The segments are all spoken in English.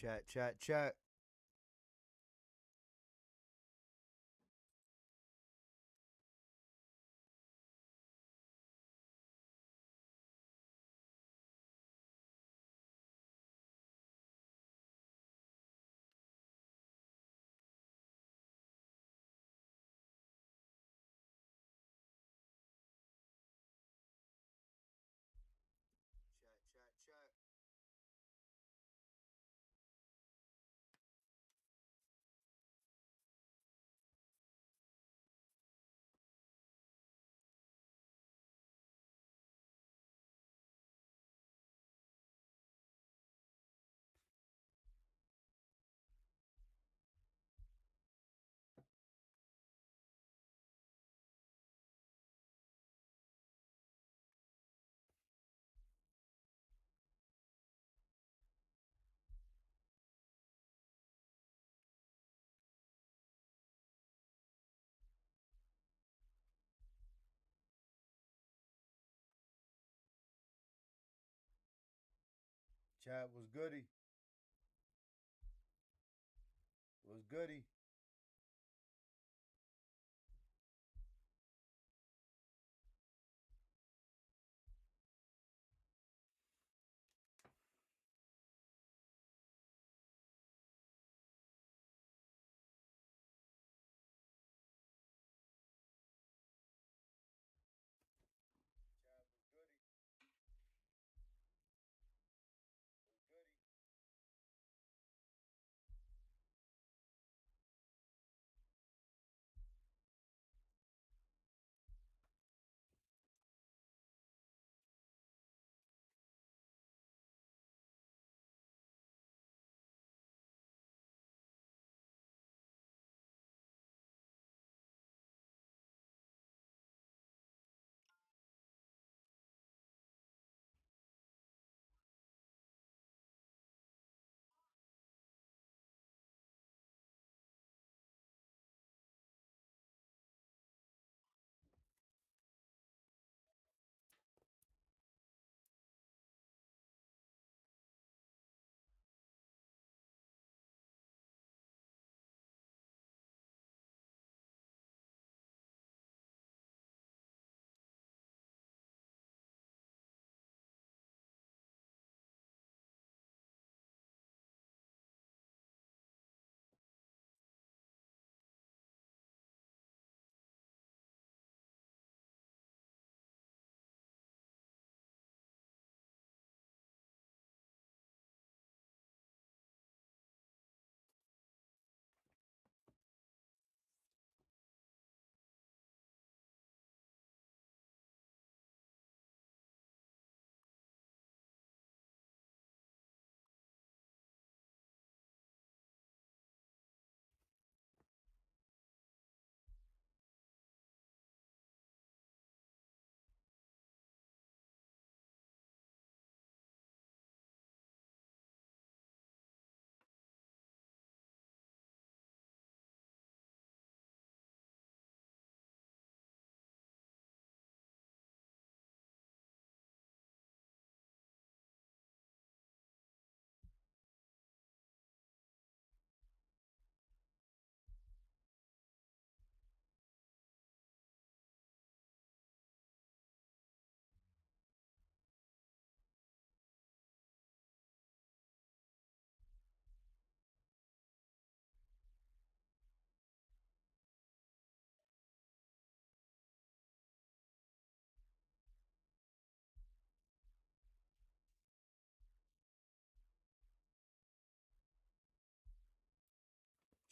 Chat, chat, chat. Chat, chat, chat. Chat was goody. Was goody. Chat was goody. Was goody.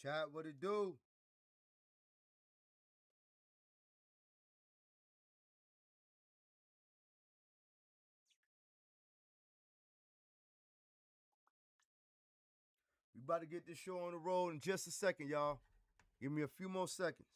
Chat, what it do? We about to get this show on the road in just a second, y'all. Give me a few more seconds.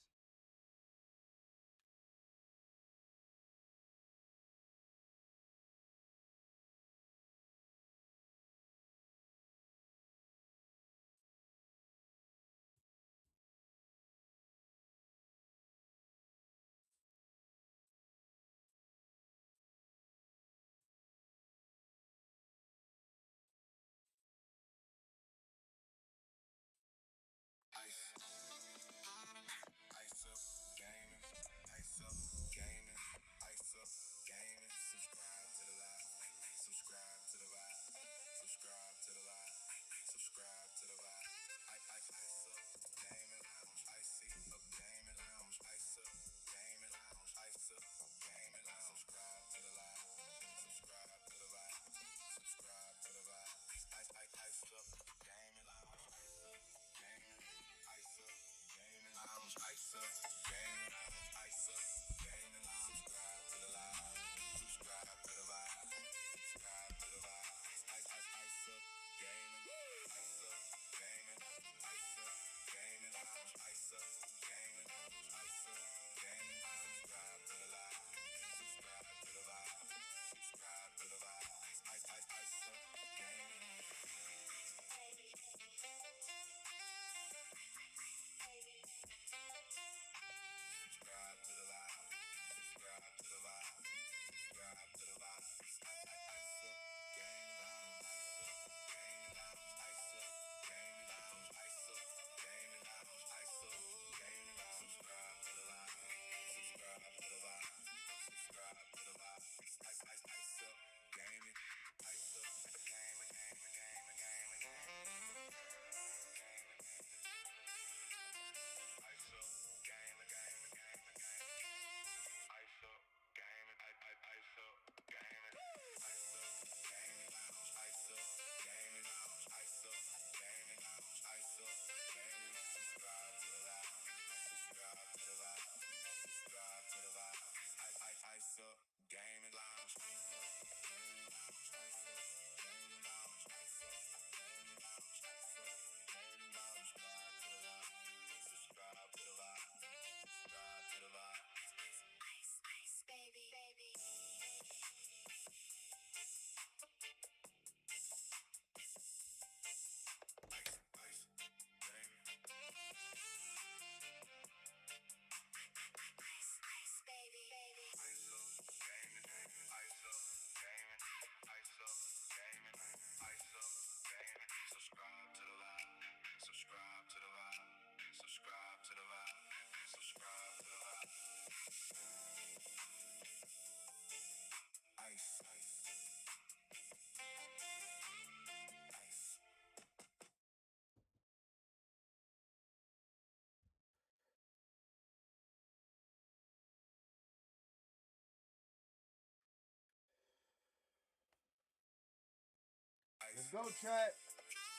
go, chat.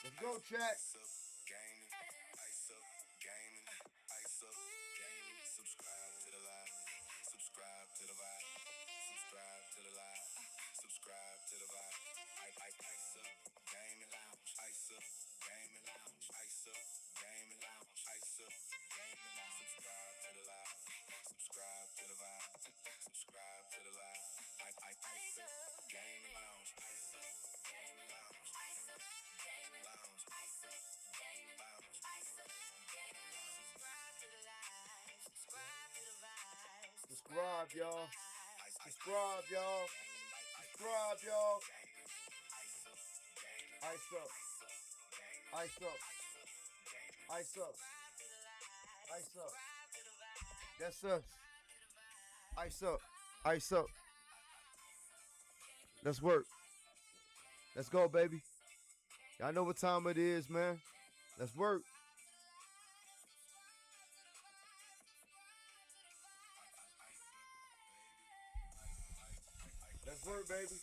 Let's go, chat. Subscribe to the live. Subscribe to the vibe. Subscribe to the live. Subscribe to the vibe. Ice up, gaming lounge. Ice up, gaming lounge. Ice up, gaming lounge. Ice up, gaming lounge. Subscribe to the live. Subscribe to the vibe. Subscribe to the live. Ice up, gaming lounge. Ice up, gaming lounge. Ice up, gaming lounge. Ice up, gaming lounge. Ice up, gaming lounge. Subscribe to the live. Subscribe to the vibe. Subscribe, y'all. Subscribe, y'all. Subscribe, y'all. Ice up. Ice up. Ice up. Ice up. That's us. Ice up. Ice up. Let's work. Let's go, baby. Y'all know what time it is, man. Let's work. Let's work, baby.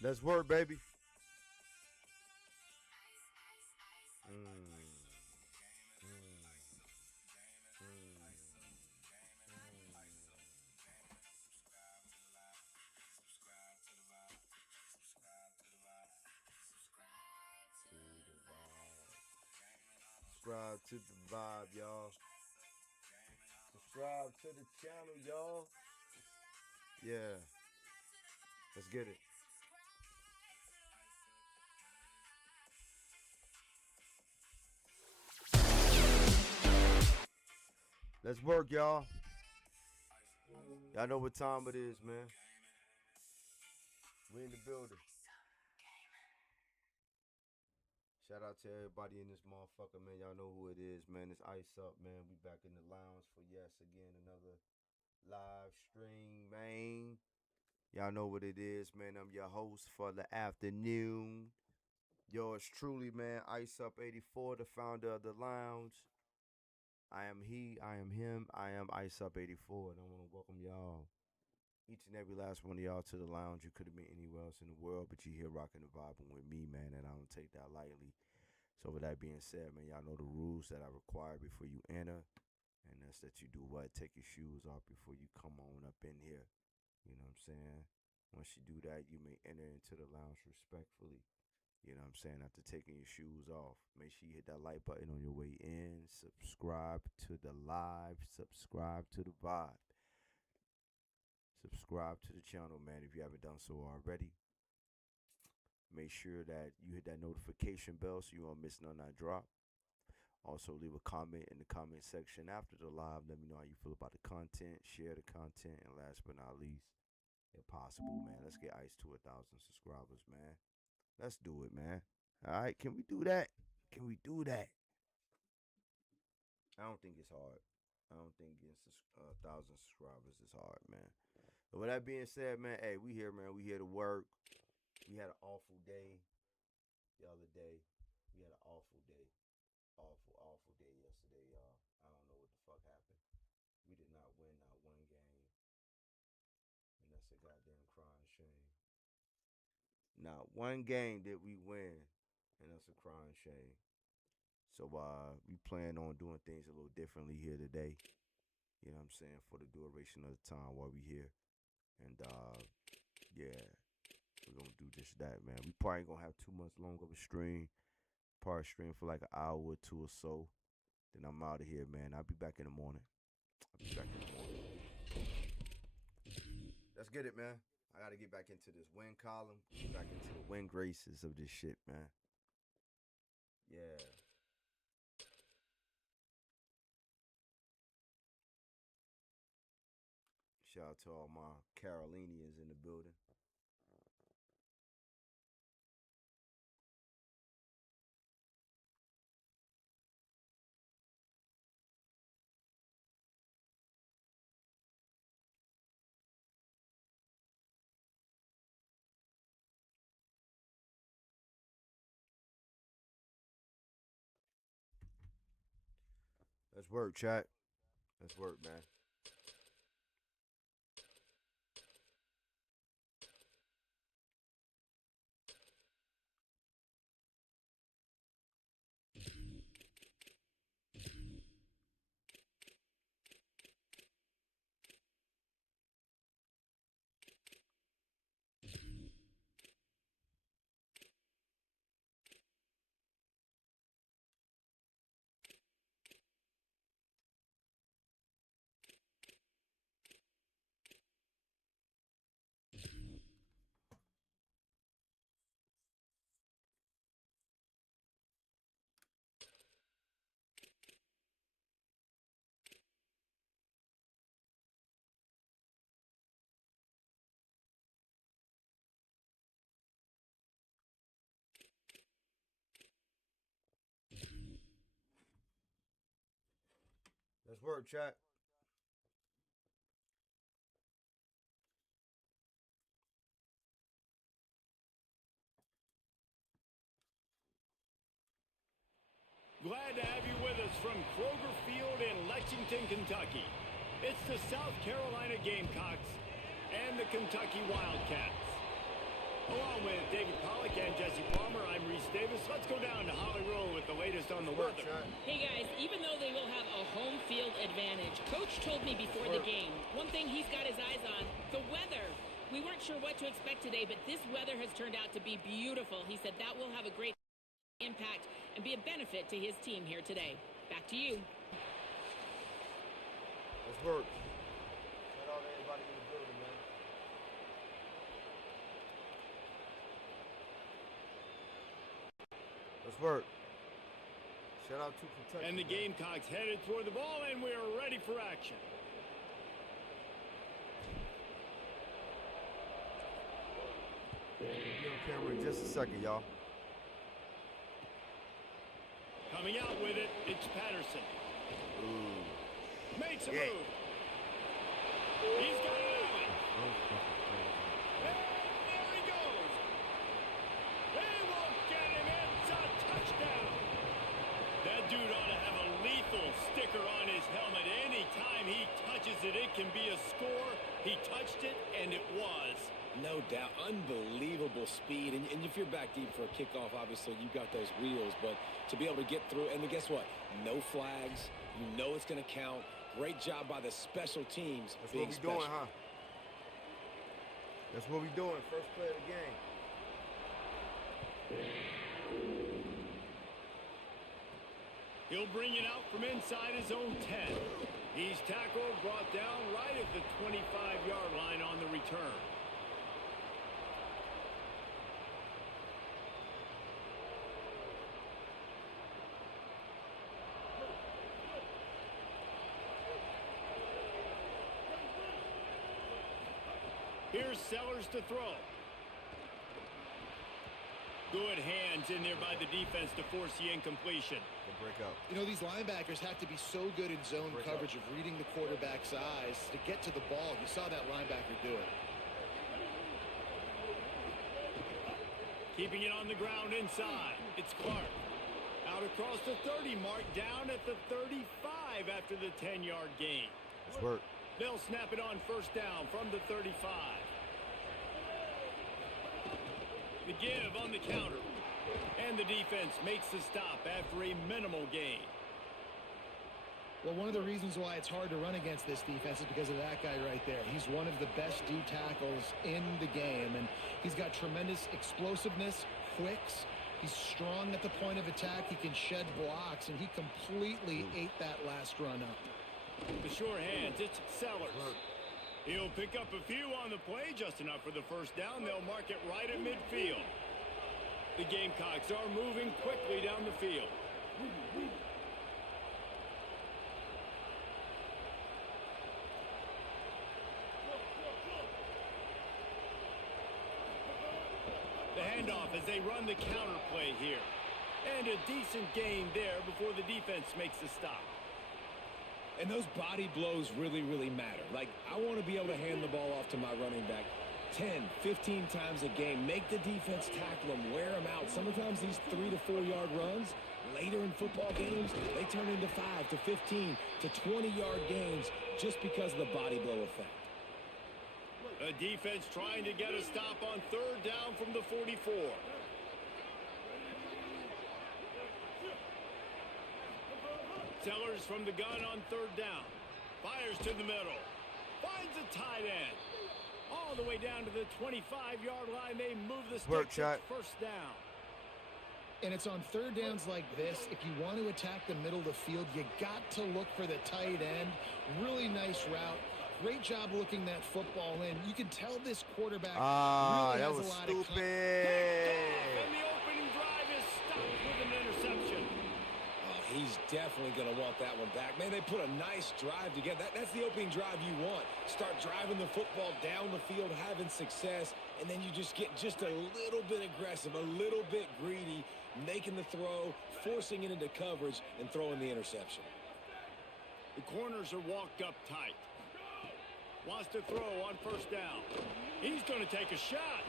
Let's work, baby. Subscribe to the vibe, y'all. Subscribe to the channel, y'all. Yeah. Let's get it. Let's work, y'all. Y'all know what time it is, man. We in the building. Shout out to everybody in this motherfucker, man. Y'all know who it is, man. It's Ice Up, man. We back in the lounge for again another live stream, man. Y'all know what it is, man. I'm your host for the afternoon. Yours truly, man. Ice Up 84, the founder of the lounge. I am he, I am him, I am Ice Up 84, and I want to welcome y'all, each and every last one of y'all, to the lounge. You could have been anywhere else in the world, but you're here rocking the vibing with me, man, and I don't take that lightly. So with that being said, man, y'all know the rules that I require before you enter, and that's that you do what? Take your shoes off before you come on up in here. You know what I'm saying? Once you do that, you may enter into the lounge respectfully. You know what I'm saying? After taking your shoes off, make sure you hit that like button on your way in. Subscribe to the live. Subscribe to the vibe. Subscribe to the channel, man, if you haven't done so already. Make sure that you hit that notification bell so you won't miss none I drop. Also, leave a comment in the comment section after the live. Let me know how you feel about the content. Share the content. And last but not least, if possible, man, let's get Ice to 1,000 subscribers, man. Let's do it, man. All right, can we do that? Can we do that? I don't think it's hard. I don't think getting 1,000 subscribers is hard, man. But with that being said, man, hey, we here, man. We here to work. We had an awful day the other day. We had an awful day. Awful day yesterday, y'all. I don't know what the fuck happened. We did not win not one game. And that's a goddamn crying shame. Not one game did we win. And that's a crying shame. So we plan on doing things a little differently here today. You know what I'm saying? For the duration of the time while we here. And yeah. We're gonna do just that, man. We probably ain't gonna have too much long of a stream. Probably stream for like an hour or two or so. Then I'm out of here, man. I'll be back in the morning. Let's get it, man. I gotta get back into this win column. Get back into the win graces of this shit, man. Yeah. Shout out to all my Carolinians in the building. Let's work, chat. Let's work, man. Let's work, chat. Glad to have you with us from Kroger Field in Lexington, Kentucky. It's the South Carolina Gamecocks and the Kentucky Wildcats. Along with David Pollack and Jesse Palmer, I'm Reese Davis. Let's go down to Holly Roll with the latest on the weather. Hey guys, even though they will have a home field advantage, Coach told me before the game, one thing he's got his eyes on, the weather. We weren't sure what to expect today, but this weather has turned out to be beautiful. He said that will have a great impact and be a benefit to his team here today. Back to you. Let's work. Shout out to everybody in the building, man. Let's work. Shout out to Kentucky. And the Gamecocks headed toward the ball, and we are ready for action. Be on camera in just a second, y'all. Coming out with it, it's Patterson. Ooh. Makes a Yeah. move. He's got it out. And there he goes. They won't get him. It's a touchdown. That dude ought to have a lethal sticker on his helmet. Anytime he touches it, it can be a score. He touched it, and it was. No doubt. Unbelievable speed. And if you're back deep for a kickoff, obviously you got those wheels. But to be able to get through, and then guess what? No flags. You know it's going to count. Great job by the special teams. That's being what we special. doing, huh? That's what we doing. First play of the game. He'll bring it out from inside his own 10. He's tackled, brought down right at the 25-yard line on the return. Here's Sellers to throw. Good hands in there by the defense to force the incompletion. Good break up. You know, these linebackers have to be so good in zone coverage of reading the quarterback's eyes to get to the ball. You saw that linebacker do it. Keeping it on the ground inside. It's Clark. Out across the 30 mark, down at the 35 after the 10-yard gain. Let's work. They'll snap it on first down from the 35. The give on the counter. And the defense makes the stop after a minimal gain. Well, one of the reasons why it's hard to run against this defense is because of that guy right there. He's one of the best D tackles in the game, and he's got tremendous explosiveness, quicks. He's strong at the point of attack. He can shed blocks, and he completely ate that last run up. The sure hands, it's Sellers. He'll pick up a few on the play, just enough for the first down. They'll mark it right at midfield. The Gamecocks are moving quickly down the field. The handoff as they run the counter play here. And a decent gain there before the defense makes the stop. And those body blows really, really matter. Like, I want to be able to hand the ball off to my running back 10, 15 times a game. Make the defense tackle them, wear them out. Sometimes these 3 to 4 yard runs, later in football games, they turn into 5 to 15 to 20 yard gains just because of the body blow effect. The defense trying to get a stop on third down from the 44. Sellers from the gun on third down. Fires to the middle. Finds a tight end. All the way down to the 25-yard line. They move the sticks at first down. And it's on third downs like this. If you want to attack the middle of the field, you got to look for the tight end. Really nice route. Great job looking that football in. You can tell this quarterback really has a lot of stupid. And the opening drive is stopped with an interception. He's definitely going to want that one back. Man, they put a nice drive together. That's the opening drive you want. Start driving the football down the field, having success, and then you just get just a little bit aggressive, a little bit greedy, making the throw, forcing it into coverage, and throwing the interception. The corners are walked up tight. Wants to throw on first down. He's going to take a shot.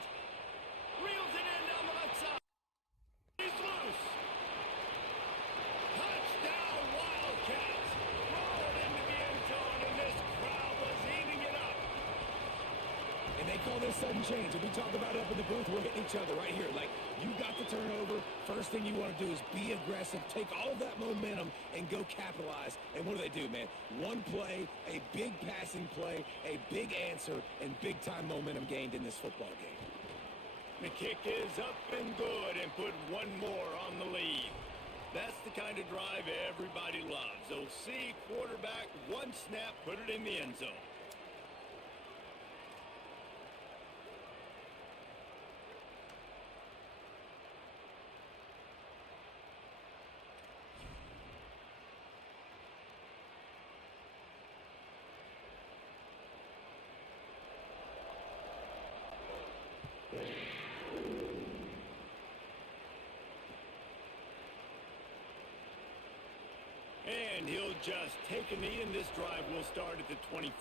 Reels it in down the left side. He's loose. Touchdown, Wildcats. Rolling into the end zone, and this crowd was eating it up. And they call this sudden change. And we talk about it up in the booth. We're hitting each other right here. Like, you got the turnover. First thing you want to do is be aggressive. Take all of that momentum and go capitalize. And what do, man? One play, a big passing play, a big answer, and big-time momentum gained in this football game. The kick is up and good and put one more on the lead. That's the kind of drive everybody loves. OC quarterback, one snap, put it in the end zone. And he'll just take a knee, and this drive will start at the 25.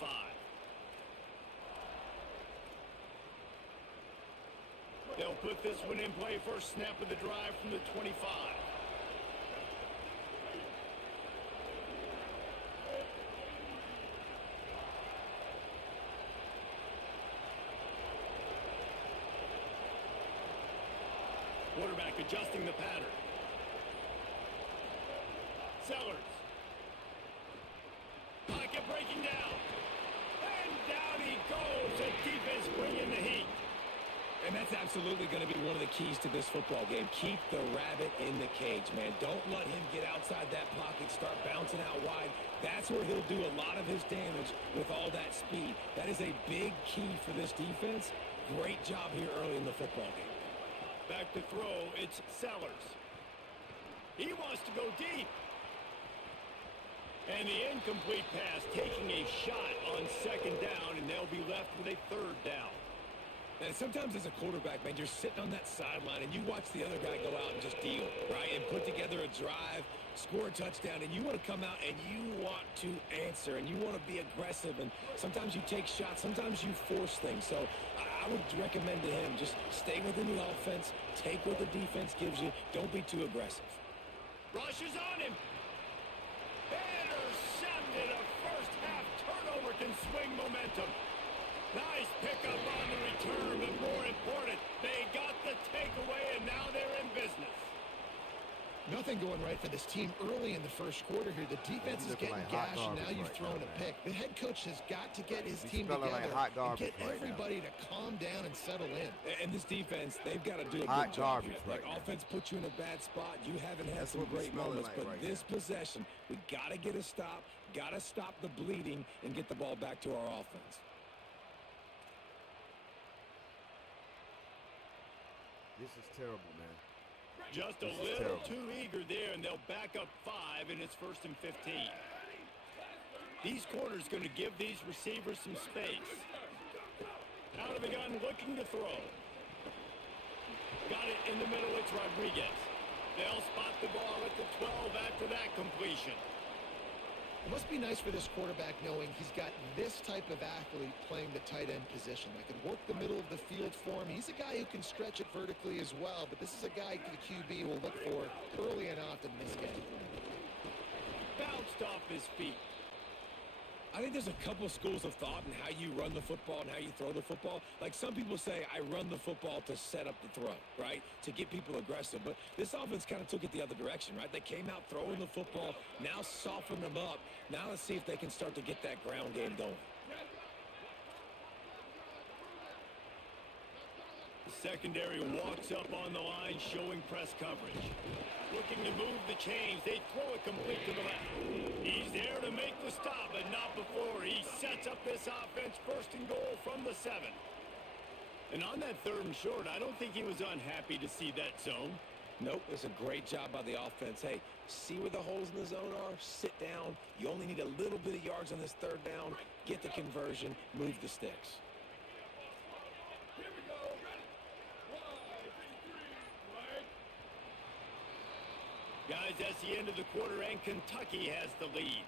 They'll put this one in play. First snap of the drive from the 25. Quarterback adjusting the pattern. Sellers. Pocket breaking down. And down he goes. The defense bringing the heat. And that's absolutely going to be one of the keys to this football game. Keep the rabbit in the cage, man. Don't let him get outside that pocket, start bouncing out wide. That's where he'll do a lot of his damage with all that speed. That is a big key for this defense. Great job here early in the football game. Back to throw, it's Sellers. He wants to go deep. And the incomplete pass taking a shot on second down, and they'll be left with a third down. And sometimes as a quarterback, man, you're sitting on that sideline, and you watch the other guy go out and just deal, right, and put together a drive, score a touchdown, and you want to come out and you want to answer, and you want to be aggressive, and sometimes you take shots, sometimes you force things. So I would recommend to him just stay within the offense, take what the defense gives you, don't be too aggressive. Rush is on him. Intercepted. A first half turnover can swing momentum. Nice pickup on the return, but more important, they got the takeaway, and now they're in business. Nothing going right for this team early in the first quarter here. The defense is getting looking like hot gashed, and now garbage you've right thrown now, a man. pick. The head coach has got to get his team smelling together like hot and garbage get right now. everybody to calm down and settle in. And this defense, they've got to do a Hot good job. garbage Like, right now. offense puts you in a bad spot. You haven't had That's some what we're great smelling moments, like but right this now. possession, we got to get a stop, got to stop the bleeding, and get the ball back to our offense. This is terrible, man. Just a This is little terrible. too eager there, and they'll back up 5, and it's 1st and 15. These corners going to give these receivers some space. Out of the gun, looking to throw. Got it in the middle, it's Rodriguez. They'll spot the ball at the 12 after that completion. It must be nice for this quarterback knowing he's got this type of athlete playing the tight end position that can work the middle of the field for him. He's a guy who can stretch it vertically as well, but this is a guy the QB will look for early and often in this game. Bounced off his feet. I think there's a couple schools of thought in how you run the football and how you throw the football. Like, some people say, I run the football to set up the throw, right? To get people aggressive. But this offense kind of took it the other direction, right? They came out throwing the football, now soften them up. Now let's see if they can start to get that ground game going. The secondary walks up on the line, showing press coverage. Looking to move the chains. They throw it complete to the left. He's there to make the stop, but not before. He sets up this offense, 1st and goal from the 7. And on that 3rd and short, I don't think he was unhappy to see that zone. Nope, it's a great job by the offense. Hey, see where the holes in the zone are? Sit down. You only need a little bit of yards on this 3rd down. Get the conversion. Move the sticks. Guys, that's the end of the quarter, and Kentucky has the lead.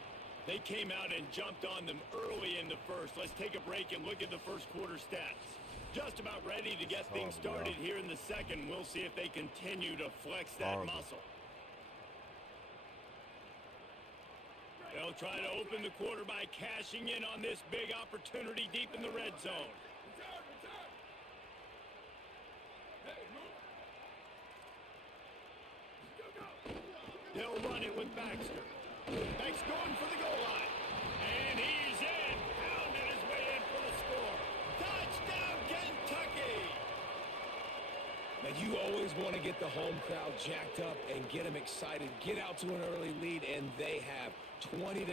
They came out and jumped on them early in the first. Let's take a break and look at the first quarter stats. Just about ready to get things started here in the second. We'll see if they continue to flex that muscle. They'll try to open the quarter by cashing in on this big opportunity deep in the red zone. They'll run it with Baxter. Beck's going for the goal line. And he's in. Pounded his way in for the score. Touchdown, Kentucky! Now, you always want to get the home crowd jacked up and get them excited. Get out to an early lead, and they have 20-0.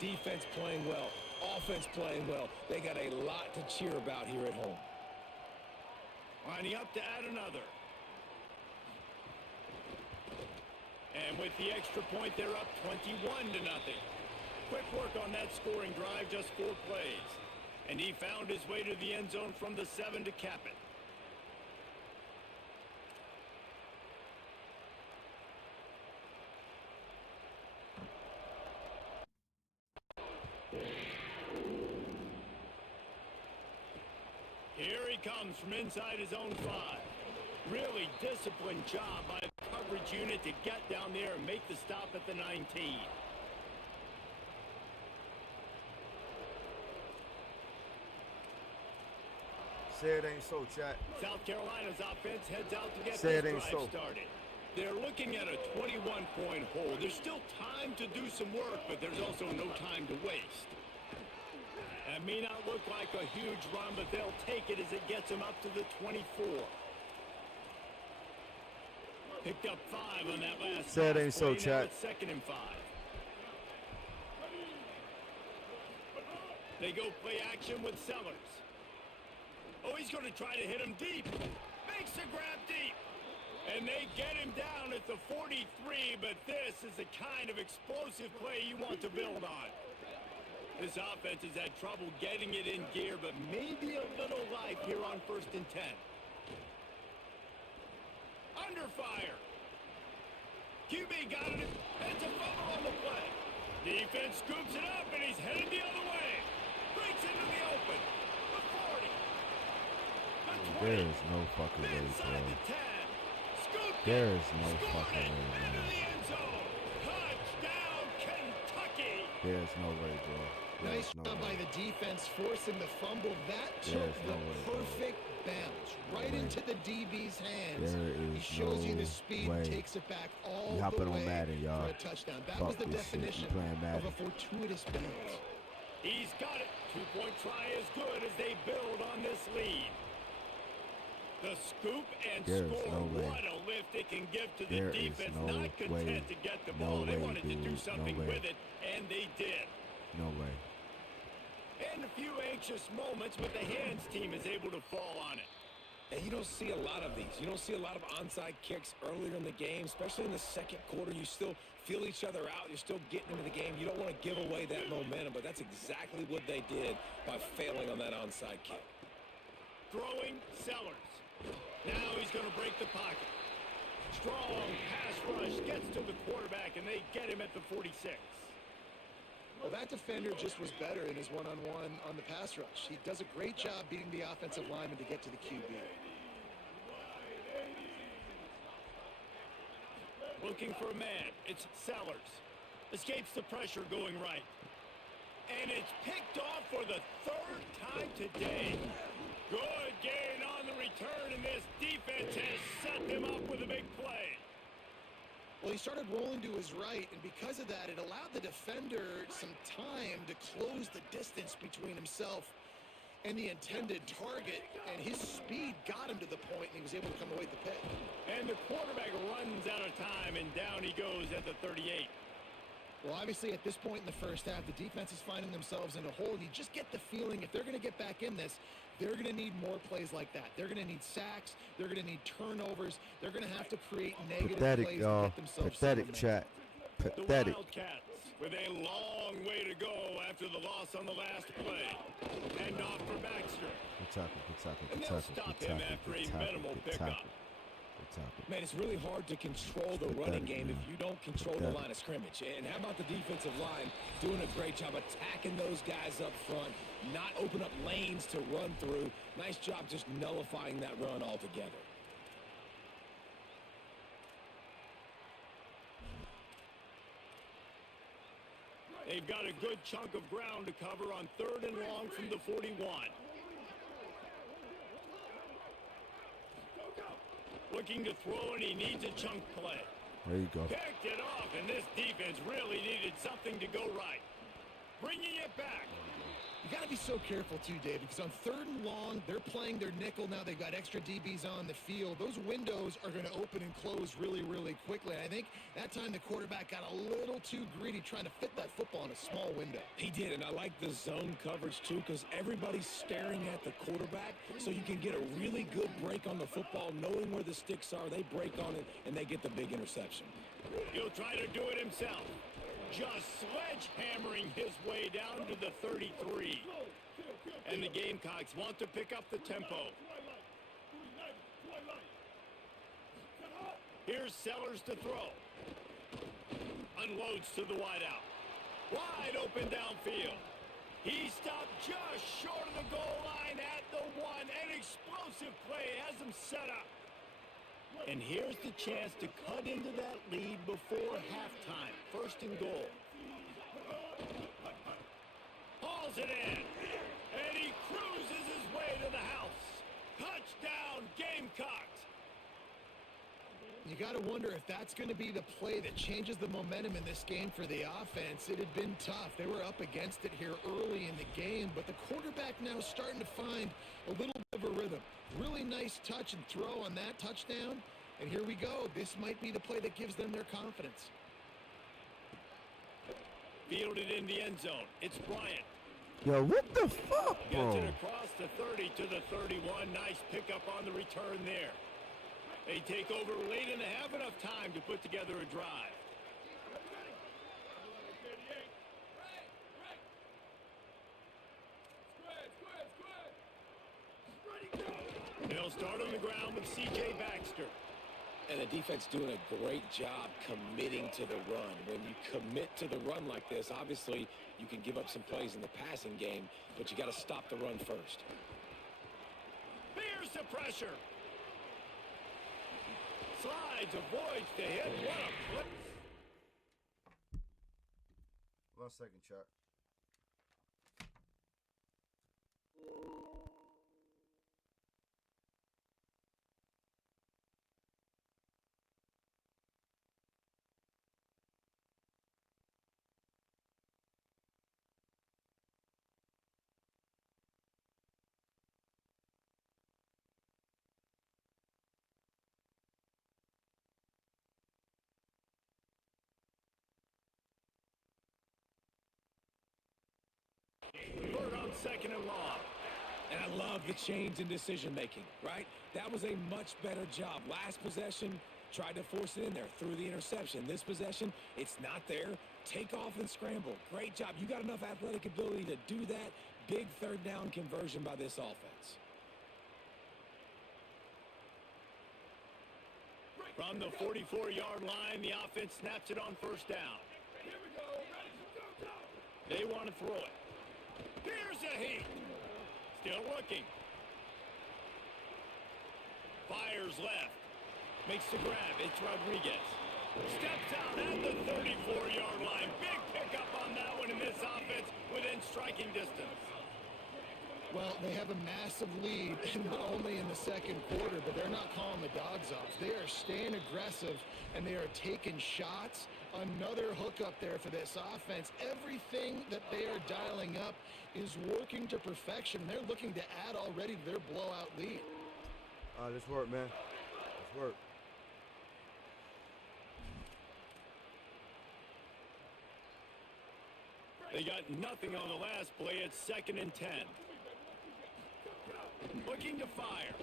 Defense playing well. Offense playing well. They got a lot to cheer about here at home. Lining up to add another. And with the extra point, they're up 21-0. Quick work on that scoring drive, just 4 plays. And he found his way to the end zone from the 7 to cap it. Here he comes from inside his own 5. Really disciplined job by the coverage unit to get down there and make the stop at the 19. Say it ain't so, chat. South Carolina's offense heads out to get Say it this ain't drive so. started. They're looking at a 21-point hole. There's still time to do some work, but there's also no time to waste. That may not look like a huge run, but they'll take it as it gets them up to the 24. Picked up 5 on that last Say it pass ain't so, play. Now chat. it's 2nd and 5. They go play action with Sellers. Oh, he's going to try to hit him deep. Makes a grab deep. And they get him down at the 43, but this is the kind of explosive play you want to build on. This offense has had trouble getting it in gear, but maybe a little life here on 1st and 10. Under fire. QB got it. It's a fumble on the play. Defense scoops it up, and he's headed the other way. Breaks into the open. The 40. The 20. There is no fucking way, Inside bro. the 10. Scooped There it. is no Scored fucking it. way, Into man. the end zone. Touchdown, Kentucky. There's no way, bro. Nice no job way. by the defense forcing the fumble. That took There's the no way, bro. perfect bounce right way. into the DB's hands. There He is shows you no the speed, way. takes it back all You hopping the on way Madden, y'all. for a touchdown. That Fuck was the this shit. You definition playing of Madden. a fortuitous bounce. He's got it. Two-point try is good as they build on this lead. The scoop and There's score. no way. What a lift it can give to the There is defense. no Not content way. to get the No ball. They way, wanted to do dude. something No way. with it, and they did. No way. And a few anxious moments, but the hands team is able to fall on it. And you don't see a lot of these. You don't see a lot of onside kicks earlier in the game, especially in the second quarter. You still feel each other out. You're still getting into the game. You don't want to give away that momentum, but that's exactly what they did by failing on that onside kick. Throwing Sellers. Now he's going to break the pocket. Strong pass rush gets to the quarterback, and they get him at the 46. Well, that defender just was better in his one-on-one on the pass rush. He does a great job beating the offensive lineman to get to the QB. Looking for a man. It's Sellers. Escapes the pressure going right. And it's picked off for the third time today. Good gain on the return, and this defense has set them up with a big play. Well, he started rolling to his right, and because of that, it allowed the defender some time to close the distance between himself and the intended target, and his speed got him to the point, and he was able to come away with the pick. And the quarterback runs out of time, and down he goes at the 38. Well, obviously, at this point in the first half, the defense is finding themselves in a hole, and you just get the feeling if they're going to get back in this, they're going to need more plays like that. They're going to need sacks. They're going to need turnovers. They're going to have to create negative plays to get themselves Pathetic, chat. The Pathetic. Wildcats with a long way to go after the loss on the last play. And off for Baxter. Good tackle, good tackle, And good they'll tackle, stop good him tackle, after good a tackle, minimal good pickup. tackle. Good tackle. Man, it's really hard to control the running Pathetic, game if man. you don't control the Pathetic. line of scrimmage. And how about the defensive line doing a great job attacking those guys up front, not open up lanes to run through. Nice job just nullifying that run altogether. They've got a good chunk of ground to cover on 3rd and long from the 41. Looking to throw, and he needs a chunk play. There you go. Picked it off, and this defense really needed something to go right. Bringing it back. You got to be so careful, too, Dave, because on 3rd and long, they're playing their nickel now. They've got extra DBs on the field. Those windows are going to open and close really, really quickly. And I think that time the quarterback got a little too greedy trying to fit that football in a small window. He did, and I like the zone coverage, too, because everybody's staring at the quarterback, so you can get a really good break on the football, knowing where the sticks are. They break on it, and they get the big interception. He'll try to do it himself. Just sledgehammering his way down to the 33. And the Gamecocks want to pick up the tempo. Here's Sellers to throw. Unloads to the wideout. Wide open downfield. He stopped just short of the goal line at the 1. An explosive play has him set up. And here's the chance to cut into that lead before halftime. 1st and goal. Hauls it in. And he cruises his way to the house. Touchdown, Gamecocks. You got to wonder if that's going to be the play that changes the momentum in this game for the offense. It had been tough. They were up against it here early in the game, but the quarterback now starting to find a little bit of a rhythm. Really nice touch and throw on that touchdown. And here we go. This might be the play that gives them their confidence. Fielded in the end zone. It's Bryant. Yo, what the fuck, Gets bro? it across the 30 to the 31. Nice pickup on the return there. They take over late and they have enough time to put together a drive. They'll start on the ground with C.J. Baxter. And the defense doing a great job committing to the run. When you commit to the run like this, obviously you can give up some plays in the passing game, but you got to stop the run first. Here's the pressure. Slides, avoids the hit. What a flip. 1 second, chat. Bird on second and long. And I love the change in decision-making, right? That was a much better job. Last possession, tried to force it in there, threw the interception. This possession, it's not there. Take off and scramble. Great job. You got enough athletic ability to do that. Big third down conversion by this offense. From the 44-yard line, the offense snaps it on first down. They want to throw it. Here's a heat. Still looking. Fires left. Makes the grab. It's Rodriguez. Steps out at the 34-yard line. Big pickup on that one in this offense within striking distance. Well, they have a massive lead, not only in the second quarter, but they're not calling the dogs off. They are staying aggressive, and they are taking shots. Another hookup there for this offense. Everything that they are dialing up is working to perfection. They're looking to add already to their blowout lead. This work, man. This work. They got nothing on the last play. It's 2nd and 10. Looking to fire.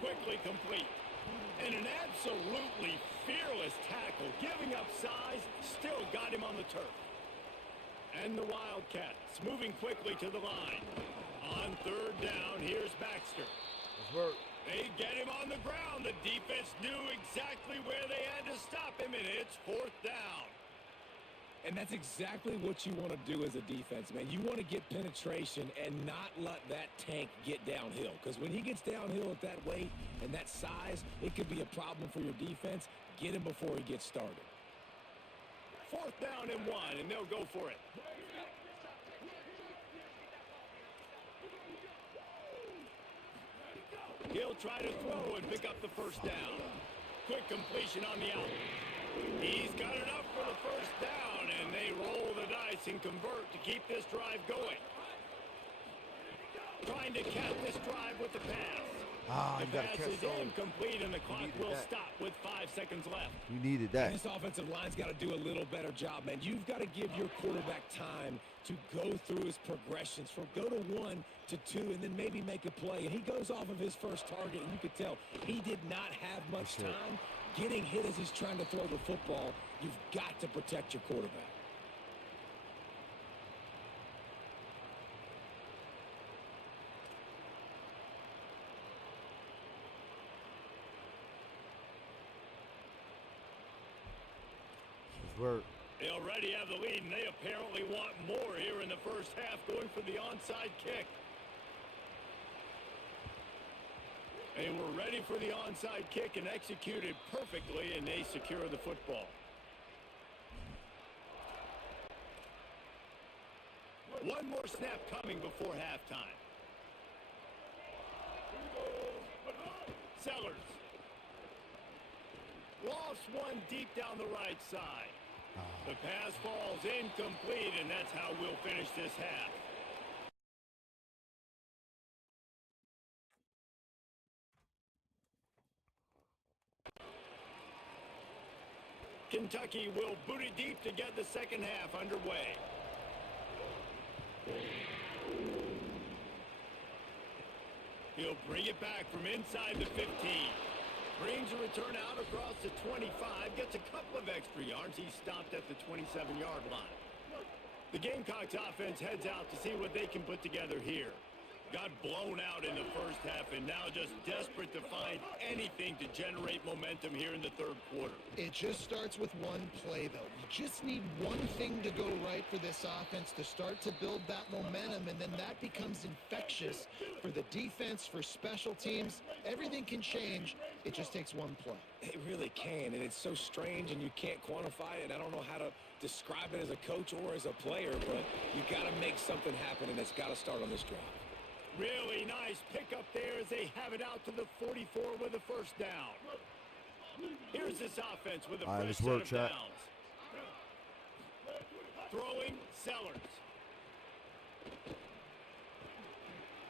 Quickly complete. And an absolutely fearless tackle. Giving up size, still got him on the turf. And the Wildcats moving quickly to the line. On third down, here's Baxter. This work. They get him on the ground. The defense knew exactly where they had to stop him, and it's 4th down. And that's exactly what you want to do as a defense, man. You want to get penetration and not let that tank get downhill. Because when he gets downhill at that weight and that size, it could be a problem for your defense. Get him before he gets started. 4th down and 1, and they'll go for it. He'll try to throw and pick up the first down. Quick completion on the out. He's got enough for the first down, and they roll the dice and convert to keep this drive going. Trying to cap this drive with the pass. You The got pass to catch is those. incomplete, and the clock will that. stop with 5 seconds left. You needed that. This offensive line's got to do a little better job, man. You've got to give your quarterback time to go through his progressions from go to 1 to 2 and then maybe make a play. And he goes off of his first target, and you could tell he did not have much That's it. time. Getting hit as he's trying to throw the football, you've got to protect your quarterback. This work. They already have the lead, and they apparently want more here in the first half, going for the onside kick. They were ready for the onside kick and executed perfectly, and they secure the football. One more snap coming before halftime. Sellers. Lost one deep down the right side. The pass falls incomplete, and that's how we'll finish this half. Kentucky will boot it deep to get the second half underway. He'll bring it back from inside the 15. Brings a return out across the 25. Gets a couple of extra yards. He's stopped at the 27-yard line. The Gamecocks offense heads out to see what they can put together here. got blown out in the first half and now just desperate to find anything to generate momentum here in the third quarter. It just starts with one play, though. You just need one thing to go right for this offense to start to build that momentum, and then that becomes infectious for the defense, for special teams. Everything can change. It just takes one play. It really can, and it's so strange, and you can't quantify it. I don't know how to describe it as a coach or as a player, but you got to make something happen, and it's got to start on this drive. Really nice pickup there as they have it out to the 44 with a first down. Here's this offense with a fresh set of downs. Throwing, Sellers.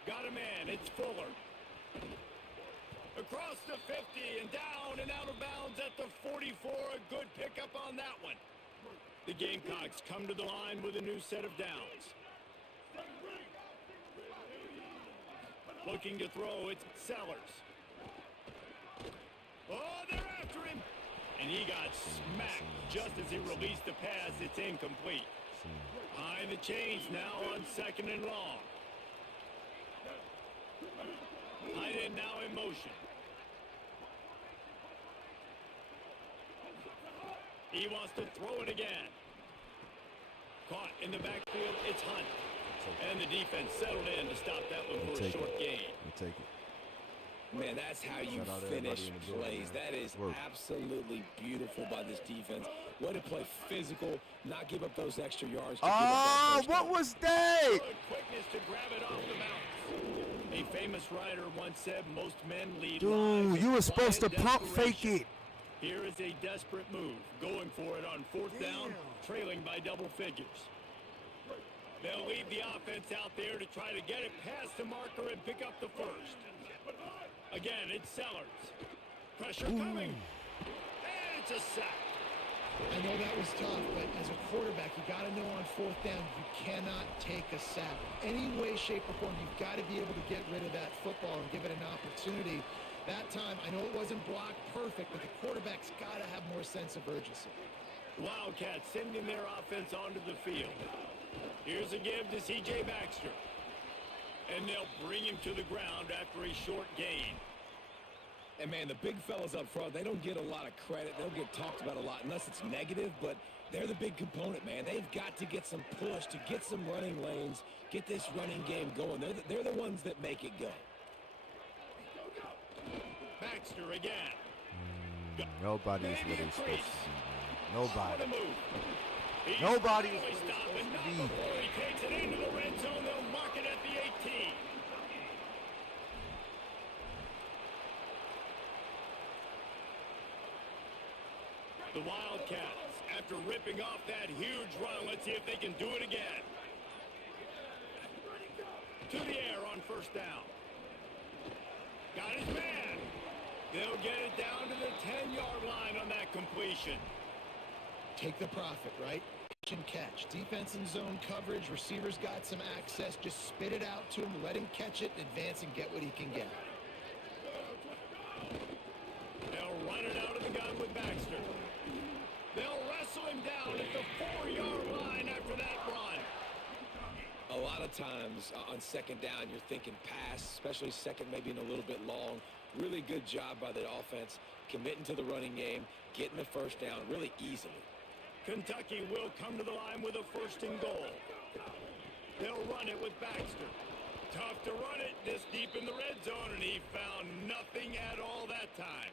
Got a man, it's Fuller. Across the 50 and down and out of bounds at the 44. A good pickup on that one. The Gamecocks come to the line with a new set of downs. Looking to throw, it's Sellers. Oh, they're after him. And he got smacked just as he released the pass. It's incomplete. High the chains now on 2nd and long. Tight end now in motion. He wants to throw it again. Caught in the backfield, it's Hunt. And the defense settled in to stop that one for a short gain. Take it. Man, that's how you finish plays. That is absolutely beautiful by this defense. Way to play physical, not give up those extra yards. Oh, what was that? Good quickness to grab it off the bounce. A famous writer once said most men lead lives Dude, you of were supposed to quiet pump fake desperation. it. Here is a desperate move, going for it on 4th down, trailing by double figures. They'll leave the offense out there to try to get it past the marker and pick up the first. Again, it's Sellers. Pressure coming. And it's a sack. I know that was tough, but as a quarterback, you got to know on 4th down, you cannot take a sack. Any way, shape, or form, you've got to be able to get rid of that football and give it an opportunity. That time, I know it wasn't blocked perfect, but the quarterback's got to have more sense of urgency. Wildcats sending their offense onto the field. Here's a give to C.J. Baxter. And they'll bring him to the ground after a short gain. And, man, the big fellas up front, they don't get a lot of credit. They don't get talked about a lot unless it's negative, but they're the big component, man. They've got to get some push, to get some running lanes, get this running game going. They're the ones that make it go. Baxter again. Nobody is what he's supposed to be. Nobody. He's Nobody is finally what stopped, he's and supposed to not be. before he takes it into the red zone. They'll mark it at the 18. The Wildcats, after ripping off that huge run, let's see if they can do it again. To the air on 1st down. Got his man. They'll get it down to the 10-yard line on that completion. Take the profit, right? Catch and catch. Defense and zone coverage. Receivers got some access. Just spit it out to him. Let him catch it, advance, and get what he can get. They'll run it out of the gun with Baxter. They'll wrestle him down at the 4-yard line after that run. A lot of times on 2nd down, you're thinking pass, especially 2nd maybe in a little bit long. Really good job by the offense, committing to the running game, getting the 1st down really easily. Kentucky will come to the line with a 1st and goal. They'll run it with Baxter. Tough to run it this deep in the red zone, and he found nothing at all that time.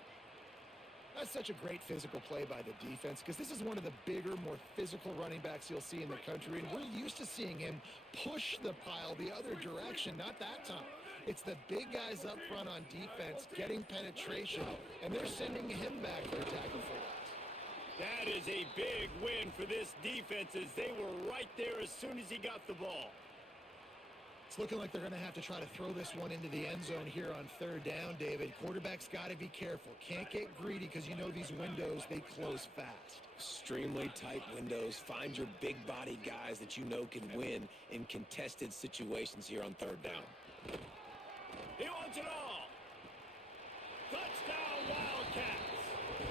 That's such a great physical play by the defense because this is one of the bigger, more physical running backs you'll see in the country, and we're used to seeing him push the pile the other direction, not that time. It's the big guys up front on defense getting penetration, and they're sending him back for a tackle for loss. That is a big win for this defense as they were right there as soon as he got the ball. It's looking like they're going to have to try to throw this one into the end zone here on 3rd down, David. Quarterback's got to be careful. Can't get greedy because you know these windows, they close fast. Extremely tight windows. Find your big body guys that you know can win in contested situations here on 3rd down. He wants it all. Touchdown, Wildcats.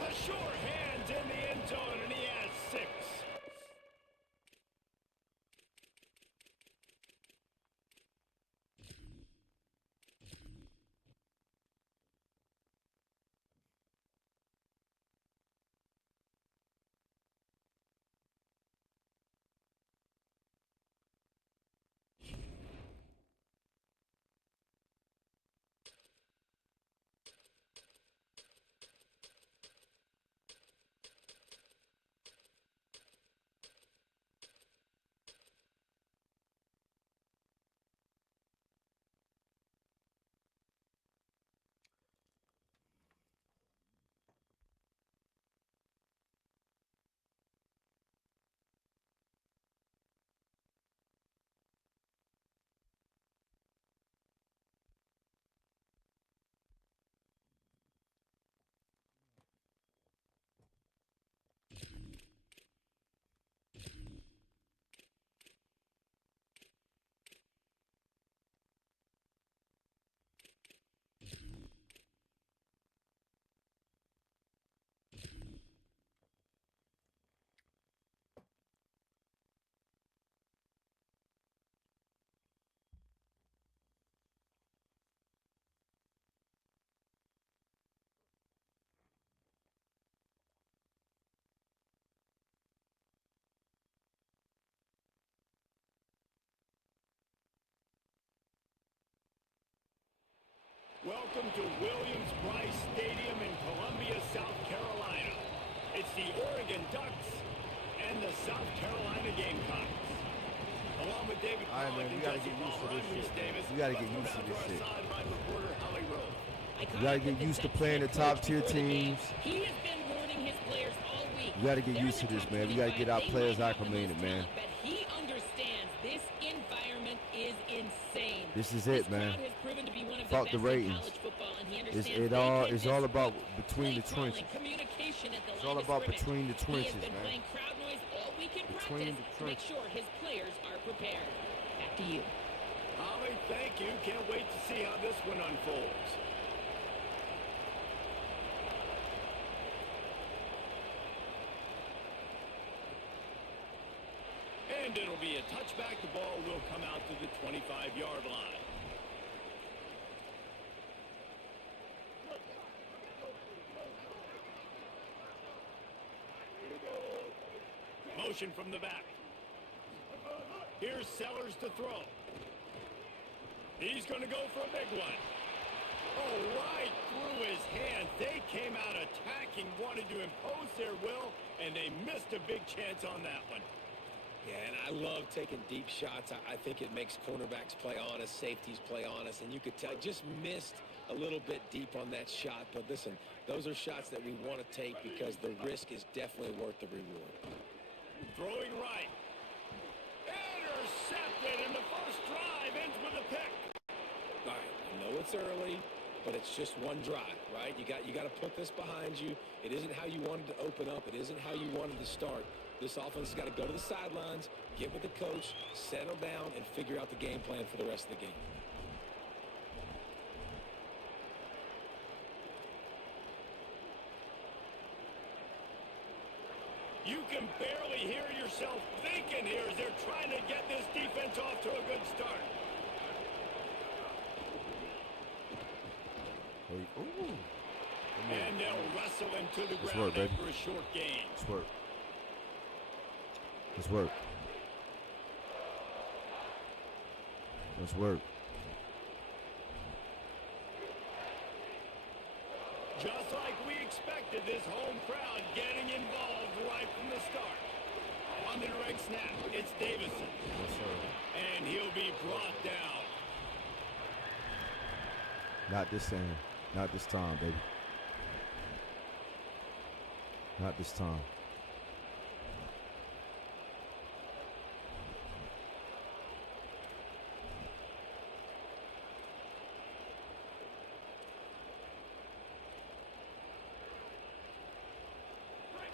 A sure hands in the end zone, and he has 6. Welcome to Williams-Brice Stadium in Columbia, South Carolina. It's the Oregon Ducks and the South Carolina Gamecocks. Along with David All right, man, Pollack we and gotta Jesse get used to Palmer, this I'm Reese shit. Davis. We gotta get Let's go used to down this our shit. sideline reporter, Holly Rose. You gotta get used to playing the top tier teams. He has been warning his players all week. You gotta get They're used in to the this, top man. We gotta 25. get our They players might have the acclimated, most man. talent, But he understands this environment is insane. This is it, man. Crowd has proven to be one of Fuck the the best in ratings. college football, and he It's understands it's all about between the play calling, trenches. communication at the It's line all of about scrimmage. between the He has trenches, been man. playing crowd noise all week in Between practice the to make trenches. sure his players are prepared. Back to you. Holly, thank you. Can't wait to see how this one unfolds. And it'll be a touchback. The ball will come out to the 25-yard line. Motion from the back. Here's Sellers to throw. He's going to go for a big one. Oh, right through his hands. They came out attacking, wanted to impose their will, and they missed a big chance on that one. Yeah, and I love taking deep shots. I think it makes cornerbacks play honest, safeties play honest, and you could tell just missed a little bit deep on that shot. But listen, those are shots that we want to take because the risk is definitely worth the reward. Throwing right. Intercepted, and the first drive ends with a pick. All right, I know it's early, but it's just one drive, right? You got to put this behind you. It isn't how you wanted to open up. It isn't how you wanted to start. This offense has got to go to the sidelines, get with the coach, settle down, and figure out the game plan for the rest of the game. You can barely hear yourself thinking here as they're trying to get this defense off to a good start. Ooh. And they'll wrestle into the Let's ground work, baby. after a short gain. Let's work. Let's work. Let's work. Just like we expected, this home crowd getting involved right from the start. On the direct snap, it's Davison. Yes, sir. And he'll be brought down. Not this time. Not this time, baby. Not this time.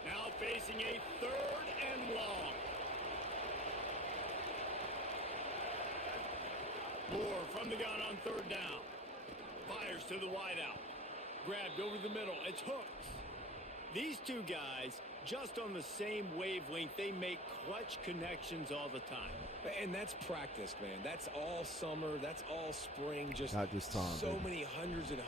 Now facing a 3rd and long. Moore from the gun on 3rd down. Fires to the wideout. Grabbed over the middle. It's Hooks. These two guys, just on the same wavelength, they make clutch connections all the time. And that's practice, man. That's all summer. That's all spring. Just Not this time, so baby. many hundreds and You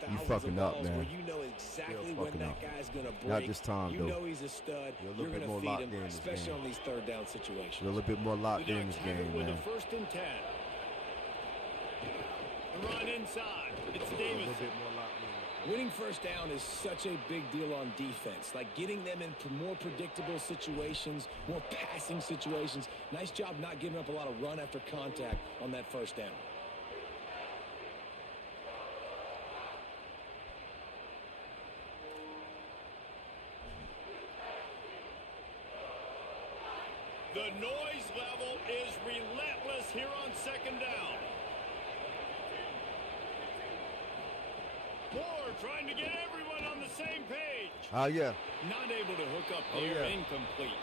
thousands fucking of up, balls man. where you know exactly You're when fucking that up. guy's going to break. Not this time, you though. know he's a stud. You're a little You're bit going more to feed locked him, in this especially game. on these 3rd down situations. You're a little bit more locked The in Ducks this have it game, with man. a 1st and 10. The run inside. It's A little Davison. bit more locked in. Winning 1st down is such a big deal on defense. Like getting them in more predictable situations, more passing situations. Nice job not giving up a lot of run after contact on that 1st down. The noise level is relentless here on 2nd down. Moore trying to get everyone on the same page. Oh, yeah. Not able to hook up Oh, here. yeah. Incomplete.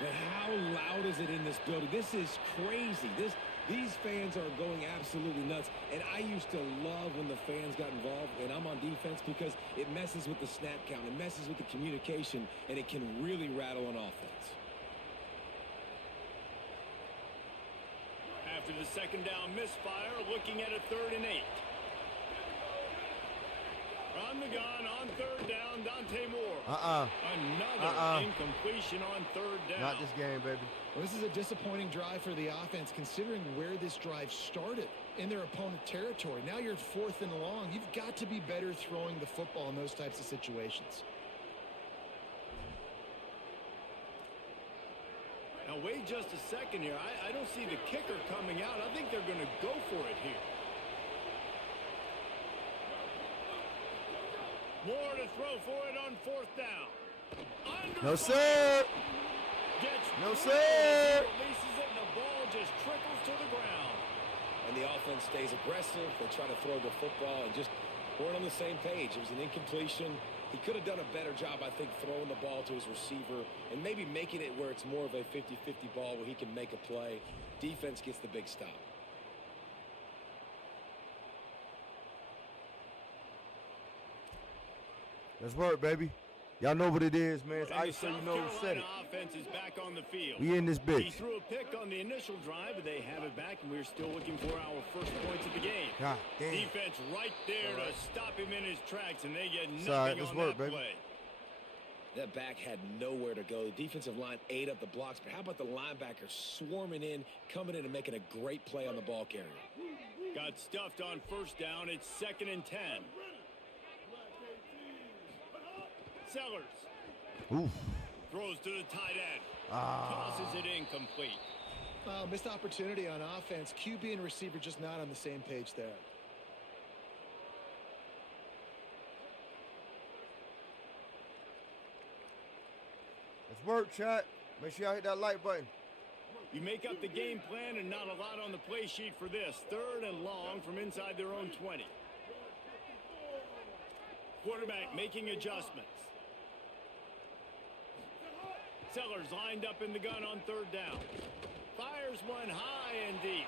But how loud is it in this building? This is crazy. These fans are going absolutely nuts. And I used to love when the fans got involved, and I'm on defense, because it messes with the snap count. It messes with the communication, and it can really rattle an offense. After the 2nd down misfire, looking at a 3rd and 8. On the the gun on third down, Dante Moore. Uh-uh. Another incompletion on third down. Not this game, baby. Well, this is a disappointing drive for the offense, considering where this drive started in their opponent territory. Now you're 4th and long. You've got to be better throwing the football in those types of situations. Now, wait just a second here. I don't see the kicker coming out. I think they're going to go for it here. Moore to throw for it on 4th down. No, sir. No, sir. Releases it, and the ball just trickles to the ground. And the offense stays aggressive. They try to throw the football and just weren't on the same page. It was an incompletion. He could have done a better job, I think, throwing the ball to his receiver and maybe making it where it's more of a 50-50 ball where he can make a play. Defense gets the big stop. Let's work, baby. Y'all know what it is, man. It's And the ice, so you South know who said it. Carolina offense is back on the field. We in this He bitch. threw a pick on the initial drive, but they have it back, and we're still looking for our first points of the game. God damn. Defense right there to stop him in his tracks, and they get nothing all right. Let's on work, that baby. play. That back had nowhere to go. The defensive line ate up the blocks, but how about the linebacker swarming in, coming in and making a great play on the ball carrier? Got stuffed on first down. It's 2nd and 10. Sellers Oof. throws to the tight end. Ah. Tosses it incomplete. Missed opportunity on offense. QB and receiver just not on the same page there. Let's work, chat. Make sure y'all hit that like button. You make up the game plan and not a lot on the play sheet for this. 3rd and long from inside their own 20. Quarterback making adjustments. Sellers lined up in the gun on 3rd down. Fires one high and deep.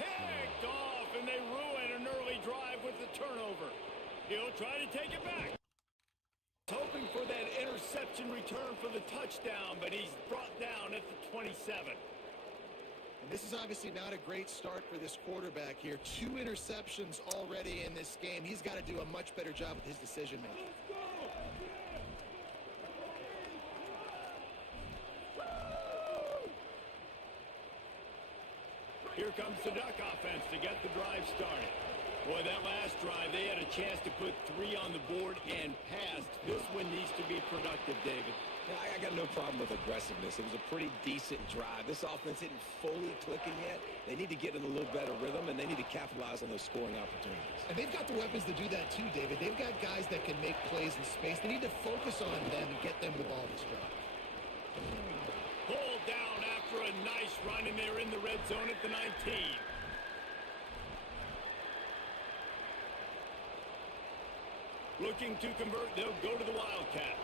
Picked off, and they ruin an early drive with the turnover. He'll try to take it back. Hoping for that interception return for the touchdown, but he's brought down at the 27. This is obviously not a great start for this quarterback here. 2 interceptions already in this game. He's got to do a much better job with his decision making. Here comes the Duck offense to get the drive started. Boy, that last drive, they had a chance to put 3 on the board and passed. This one needs to be productive, David. Now, I got no problem with aggressiveness. It was a pretty decent drive. This offense isn't fully clicking yet. They need to get in a little better rhythm, and they need to capitalize on those scoring opportunities. And they've got the weapons to do that too, David. They've got guys that can make plays in space. They need to focus on them and get them the ball this drive. Pulled down after a nice run, and they're in the red zone at the 19. Looking to convert, they'll go to the Wildcat.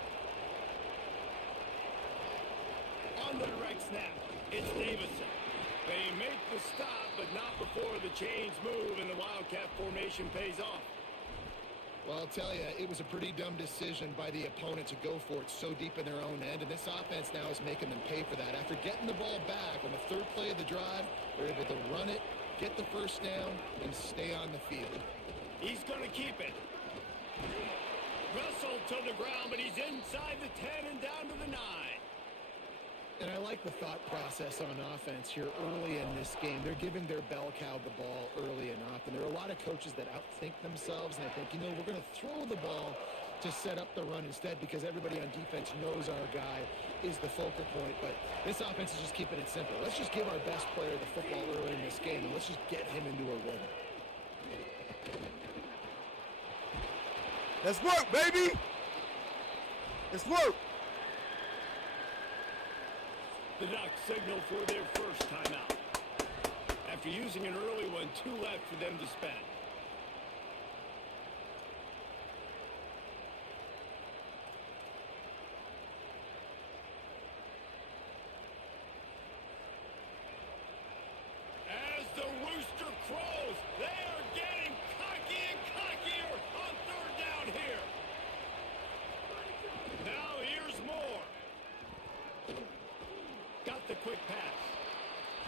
On the direct snap, it's Davison. They make the stop, but not before the chains move, and the Wildcat formation pays off. Well, I'll tell you, it was a pretty dumb decision by the opponent to go for it so deep in their own end, and this offense now is making them pay for that. After getting the ball back on the 3rd play of the drive, they're able to run it, get the first down, and stay on the field. He's going to keep it. Wrestled to the ground, but he's inside the 10 and down to the 9. And I like the thought process on offense here early in this game. They're giving their bell cow the ball early enough. And there are a lot of coaches that outthink themselves. And I think, we're going to throw the ball to set up the run instead because everybody on defense knows our guy is the focal point. But this offense is just keeping it simple. Let's just give our best player the football early in this game. And let's just get him into a rhythm. Let's work, baby. Let's work. The Ducks signal for their first timeout. After using an early one, 2 left for them to spend. As the rooster crows, they are getting cocky and cockier on 3rd down here. Now here's more. Got the quick pass.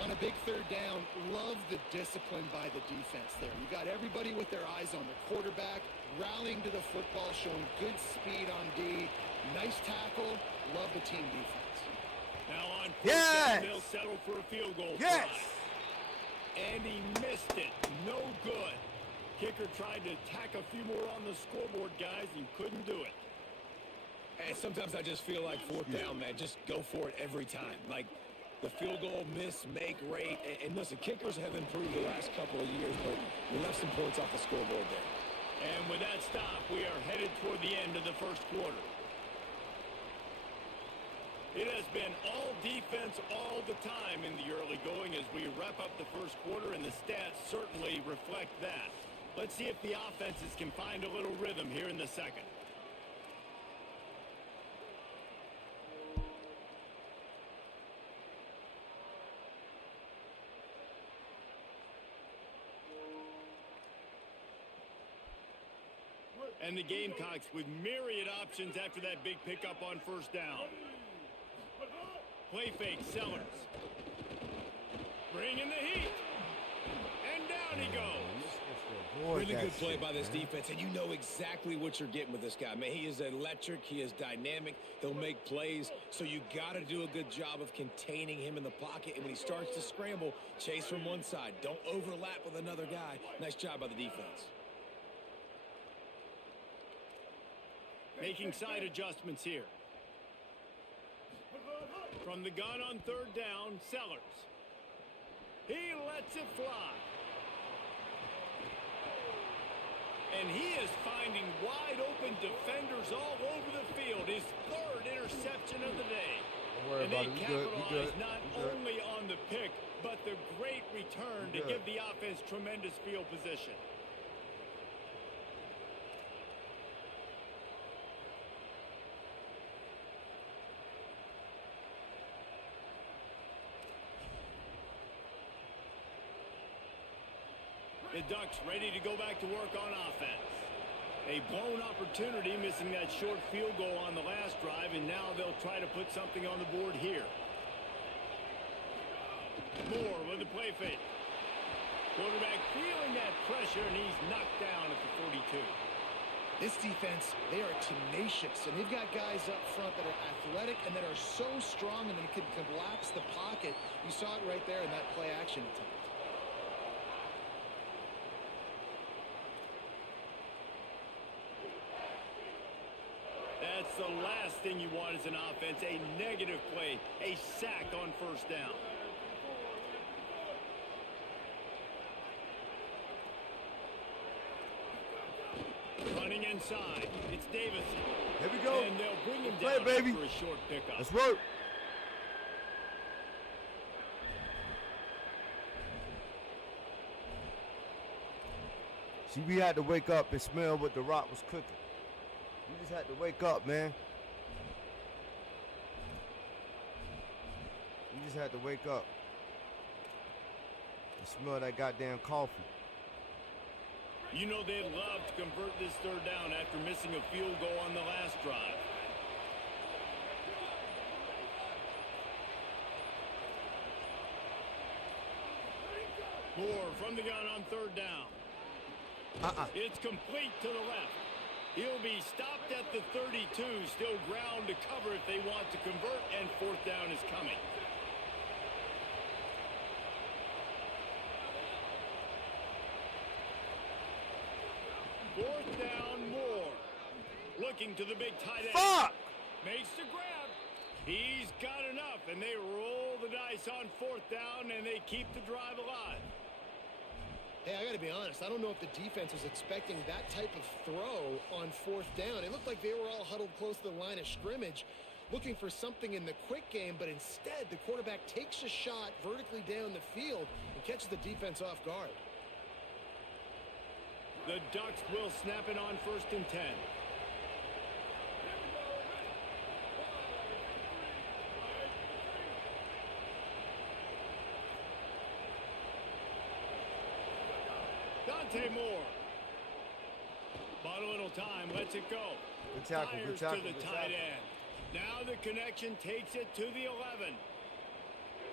On a big third down, love the discipline by the defense there. You got everybody with their eyes on the quarterback, rallying to the football, showing good speed on D. Nice tackle. Love the team defense. Now on Yes! first down, they'll settle for a field goal Yes! try. And he missed it. No good. Kicker tried to tack a few more on the scoreboard, guys, and couldn't do it. And sometimes I just feel like fourth down, man, just go for it every time. Like, the field goal, miss, make, rate. And listen, kickers have improved the last couple of years, but we left some points off the scoreboard there. And with that stop, we are headed toward the end of the first quarter. It has been all defense all the time in the early going as we wrap up the first quarter, and the stats certainly reflect that. Let's see if the offenses can find a little rhythm here in the second. And the Gamecocks with myriad options after that big pickup on first down. Play fake, Sellers. Bringing the heat. And down he goes. Really good play by this defense, and you know exactly what you're getting with this guy. Man, he is electric. He is dynamic. He'll make plays, so you got to do a good job of containing him in the pocket. And when he starts to scramble, chase from one side. Don't overlap with another guy. Nice job by the defense. Making side adjustments here. From the gun on third down, Sellers. He lets it fly. And he is finding wide open defenders all over the field. His third interception of the day. Don't worry And about they it. We good. capitalize not only on the pick, but the great return to give the offense tremendous field position. The Ducks ready to go back to work on offense. A blown opportunity, missing that short field goal on the last drive, and now they'll try to put something on the board here. Moore with the play fake. Quarterback feeling that pressure, and he's knocked down at the 42. This defense, they are tenacious, and they've got guys up front that are athletic and that are so strong and they can collapse the pocket. You saw it right there in that play action attempt. That's the last thing you want as an offense, a negative play, a sack on first down. Running inside, it's Davis. Here we go. And they'll bring him Play, down baby. after a short pickup. Let's work. See, we had to wake up and smell what the Rock was cooking. We just had to wake up, man. We just had to wake up and smell that goddamn coffee. You know they'd love to convert this third down after missing a field goal on the last drive. Moore from the gun on third down. It's complete to the left. He'll be stopped at the 32, still ground to cover if they want to convert, and fourth down is coming. Fourth down, Moore. Looking to the big tight end. Fuck! Makes the grab. He's got enough, and they roll the dice on fourth down, and they keep the drive alive. Hey, I got to be honest. I don't know if the defense was expecting that type of throw on fourth down. It looked like they were all huddled close to the line of scrimmage, looking for something in the quick game, but instead the quarterback takes a shot vertically down the field and catches the defense off guard. The Ducks will snap it on first and 10. Moore. Bought a little time, lets it go. Good tackle, good tackle. To the tight end. Now the connection takes it to the 11.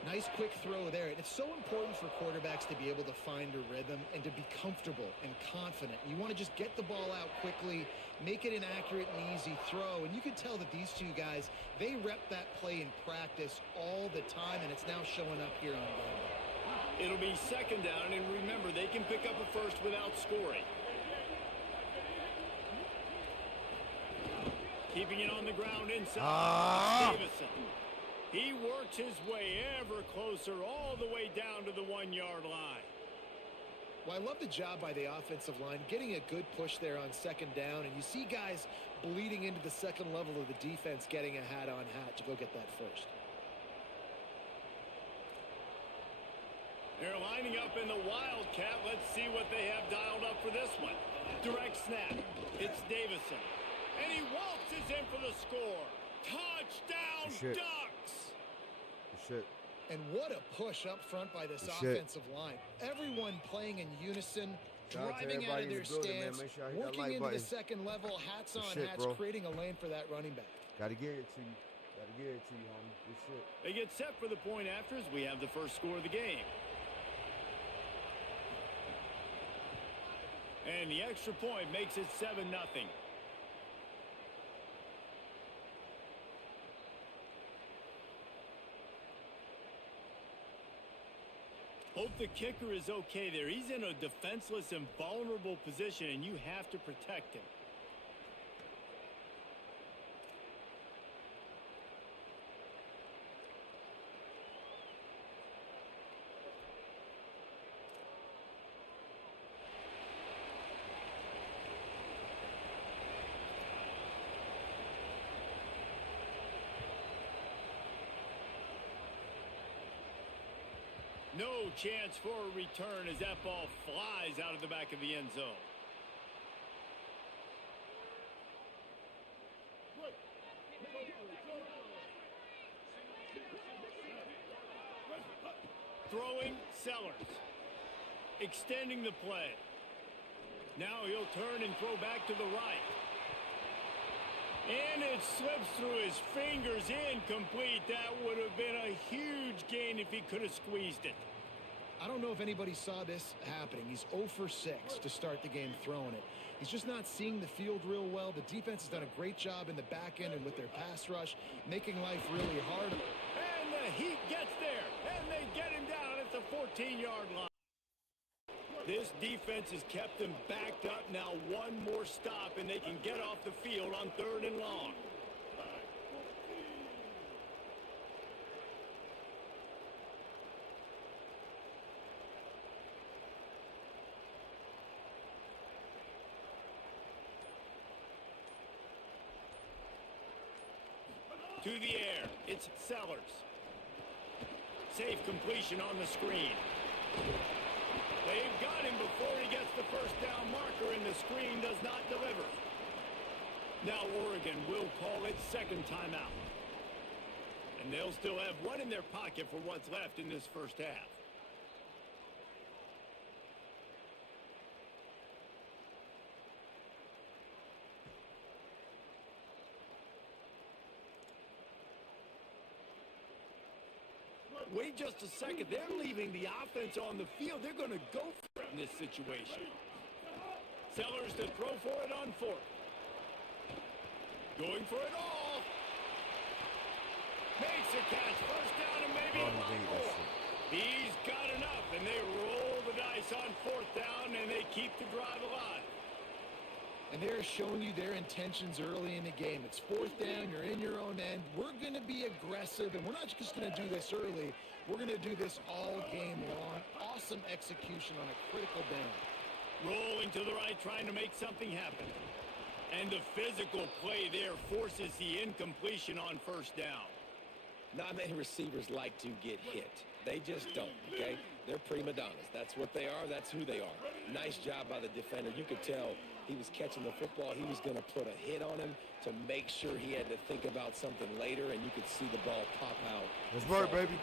Nice quick throw there. And it's so important for quarterbacks to be able to find a rhythm and to be comfortable and confident. You want to just get the ball out quickly, make it an accurate and easy throw. And you can tell that these two guys, they rep that play in practice all the time, and it's now showing up here on game day. It'll be second down, and remember, they can pick up a first without scoring. Keeping it on the ground inside. Davison. He works his way ever closer all the way down to the 1-yard line. Well, I love the job by the offensive line, getting a good push there on second down, and you see guys bleeding into the second level of the defense getting a hat-on-hat to go get that first. They're lining up in the Wildcat. Let's see what they have dialed up for this one. Direct snap. It's Davison. And he waltzes in for the score. Touchdown, Ducks! Shit. And what a push up front by this offensive line. Everyone playing in unison, driving out of their stance, working into the second level, hats on hats, creating a lane for that running back. Gotta give it to you. Gotta give it to you, homie. Good shit. They get set for the point after as we have the first score of the game. And the extra point makes it 7-0. Hope the kicker is okay there. He's in a defenseless and vulnerable position, and you have to protect him. No chance for a return as that ball flies out of the back of the end zone. Throwing Sellers. Extending the play. Now he'll turn and throw back to the right. And it slips through his fingers, incomplete. That would have been a huge gain if he could have squeezed it. I don't know if anybody saw this happening. He's 0 for 6 to start the game throwing it. He's just not seeing the field real well. The defense has done a great job in the back end and with their pass rush, making life really hard. And the Heat gets there, and they get him down at the 14-yard line. This defense has kept them backed up. Now one more stop, and they can get off the field on 3rd and long. To the air, it's Sellers. Safe completion on the screen. They've got him before he gets the first down marker, and the screen does not deliver. Now Oregon will call its second timeout. And they'll still have one in their pocket for what's left in this first half. Wait just a second. They're leaving the offense on the field. They're going to go for it in this situation. Sellers to throw for it on 4th. Going for it all. Makes a catch. First down and maybe a lot more. He's got enough, and they roll the dice on 4th down, and they keep the drive alive. And they're showing you their intentions early in the game. It's 4th down. You're in your own end. We're going to be aggressive, and we're not just going to do this early. We're going to do this all game long. Awesome execution on a critical down. Rolling to the right, trying to make something happen. And the physical play there forces the incompletion on 1st down. Not many receivers like to get hit. They just don't, okay? They're prima donnas. That's what they are. That's who they are. Nice job by the defender. You could tell he was catching the football. He was going to put a hit on him to make sure he had to think about something later, and you could see the ball pop out. Let's work, baby.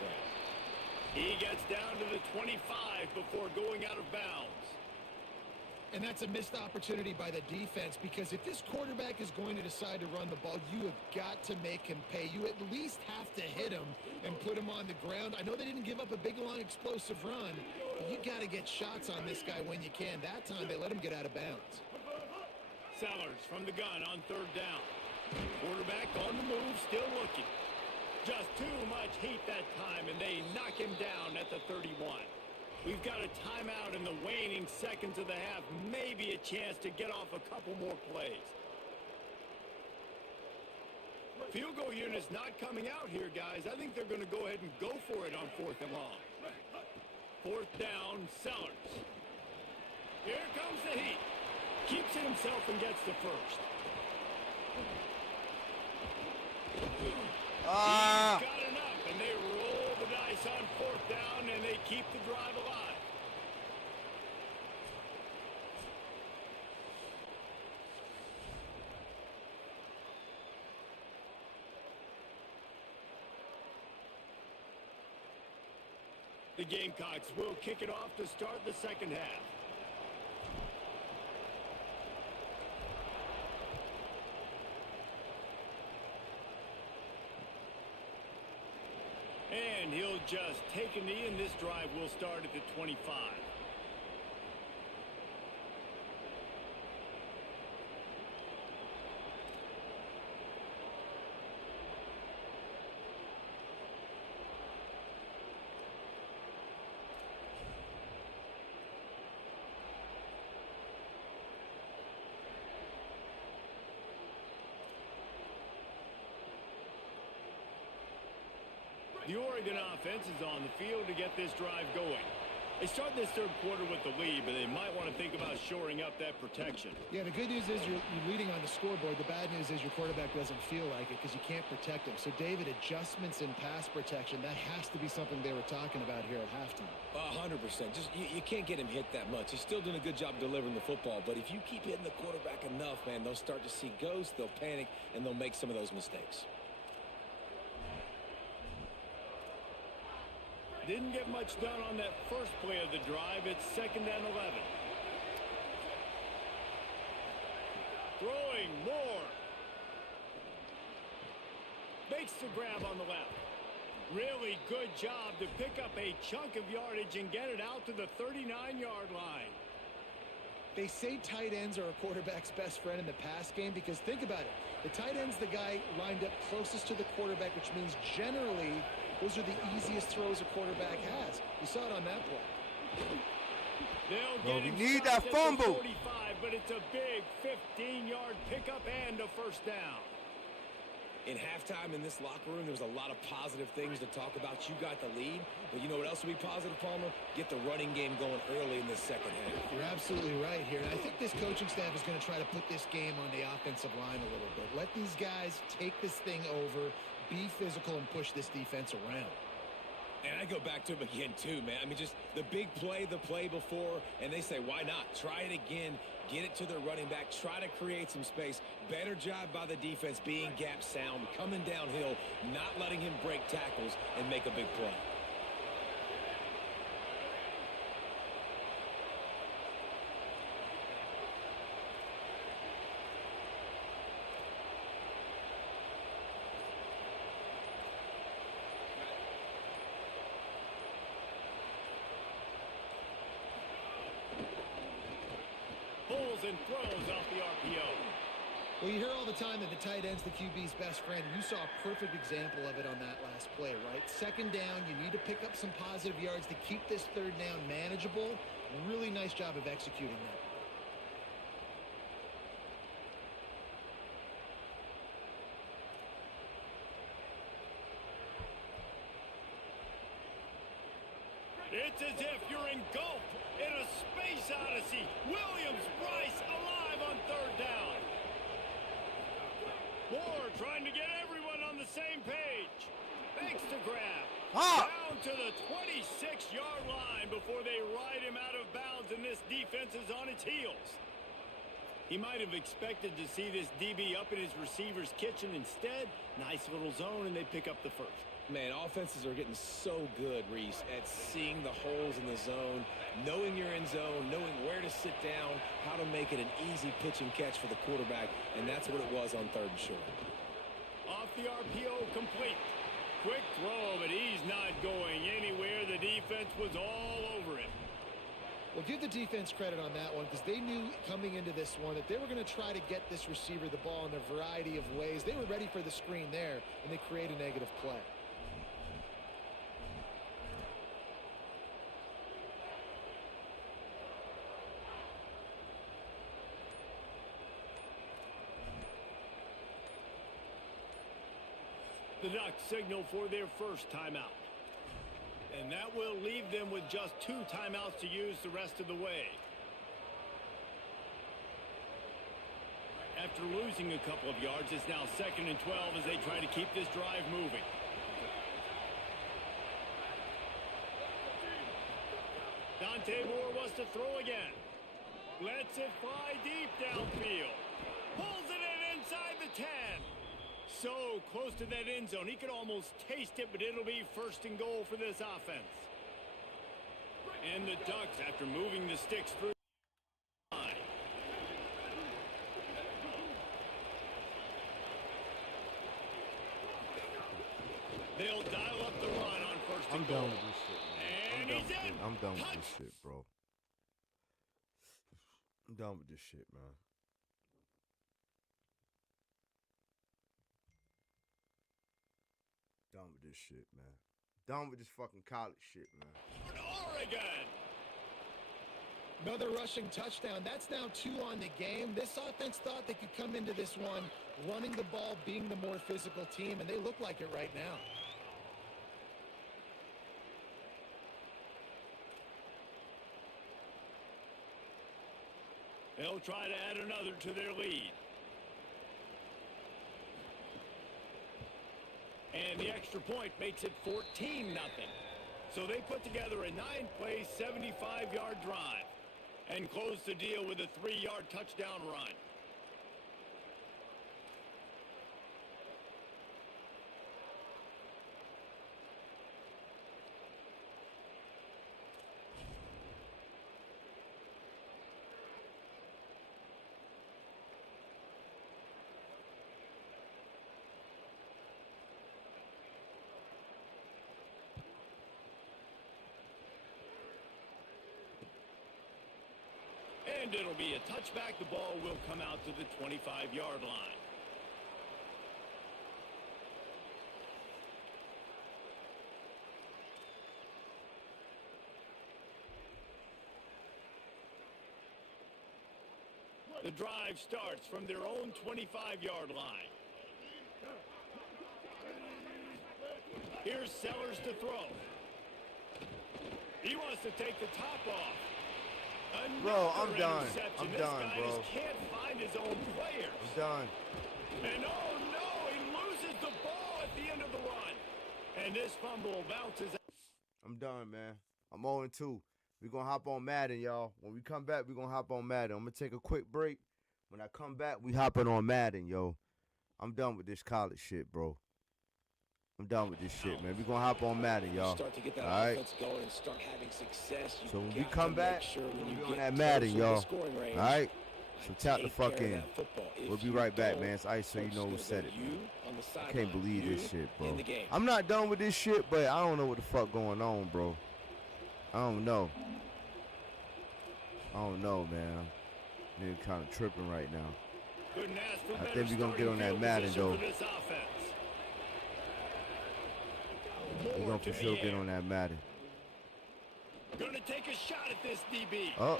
He gets down to the 25 before going out of bounds. And that's a missed opportunity by the defense, because if this quarterback is going to decide to run the ball, you have got to make him pay. You at least have to hit him and put him on the ground. I know they didn't give up a big, long, explosive run, but you got to get shots on this guy when you can. That time, they let him get out of bounds. Sellers from the gun on third down. Quarterback on the move, still looking. Just too much heat that time, and they knock him down at the 31. We've got a timeout in the waning seconds of the half. Maybe a chance to get off a couple more plays. Field goal unit's not coming out here, guys. I think they're going to go ahead and go for it on 4th and long. 4th down, Sellers. Here comes the heat. Keeps it himself and gets the first. He's got enough, and they roll the dice on 4th down, and they keep the drive alive. The Gamecocks will kick it off to start the second half. And he'll just take a knee, and this drive will start at the 25. The Oregon offense is on the field to get this drive going. They start this third quarter with the lead, but they might want to think about shoring up that protection. Yeah, the good news is you're leading on the scoreboard. The bad news is your quarterback doesn't feel like it because you can't protect him. So, David, adjustments in pass protection, that has to be something they were talking about here at halftime. 100%. Just you can't get him hit that much. He's still doing a good job delivering the football, but if you keep hitting the quarterback enough, man, they'll start to see ghosts, they'll panic, and they'll make some of those mistakes. Didn't get much done on that first play of the drive. It's 2nd and 11. Throwing more. Makes the grab on the left. Really good job to pick up a chunk of yardage and get it out to the 39-yard line. They say tight ends are a quarterback's best friend in the pass game because think about it. The tight end's the guy lined up closest to the quarterback, which means generally those are the easiest throws a quarterback has. You saw it on that play. We need that fumble. 45, but it's a big 15-yard pickup and a first down. In halftime in this locker room, there was a lot of positive things to talk about. You got the lead, but you know what else will be positive, Palmer? Get the running game going early in this second half. You're absolutely right here. And I think this coaching staff is going to try to put this game on the offensive line a little bit. Let these guys take this thing over, be physical, and push this defense around. And I go back to him again, too, man. I mean, just the big play, the play before, and they say, why not? Try it again. Get it to their running back. Try to create some space. Better job by the defense being gap sound, coming downhill, not letting him break tackles and make a big play. And throws off the RPO. Well, you hear all the time that the tight end's the QB's best friend. You saw a perfect example of it on that last play, right? 2nd down, you need to pick up some positive yards to keep this 3rd down manageable. Really nice job of executing that. It's as if you're engulfed in a space odyssey. Williams-Brice alive on 3rd down. Moore trying to get everyone on the same page. Makes the grab. Down to the 26-yard line before they ride him out of bounds, and this defense is on its heels. He might have expected to see this DB up in his receiver's kitchen. Instead, nice little zone, and they pick up the first. Man, offenses are getting so good, Reese, at seeing the holes in the zone, knowing your end zone, knowing where to sit down, how to make it an easy pitch and catch for the quarterback, and that's what it was on 3rd and short. Off the RPO, complete. Quick throw, but he's not going anywhere. The defense was all over him. Well, give the defense credit on that one because they knew coming into this one that they were going to try to get this receiver the ball in a variety of ways. They were ready for the screen there, and they create a negative play. The Ducks signal for their first timeout. And that will leave them with just 2 timeouts to use the rest of the way. After losing a couple of yards, it's now 2nd and 12 as they try to keep this drive moving. Dante Moore wants to throw again. Lets it fly deep downfield. Pulls it in inside the 10. So close to that end zone. He could almost taste it, but it'll be 1st and goal for this offense. And the Ducks, after moving the sticks through the line. They'll dial up the run on 1st and goal. I'm done with this shit, man. I'm done with this shit, bro. I'm done with this shit, man. Done with this shit, man. Done with this fucking college shit, man. Oregon! Another rushing touchdown. That's now 2 on the game. This offense thought they could come into this one running the ball, being the more physical team, and they look like it right now. They'll try to add another to their lead. And the extra point makes it 14-0. So they put together a 9-play, 75-yard drive and close the deal with a 3-yard touchdown run. And it'll be a touchback. The ball will come out to the 25-yard line. The drive starts from their own 25-yard line. Here's Sellers to throw. He wants to take the top off. Bro, I'm done. I'm This done, guy bro. just can't find his own players. I'm done. And oh no, he loses the ball at the end of the run. And this fumble bounces out. I'm done, man. I'm 0-2. We're going to hop on Madden, y'all. When we come back, we're going to hop on Madden. I'm going to take a quick break. When I come back, we hopping on Madden, yo. I'm done with this college shit, bro. I'm done with this shit, man. We're going to hop on Madden, y'all. Start to get that All right? offense going and start having success. So when we come back, we'll be on that Madden, y'all. All right? So tap the fuck in. We'll be right back, man. It's Ice, so you know who said it, man. I can't believe this shit, bro. I'm not done with this shit, but I don't know what the fuck going on, bro. I don't know. I don't know, man. Nigga kind of tripping right now. Couldn't ask for I think we're going to get on that Madden, though. We're going to for sure get on that Madden. Gonna take a shot at this DB. Oh.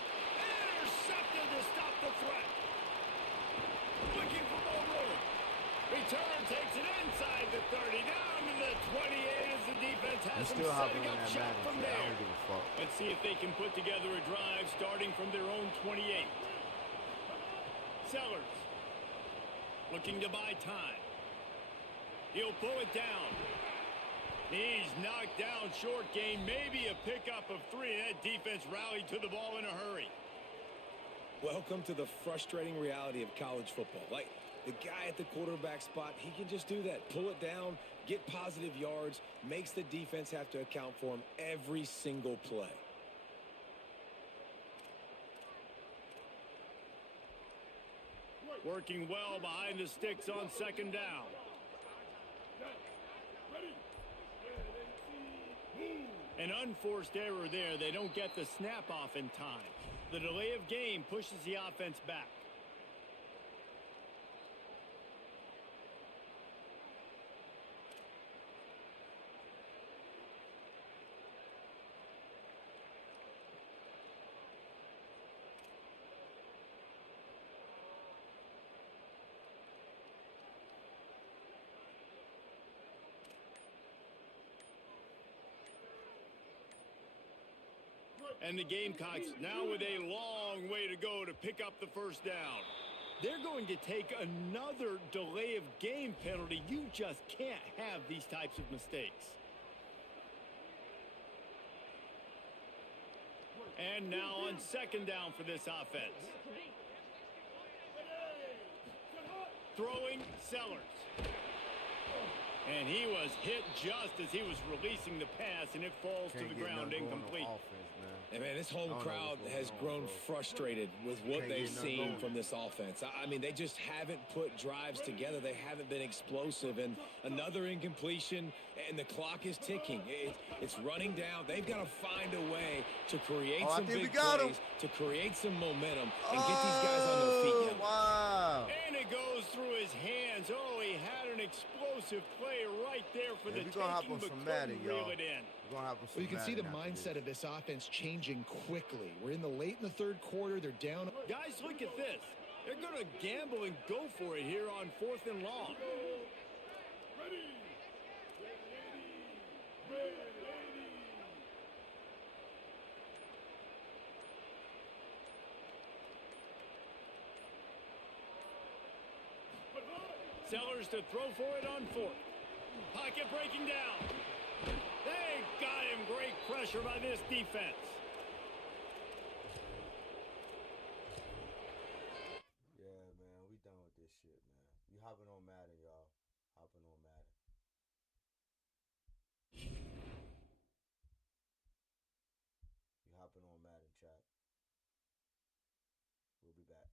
Intercepted to stop the threat. Looking for more room. Return takes it inside the 30, down to the 28 as the defense has I'm them still hopping setting on up that shop Madden. from I there. don't give a fuck. Let's see if they can put together a drive starting from their own 28. Sellers looking to buy time. He'll pull it down. He's knocked down short game, maybe a pickup of 3. That defense rallied to the ball in a hurry. Welcome to the frustrating reality of college football. Like, The guy at the quarterback spot, he can just do that. Pull it down, get positive yards, makes the defense have to account for him every single play. Working well behind the sticks on second down. An unforced error there. They don't get the snap off in time. The delay of game pushes the offense back. And the Gamecocks now with a long way to go to pick up the first down. They're going to take another delay of game penalty. You just can't have these types of mistakes. And now on second down for this offense. Throwing Sellers. And he was hit just as he was releasing the pass, and it falls to the ground incomplete. And, man, this home crowd has grown frustrated with what they've seen from this offense. I mean, they just haven't put drives together. They haven't been explosive. And another incompletion, and the clock is ticking. It's running down. They've got to find a way to create some big plays, to create some momentum, and get these guys on their feet. Wow. And it goes through his hands. Oh, he had an explosive play right there for the taking, but couldn't reel it in. Well, you can see the mindset of this offense changing quickly. We're in the late in the third quarter. They're down. Guys, look at this. They're going to gamble and go for it here on 4th and long. Sellers to throw for it on 4th. Pocket breaking down. They got him. Great pressure by this defense. Yeah, man, we done with this shit, man. You hopping on Madden, y'all. Hopping on Madden. You hopping on Madden, chat. We'll be back.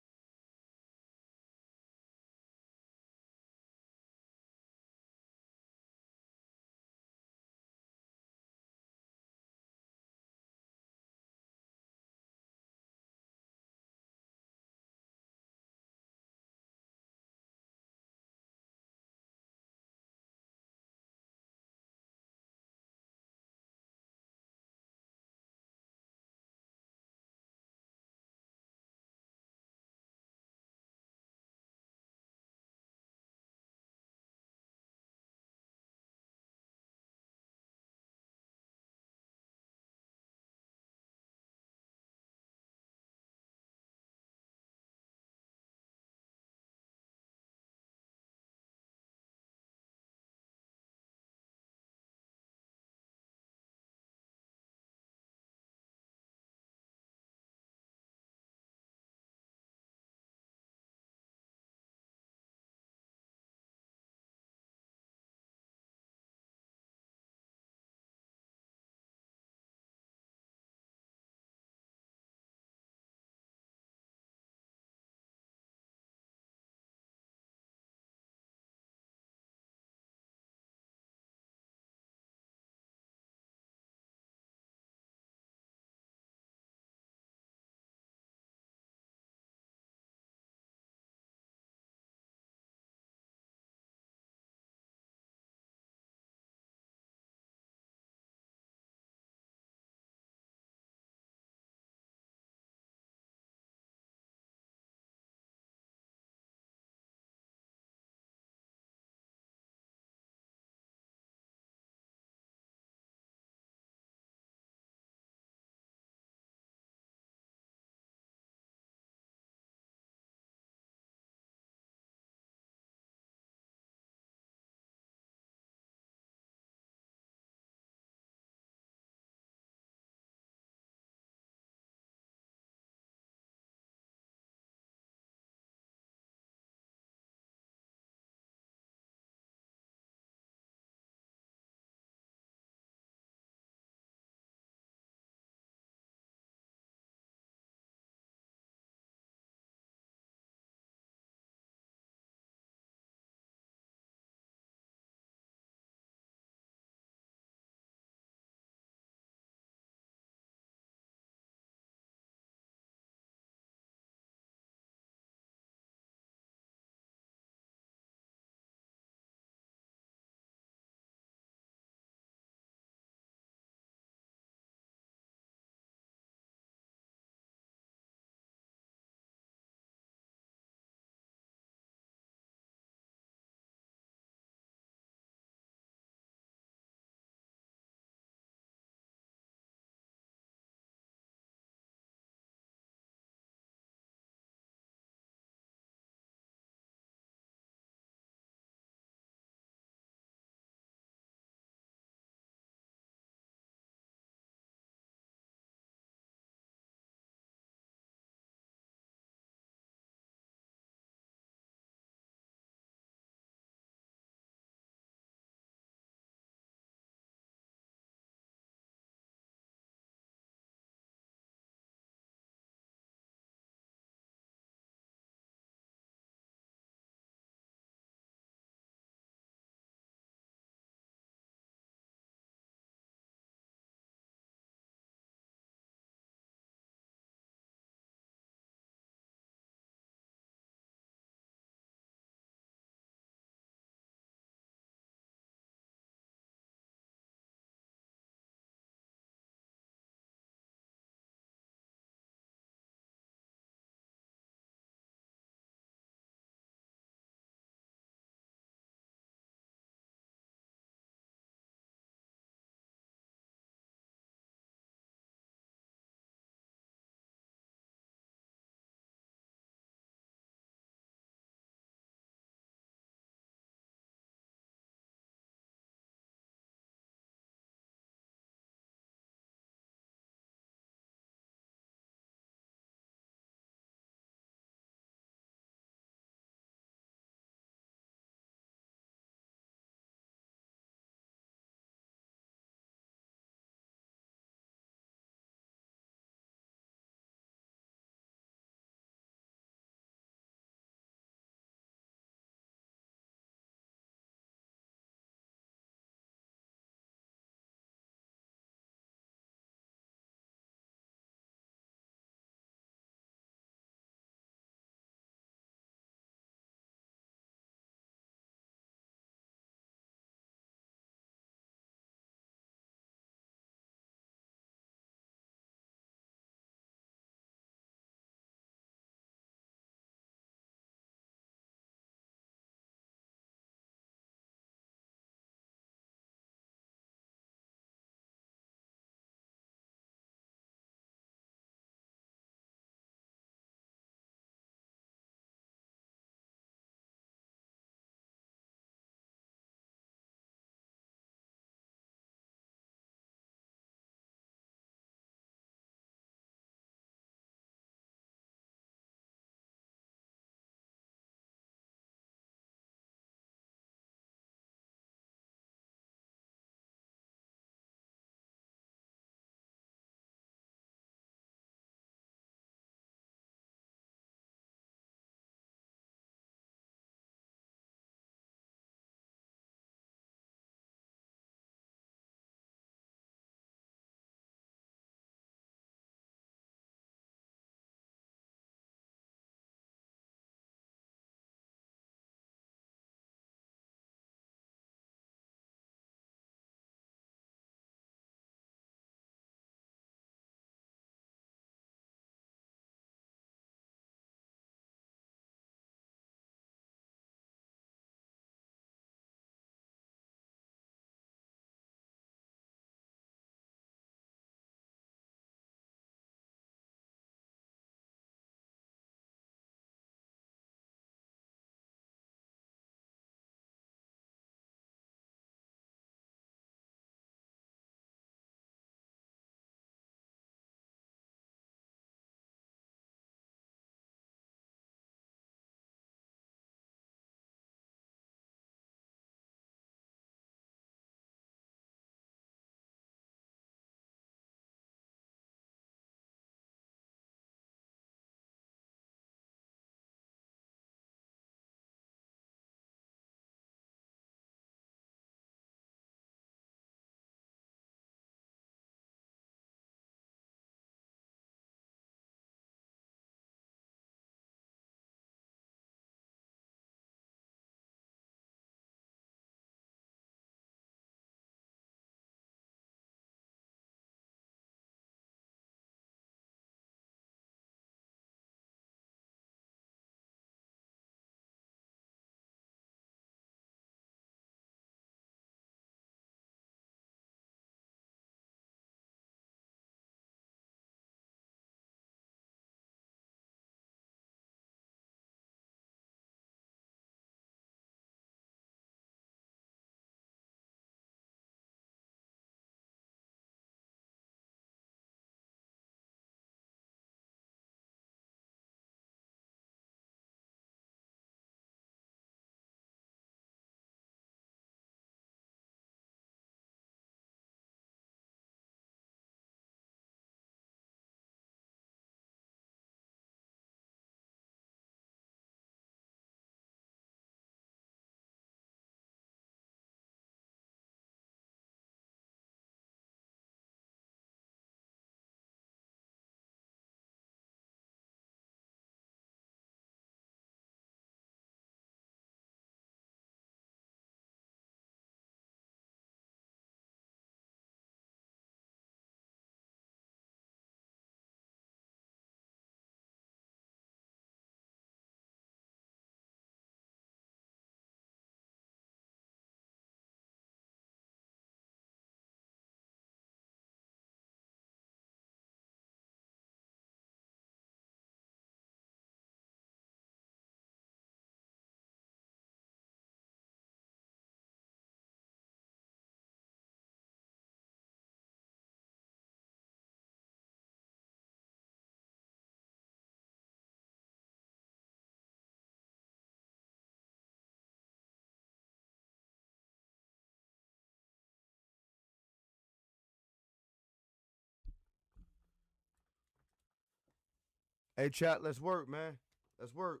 Hey, chat, let's work, man. Let's work.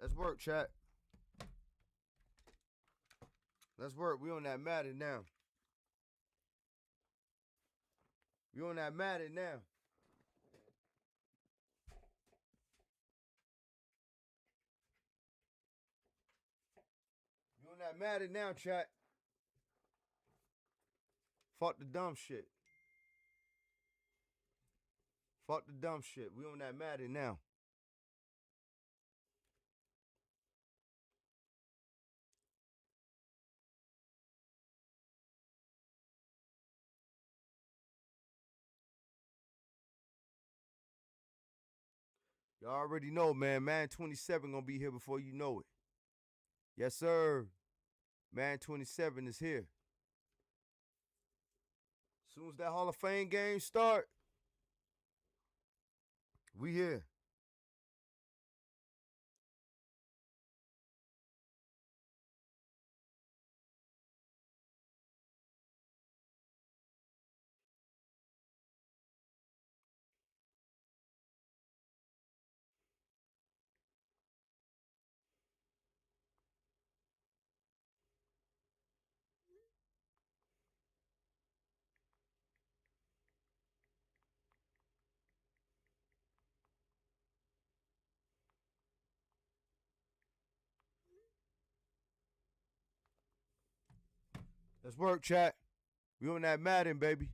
Let's work, chat. Let's work. We on that Madden now. We on that Madden now. We on that Madden now, chat. Fuck the dumb shit. Fuck the dumb shit. We on that Madden now. Y'all already know, man. Man 27 gonna be here before you know it. Yes, sir. Man 27 is here. Soon as that Hall of Fame game start, we here. Let's work, chat. We on that Madden, baby.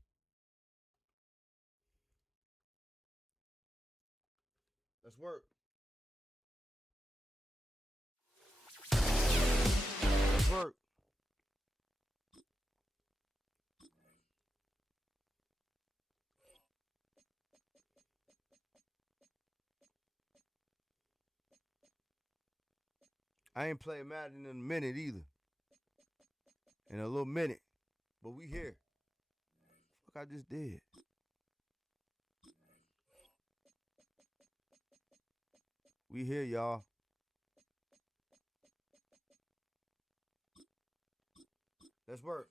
Let's work. Let's work. I ain't played Madden in a minute either. In a little minute. But we here. Fuck I just did. We here, y'all. Let's work.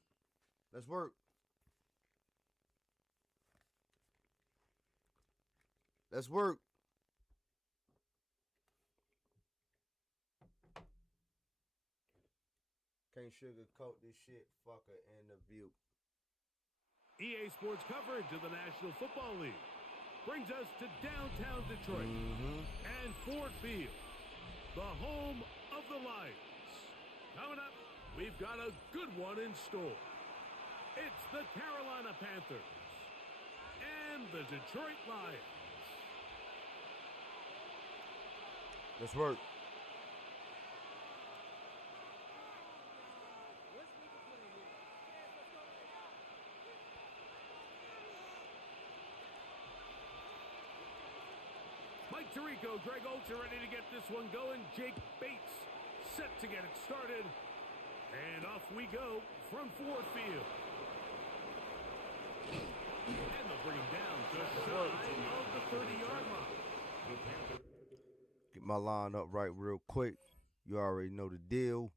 Let's work. Let's work. Can't sugarcoat this shit. Fucker interview. EA Sports coverage of the National Football League brings us to downtown Detroit and Ford Field, the home of the Lions. Coming up, we've got a good one in store. It's the Carolina Panthers and the Detroit Lions. Let's work. Mike Tirico, Greg Olds are ready to get this one going. Jake Bates set to get it started. And off we go from Ford Field. And they'll bring him down just shy of the 30-yard line. Get my line up right real quick. You already know the deal.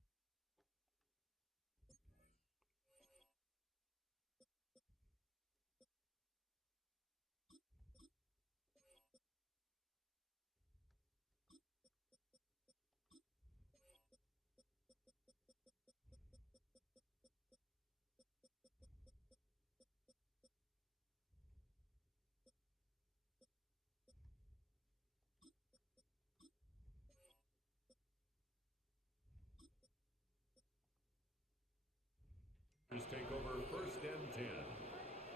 Take over first and 10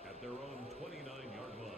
at their own 29-yard line.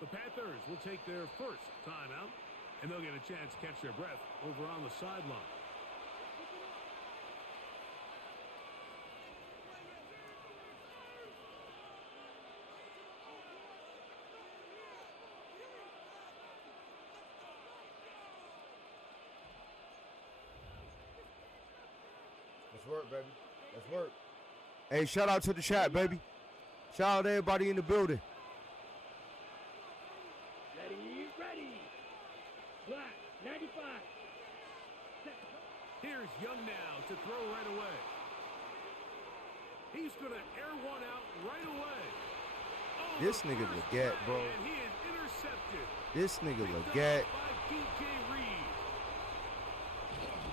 The Panthers will take their first timeout, and they'll get a chance to catch their breath over on the sideline. Let's work, baby. Let's work. Hey, shout out to the chat, baby. Shout out to everybody in the building. Ready. Black, 95. Here's Young now to throw right away. He's going to air one out right away. Oh, This nigga Leggett, bro. And he is intercepted. This nigga Picked up Leggett. by DJ Reed.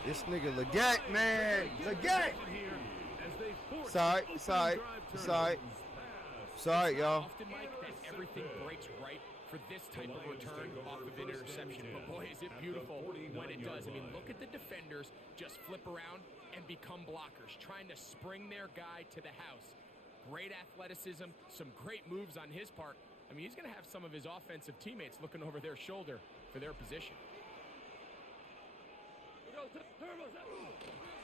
This nigga Leggett, man. Leggett. Here as they force It's all right. an It's all right. opening drive It's all right. turnover. It's all right, y'all. Often, Mike, that everything breaks right for this type of return off of an interception. But boy, is it beautiful when it does. I mean, look at the defenders just flip around and become blockers, trying to spring their guy to the house. Great athleticism, some great moves on his part. I mean, he's going to have some of his offensive teammates looking over their shoulder for their position.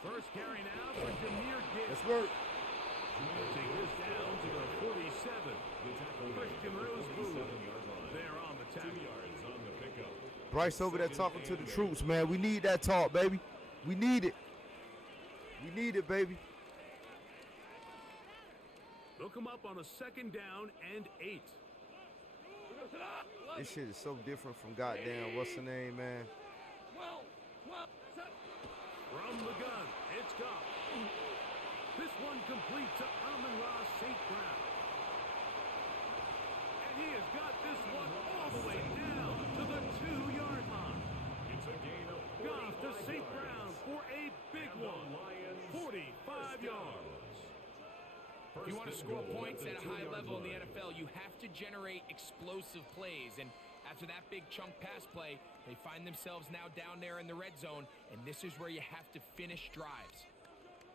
First carry now for Jahmyr Gibbs. Let's work. Take this down to the 47. Christian Rosebud. They're on the tackle. 2 yards on the pickup. Bryce over there talking to the troops, man. We need that talk, baby. We need it. We need it, baby. They'll come up on a 2nd down and 8. This shit is so different from goddamn, what's the name, man? From the gun, it's Goff. This one complete to Amon-Ra St. Brown. And he has got this one all the way down to the 2-yard line. It's a gain of Goff to St. Brown for a big one. 45 yards. If you want to score points at a high level in the NFL, you have to generate explosive plays. And after that big chunk pass play, they find themselves now down there in the red zone, and this is where you have to finish drives.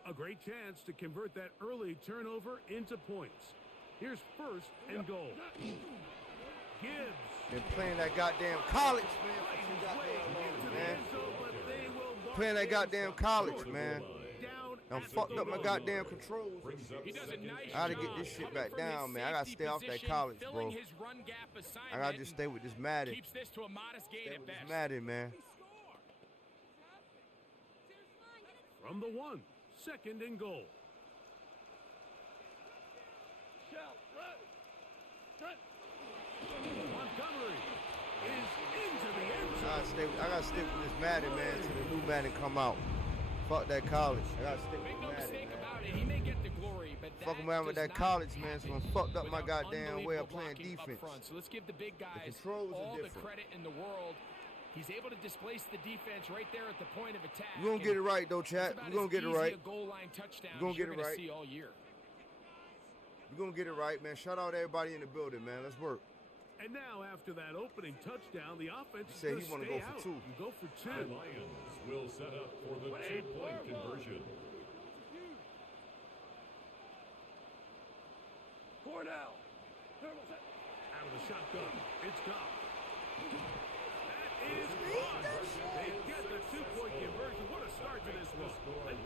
A great chance to convert that early turnover into points. Here's 1st and goal. Gibbs. Been playing that goddamn college, man, for too goddamn long, man. Playing that goddamn college, man. I'm fucked up my goddamn controls. He does a nice I gotta job get this shit coming back from down, his man. I gotta safety stay off that position, college, filling bro. his run gap I assignment, gotta just stay with this Madden. keeps this to a modest gain Stay at with this best. Madden, man. From the 1, 2nd and goal. Montgomery is into the end zone. I gotta stick with this Madden, man, till the new Madden come out. Fuck that college. I gotta stick Make with no Madden, mistake man. about it, he may get the glory, but that Fucking around with does that not college, man, so happen I'm fucked up my without goddamn way of unbelievable playing blocking up defense. front. So let's give the big guys controls are all the different. credit in the world. He's able to displace the defense right there at the point of attack. We're gonna get it right, though, It's chat. about We're gonna as get it easy right. a goal line touchdown We're gonna as get you're it gonna right. see all year. We're gonna get it right, man. Shout out everybody in the building, man. Let's work. And now, after that opening touchdown, the offense He said is he going wanna to go stay for out 2. and go for 2. The Lions will set up for the 2-point conversion. Cornell. Out of the shotgun, it's Goff. That is caught. They get the 2-point conversion. What a start to this one. An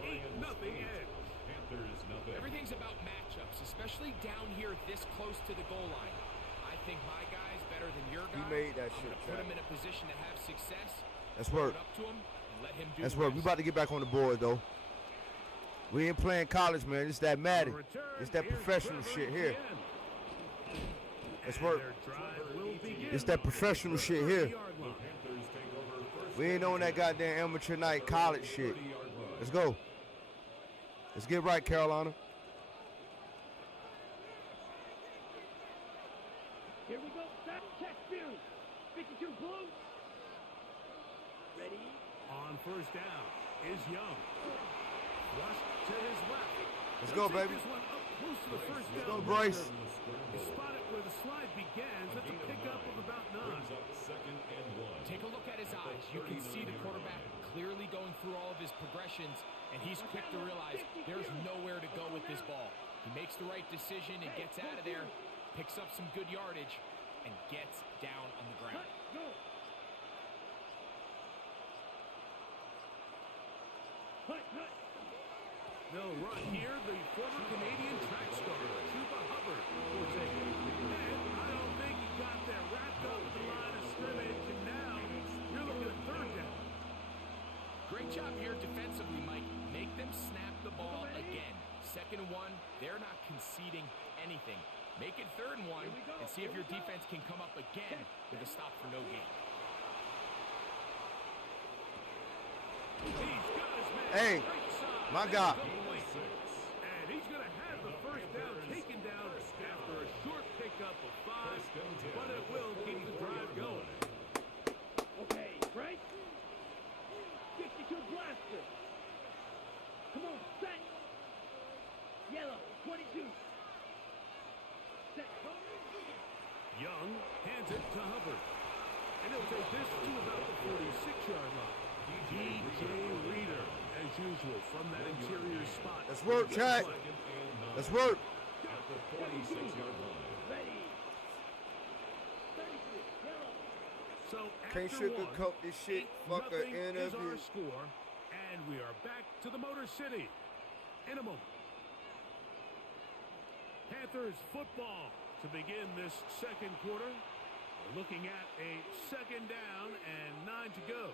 8-0 edge. Panthers nothing. Everything's about matchups, especially down here this close to the goal line. I think my guy's better than your guy. He made that I'm shit, gonna put Chad. him in a position to have success. Let's Throw work. it up to him and let him do Let's the work. We rest. about to get back on the board, though. We ain't playing college, man. It's that Madden. It's that professional shit here. Let's work. It's that professional shit here. We ain't on that goddamn amateur night college shit. Let's go. Let's get right, Carolina. Here we go. Check view. 52 blue. Ready? On 1st down is Young. Rush to his left. Let's go, They'll take baby. this one up close to the 1st Let's down go, Bryce. He spotted where the slide begins. That's a pickup of about 9. Brings up 2nd and 1. Take a look at his eyes. You can see the quarterback clearly going through all of his progressions, and he's quick to realize there's nowhere to go with this ball. He makes the right decision and gets out of there, picks up some good yardage, and gets down on the ground. Go. Hut. They'll run here the former Canadian track star, Chuba Hubbard, will take it. And I don't think he got there wrapped up at the line of scrimmage, and now you're looking at 3rd down. Great job here defensively, Mike. Make them snap the ball 2nd and 1. They're not conceding anything. Make it 3rd and 1 and see if your defense can come up again with a stop for no gain. Hey, my God. And he's going to have the first down taken down after a short pickup of 5, but it will keep the drive going. Okay, right? 52 blaster. Come on, set. Yellow, 22. Set. Young hands it to Hubbard. And he'll take this to about the 46-yard line. DJ Reader, as usual, from that interior spot. Let's work, Chad. Let's work. At the 46-yard line. Ready. 36, yellow. So Can't after sugarcoat one, this shit. 8-0 Fuck a is interview. our score, and we are back to the Motor City in a moment. Panthers football to begin this second quarter. We're looking at a 2nd down and 9 to go.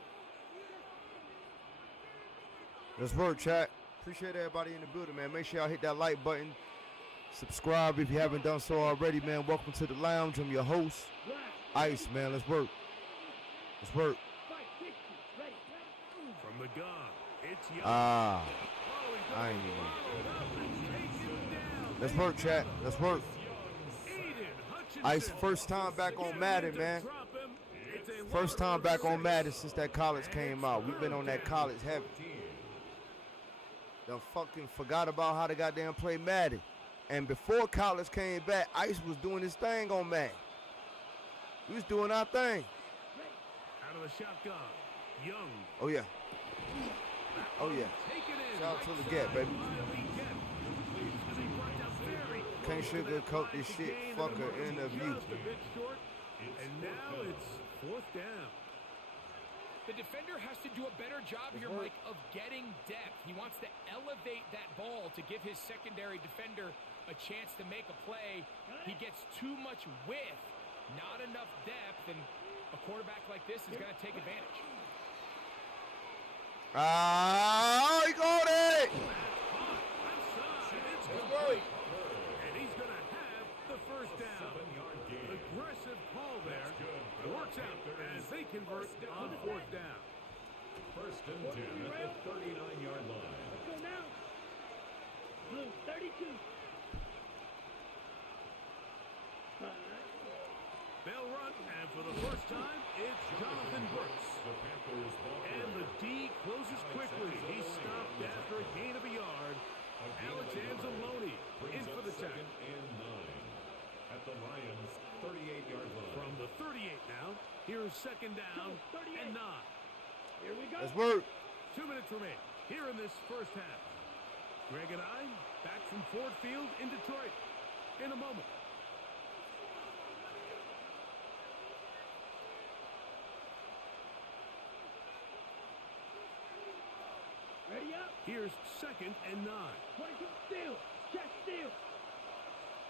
Let's work, chat. Appreciate everybody in the building, man. Make sure y'all hit that like button. Subscribe if you haven't done so already, man. Welcome to the lounge. I'm your host, Ice, man. Let's work. Let's work. From the gun, it's Young. Ah, Oh, I ain't he's even. followed up and taken down. Let's work, chat. Let's work. Aiden Hutchinson. Ice, first time back on Madden, man. First time back on Madden since that college came out. We've been on that college heavy. Done fucking forgot about how to goddamn play Madden. And before college came back, Ice was doing his thing on Madden. We was doing our thing. Out of the shotgun, Young. Oh, yeah. Oh, yeah. Take it in. Shout out to Right the Get, side, baby. Wiley Get. As he brought down very Can't close to that sugarcoat five this to shit. gain, Fuck and the a Murphys interview. just a bit short. And now it's 4th down. The defender has to do a better job here, Mike, of getting depth. He wants to elevate that ball to give his secondary defender a chance to make a play. He gets too much width, not enough depth, and a quarterback like this is going to take advantage. Ah, he got it! It's complete. And he's going to have the first down. Aggressive call there. Works out as they convert on 4th down. 1st and 10 at the 39-yard line. Let's go now. Blue, 32. They'll run, and for the first time, it's Jonathan Brooks. And the D closes quickly. He's stopped after a gain of a yard. Alex Anzalone in for the tackle. And 9 at the Lions' 38-yard line. From the 38 now, here's 2nd down and 9. Here we go. Let's work. 2 minutes remain here in this first half. Greg and I back from Ford Field in Detroit in a moment. Ready up. Here's 2nd and 9. 22, steal. Check, steal.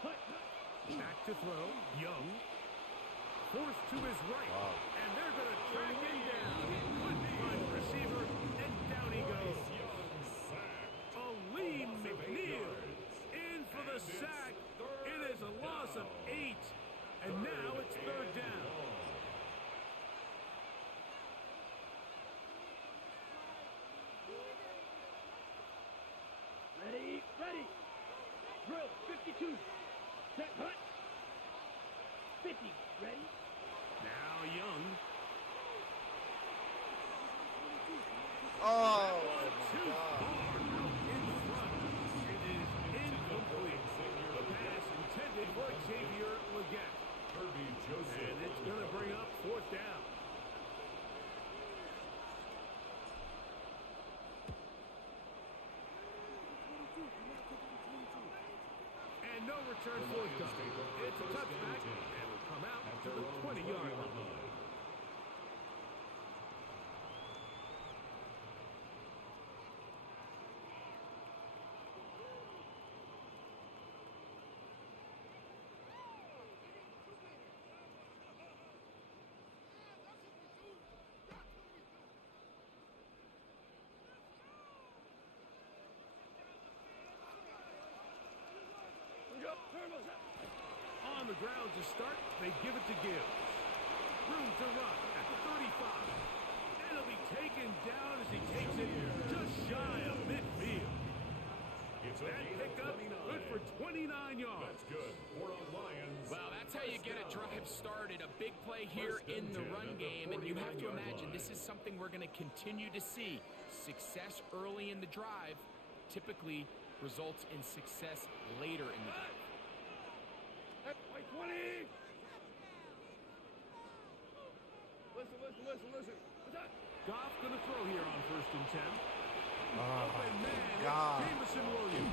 Hut. Back to throw. Young. Forced to his right. And they're going to track him down. He couldn't find the receiver, and down he goes. Aleem McNeil in for the sack. It is a loss of 8. And now it's 3rd down. Ready, ready. Drill, 52. Set, hut. 50, ready. Now Young. Oh, Too far out in front. It is incomplete. The pass intended for Xavier Leggett. And it's going to bring up 4th down. And no return forthcoming. It's a touchback, and will come out to the 20-yard line. On the ground to start, they give it to Gibbs. Room to run at the 35. And he'll be taken down as he takes it just shy of midfield. That pickup, good for 29 yards. That's good for a Lions. Well, that's how you get a drive started. A big play here in the run game, and you have to imagine this is something we're going to continue to see. Success early in the drive typically results in success later in the drive. Like 20. Listen. Goff going to throw here on 1st and 10. Open man, God. Jameson Williams.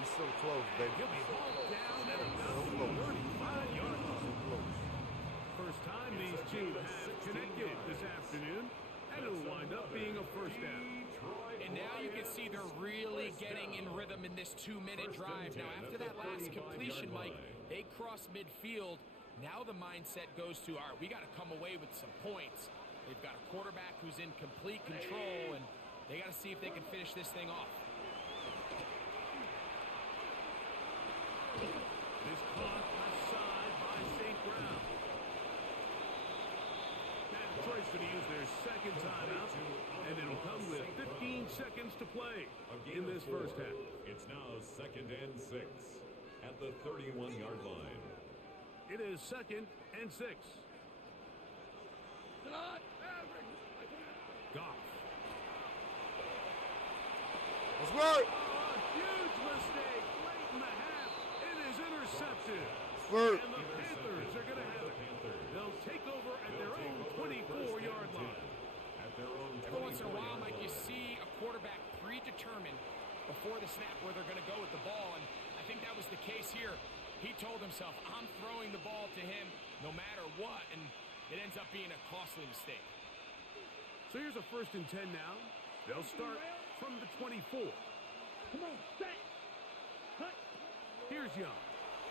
He's so close, baby. He'll be hauled down at about the 35-yard line. First time these two have connected this afternoon, and it'll wind up being a first down. And now you can see they're really getting in rhythm in this 2-minute drive. Now, after that last completion, Mike, they cross midfield. Now the mindset goes to, all right, we got to come away with some points. They've got a quarterback who's in complete control, and they got to see if they can finish this thing off. This caught aside by St. Brown. And Detroit's going to use their second timeout, and it'll come with 15 seconds to play in this first half. It's now 2nd and 6 at the 31-yard line. It is 2nd and 6. Goff. Let's work. A huge mistake late in the half. It is intercepted. Let's work. And the Panthers are going to have it. They'll take over at their own 24-yard line. Every once in a while, Mike, you see a quarterback predetermined before the snap where they're going to go with the ball, and I think that was the case here. He told himself, I'm throwing the ball to him no matter what, and it ends up being a costly mistake. So here's a 1st and 10 now. They'll start from the 24. Come on, set. Cut. Here's Young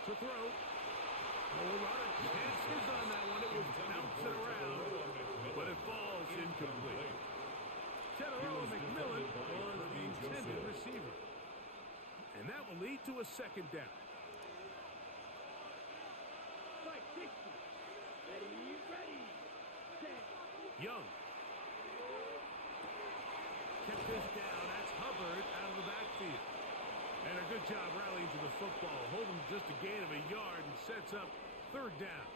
to throw. A lot of chances on that one. It was bouncing around, but it falls incomplete. General McMillan was the intended receiver. And that will lead to a 2nd down. Young. Kept this down. That's Hubbard out of the backfield. And a good job rallying to the football. Holding just a gain of a yard and sets up 3rd down.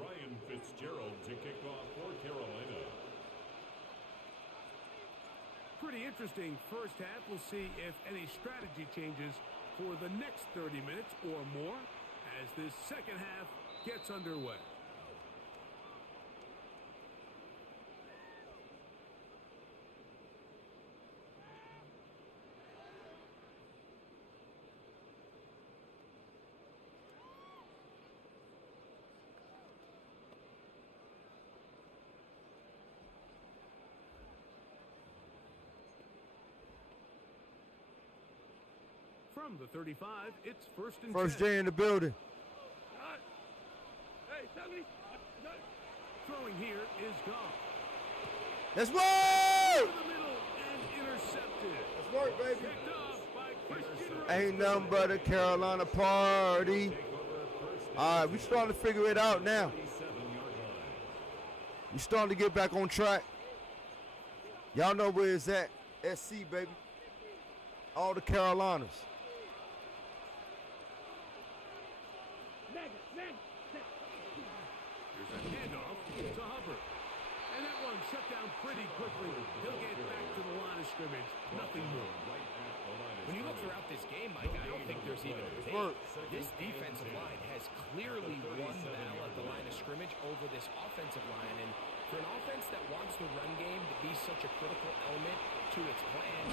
Ryan Fitzgerald to kick off for Carolina. Pretty interesting first half. We'll see if any strategy changes for the next 30 minutes or more as this second half gets underway. From the 35, it's 1st and 10. First J in the building. Throwing here is Goff. Let's work. To the middle and intercepted. Let's work, baby. Picked off by Christian Ain't nothing but a Carolina party. All right, we starting to figure it out now. We starting to get back on track. Y'all know where it's at. SC, baby. All the Carolinas. Here's a handoff to Hubbard. And that one shut down pretty quickly. He'll get back to the line of scrimmage. Nothing more. When you look throughout this game, Mike, I don't think there's even a debate. This defensive line has clearly won the battle at the line of scrimmage over this offensive line. And For an offense that wants the run game to be such a critical element to its plan,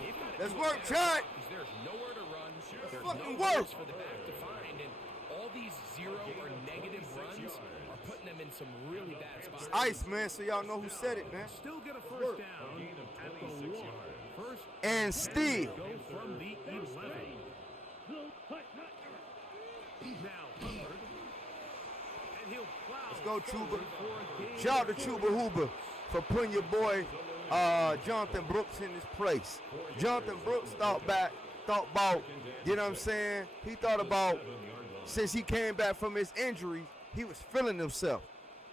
they've got to Let's do a work, better Chad. job, because there's nowhere to run. There's fucking no work. holes for the back to find, and all these zero or negative runs are putting them in some really bad spots. Ice, man, so y'all know who said it, man. Still get a first down at the 1. First And still. go from the 11. Now Hubbard. And he'll plow. Let's go, Chuba. forward for a gain Shout out to of Chuba 4. Huber for putting your boy Jonathan Brooks in his place. Jonathan Brooks thought about, you know what I'm saying? He thought about, since he came back from his injury, he was feeling himself.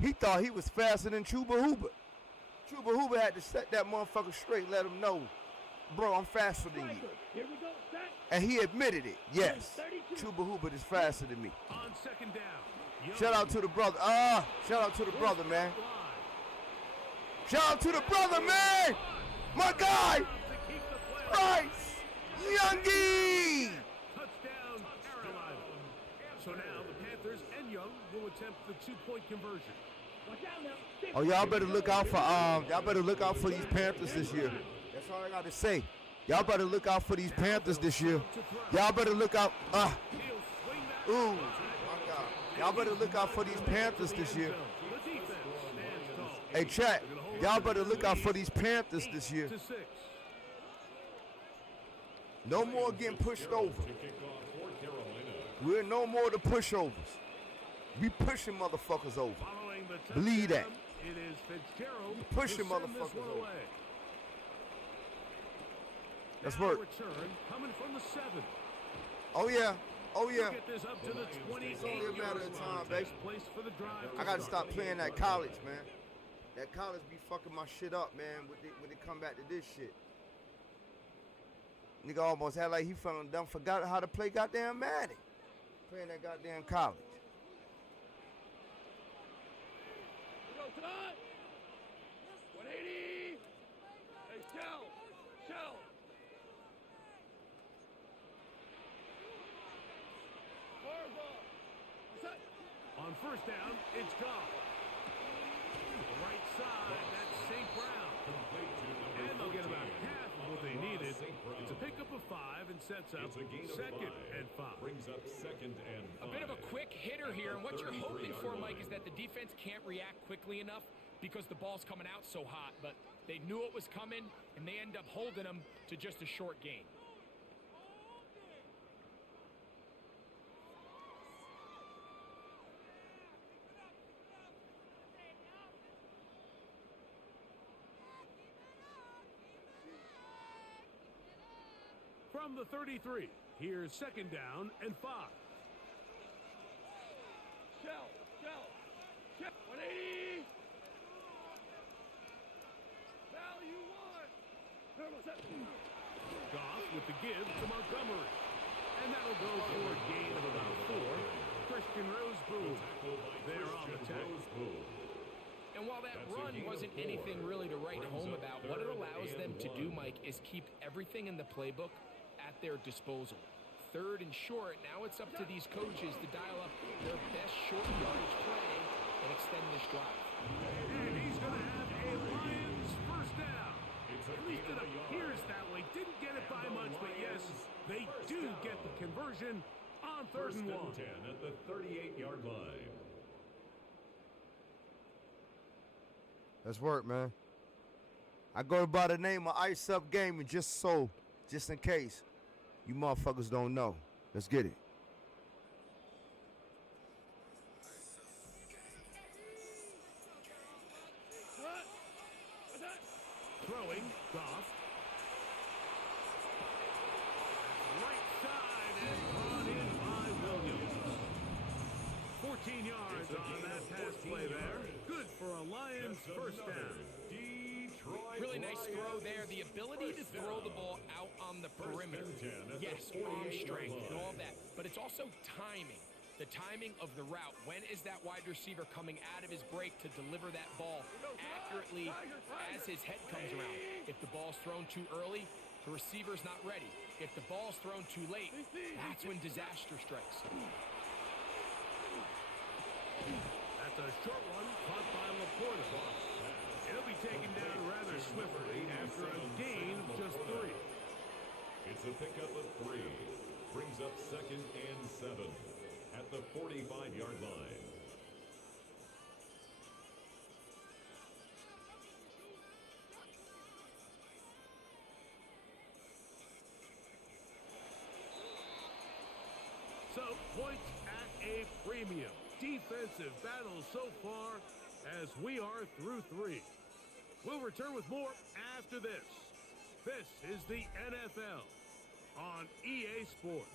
He thought he was faster than Chuba Huber. Chuba Huber had to set that motherfucker straight, let him know, bro, I'm faster than you. And he admitted it. Yes, Chuba Huber is faster than me. On second down. Young Shout out to the brother. Shout out to the brother, man. line. Shout out to the brother, man. My guy, To keep the play. Bryce Youngie. Touchdown, Carolina. So now the Panthers and Young will attempt the 2-point conversion. Oh, y'all better look out for these Panthers this year. That's all I got to say. Y'all better look out for these Panthers this year. Y'all better look out. He'll swing that. Ooh, my God. Y'all better look out for these Panthers this year. The defense stands tall. Hey, chat. Y'all better look out for these Panthers this year. 8 to 6. No more getting pushed over. We're no more the pushovers. We pushing motherfuckers over. Following the Believe that. touchdown, it is Fitzgerald Pushing to send this motherfuckers one over. away. Let's Now work. Return coming from the 7. Oh, yeah. Oh, yeah. Get this up to the 28. It's only a matter of time, baby. Place for the drive. I gotta stop playing that college, man. That college be fucking my shit up, man, when they come back to this shit. Nigga almost had like he forgot how to play goddamn Madden. Playing that goddamn college. Go, Todd! 180! Hey, Shell! Shell! On first down, it's gone. Right side, that's St. Brown. And they'll get about half of what they needed. It's a pickup of 5 and sets up second and 5. Brings up second and 5. A bit of a quick hitter here, and what you're hoping for, Mike, is that the defense can't react quickly enough because the ball's coming out so hot, but they knew it was coming, and they end up holding them to just a short gain. From the 33, here's second down and 5. Shell! Shell! Shell! 180! Value 1! Goff with the give to Montgomery. And that'll go for a gain of about 4. Christian Rosebrook there on the tackle. And while that run wasn't anything really to write home about, what it allows them to do, Mike, is keep everything in the playbook at their disposal. Third and short, now it's up to these coaches to dial up their best short yardage play and extend this drive. And he's going to have a Lions first down. At least it appears that way. Didn't get it by much, but yes, they do get the conversion on third and 1. 10 at the 38-yard line. Let's work, man. I go by the name of Ice Up Gaming just in case you motherfuckers don't know. Let's get it. Throwing, Goff. Right side and brought in by Williams. 14 yards on that pass play there. Good for a Lions first down. Really nice throw there. The ability to throw the ball out on the perimeter. Yes, arm strength and all that. But it's also timing. The timing of the route. When is that wide receiver coming out of his break to deliver that ball accurately as his head comes around? If the ball's thrown too early, the receiver's not ready. If the ball's thrown too late, that's when disaster strikes. That's a short one caught by Laporta. pickup of 3. Brings up 2nd and 7 at the 45-yard line. So, points at a premium. Defensive battle so far as we are through 3. We'll return with more after this. This is the NFL on EA Sports.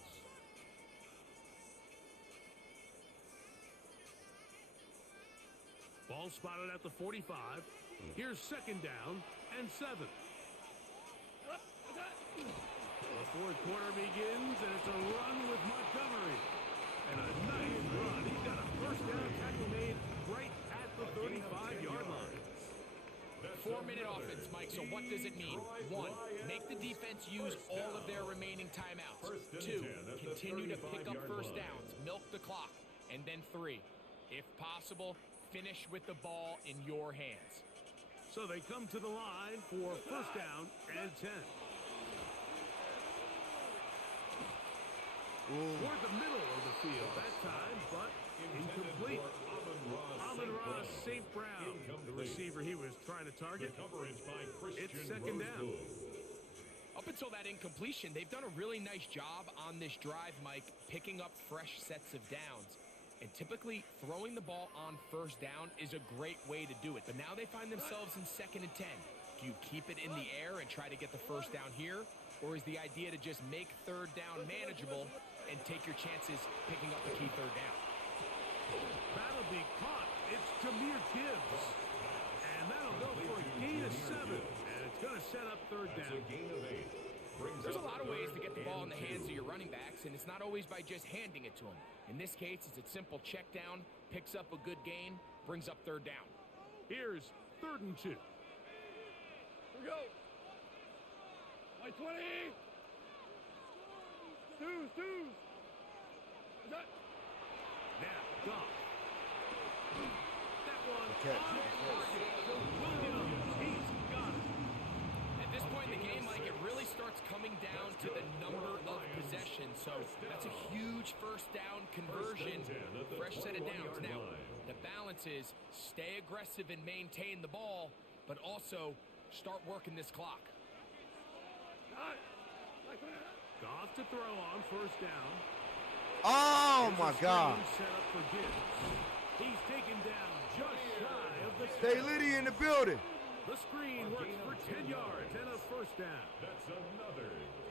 Ball spotted at the 45. Here's 2nd down and 7. The 4th quarter begins, and it's a run with Montgomery. And a nice run. He's got a 1st down tackle made right at the 35-yard line. 4-minute offense, Mike, so what does it mean? 1, make the defense use all of their remaining timeouts. 2, continue to pick up 1st downs, milk the clock. And then 3, if possible, finish with the ball in your hands. So they come to the line for 1st down and 10. Toward the middle of the field that time, but incomplete. Amon-Ra St. Brown, the receiver he was trying to target. It's 2nd down. Up until that incompletion, they've done a really nice job on this drive, Mike, picking up fresh sets of downs. And typically, throwing the ball on 1st down is a great way to do it. But now they find themselves in 2nd and 10. Do you keep it in the air and try to get the 1st down here? Or is the idea to just make 3rd down manageable and take your chances picking up the key 3rd down? That'll be caught. It's Jahmyr Gibbs. And that'll go for a gain of 7. And it's going to set up 3rd down. There's a lot of ways to get the ball in the hands of your running backs, and it's not always by just handing it to them. In this case, it's a simple check down, picks up a good gain, brings up 3rd down. Here's 3rd and 2. Here we go. My 20. Deuce. Now, Goff. That one Okay. on target to Williams. He's got it. At this point in the game, Mike, it really starts coming down to the number of possessions. So that's a huge 1st down conversion, fresh set of downs. Now, the balance is stay aggressive and maintain the ball, but also start working this clock. Goff to throw on 1st down. Oh, my God. Set up for Gibbs. He's taken down just shy of the Stay Liddy in the building. The screen works for 10 yards and a 1st down. That's another.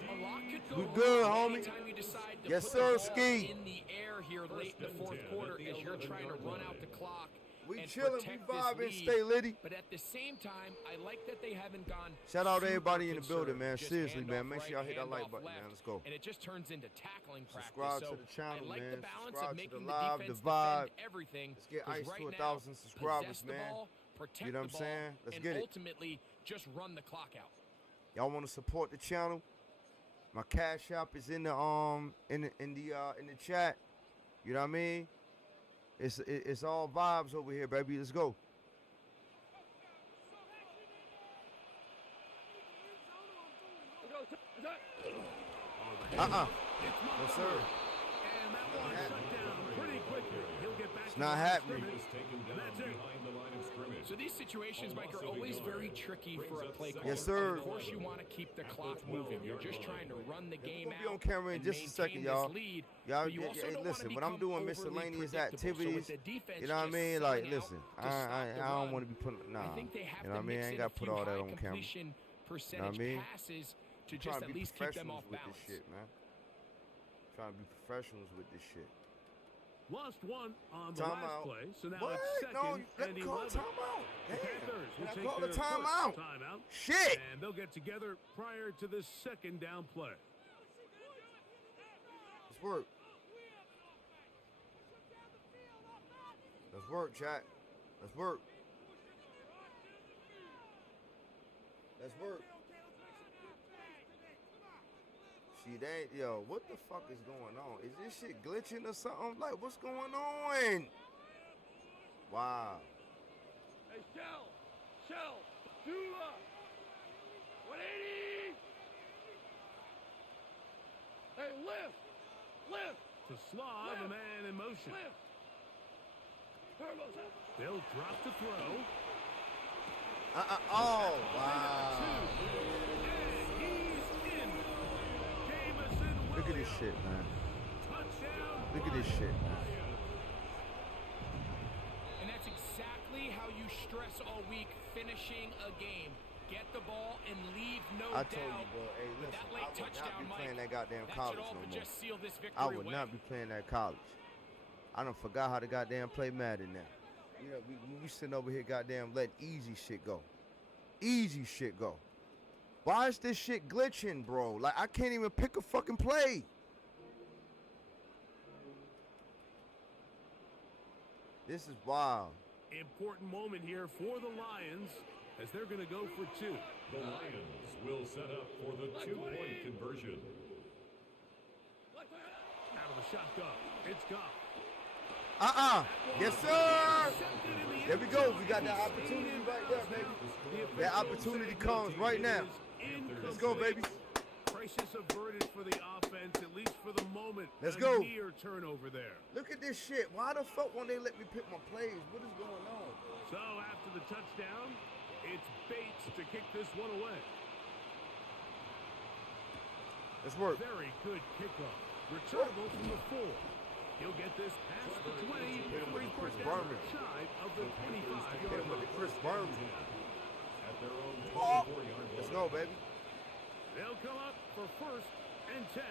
A lot could go We wrong good, homie. anytime you decide to Yes, put sir, the ball Ski. in the air here late in the 4th quarter as you're trying to run out the clock. We and chilling, we protect this vibing, lead. stay Liddy. But at the same time, I like that they haven't gone. Shout out to super everybody in the building, conservative. man. Just Seriously, hand man. off Make sure y'all right, hit that hand like off button, left, man. Let's go. And it just turns into tackling practice. Subscribe so to the channel, I like man. the balance Subscribe of to making the the live, defense the vibe. defend everything. Let's get 'cause ice right to now, 1,000 subscribers, possess the man. ball, protect You know what I'm the ball, saying? Let's and get it. ultimately just run the clock out. Y'all want to support the channel? My cash app is in the chat. You know what I mean? It's all vibes over here, baby. Let's go. No, sir. And that one shut down pretty quickly. He'll get back It's to not the line of happening. scrimmage. Was taken down That's it. behind the line of scrimmage. So these situations, Mike, are always very tricky for a play caller. Yes, sir. Of course, you want to keep the clock moving. You're just trying to run the game We'll be out. on camera in and just a second, maintain y'all. this lead, Y'all, but you also don't wanna listen. When I'm become doing overly miscellaneous predictable. So activities, with the defense you know what I just mean? Like, selling out listen, to stop the I don't run, want to be putting. Nah, I think they have you know to what I mean? mix I ain't in got a to put few all that high on camera. completion percentage mean? passes to I'm just trying to at be least keep them professionals off with balance. this shit, man. Trying to be professionals with this shit. Lost one on the Time last out. play, so now What? it's 2nd No, let and me call 11. timeout. The Damn. Panthers will Can I take call their the first timeout? timeout, Shit. and they'll get together prior to this 2nd down play. Let's work. Let's work, chat. Let's work. Let's work. See, that, yo, what the fuck is going on? Is this shit glitching or something? Like, what's going on? Wow. Hey, Shell, Dula, 180. Hey, lift! Lift! To Slav, a man in motion. Lift! They'll drop to throw. Oh, wow. And he's in. Look at this shit, man. Touchdown. Look at this shit, man. And that's exactly how you stress all week finishing a game. Get the ball and leave no I doubt. told you, bro. Hey, listen, that I late would touchdown, not be Mike, playing that goddamn that college should all no but more. just seal this victory I would away. not be playing that college. I done forgot how to goddamn play Madden now. You know, we sitting over here goddamn letting easy shit go. Easy shit go. Why is this shit glitching, bro? Like, I can't even pick a fucking play. This is wild. Important moment here for the Lions as they're going to go for two. The Lions will set up for the two-point conversion. Out of the shotgun. It's gone. Yes, sir. There we go. We got that opportunity right there, baby. That opportunity comes right now. Let's go, baby. Crisis averted for the offense, at least for the moment. Let's A go. near turnover there. Look at this shit. Why the fuck won't they let me pick my plays? What is going on? So after the touchdown, it's Bates to kick this one away. Let's work. Very good kickoff. Returnable from the 4. He'll get this past the 20. Hit him with the Chris down Berman. shy of the 25-yard Hit him with the line. Chris Berman. At their own Oh. 24-yard Let's line. go, baby. They'll come up for 1st and 10.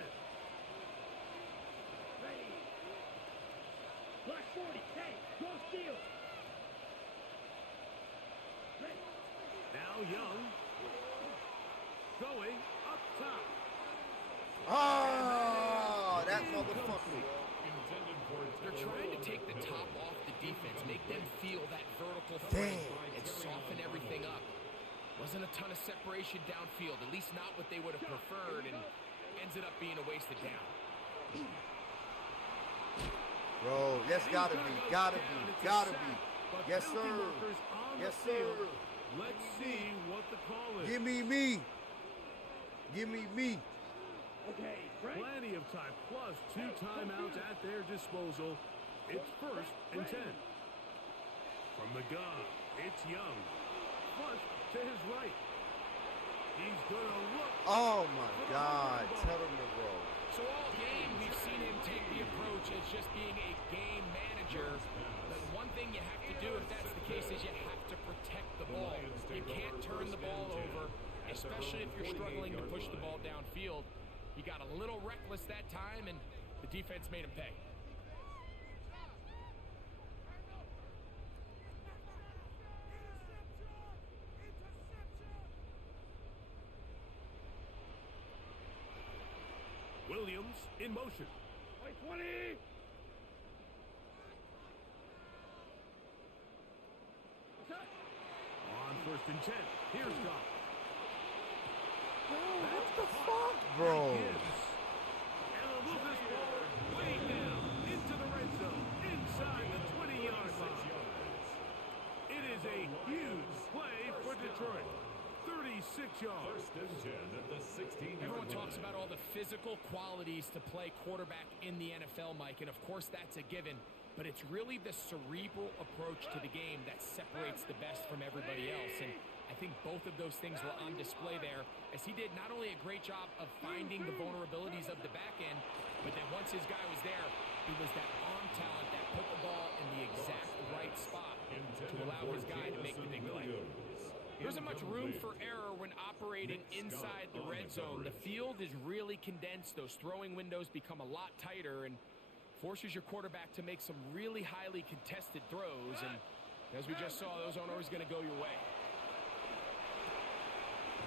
Black 40, hey, go steal. Now Young. Going up top. Oh, that motherfucker. Intended for They're trying to take the top off the defense, make them feel that vertical threat, and soften everything up. Wasn't a ton of separation downfield, at least not what they would have preferred, and ended up being a wasted down. Bro, that's gotta be. Yes, sir. Yes, sir. Let's see what the call is. Give me me. Give me me. Okay, break. Plenty of time, plus 2 timeouts at their disposal. It's 1st and 10. From the gun, it's Young. Flush to his right. He's gonna look. Oh my God. Tell him to roll. So all game, we've seen him take the approach as just being a game manager. But one thing you have to do, if that's the case, is you have to protect the ball. You can't turn the ball over, especially if you're struggling to push the ball downfield. He got a little reckless that time, and the defense made him pay. Williams in motion. Wait, 20. On 1st and 10. Here's Goff. What the fuck, bro? And they'll move this ball way down into the red zone, inside the 20-yard line. It is a huge play for Detroit. 36 yards. 1st and 10 at the 16-yard Everyone line. talks about all the physical qualities to play quarterback in the NFL, Mike, and of course that's a given. But it's really the cerebral approach to the game that separates the best from everybody else. And I think both of those things were on display there, as he did not only a great job of finding the vulnerabilities of the back end, but then once his guy was there, it was that arm talent that put the ball in the exact right spot to allow his guy to make the big play. There isn't much room for error when operating inside the red zone. The field is really condensed. Those throwing windows become a lot tighter and forces your quarterback to make some really highly contested throws. And as we just saw, those aren't always going to go your way.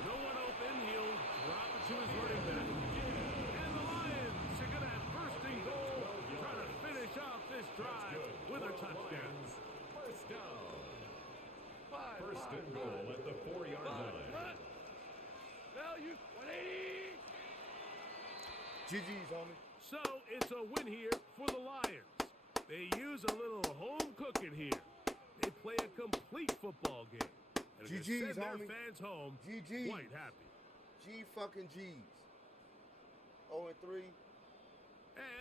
No one open. He'll drop it to his running back. And the Lions are going to have 1st and goal, trying to finish off this drive with a touchdown. First down. 1st and goal at the 4-yard line. Value 180. GG's, homie. So it's a win here for the Lions. They use a little home cooking here. They play a complete football game. And they GG's, send their homie. fans home GG's. quite happy. G fucking G's. 0-3.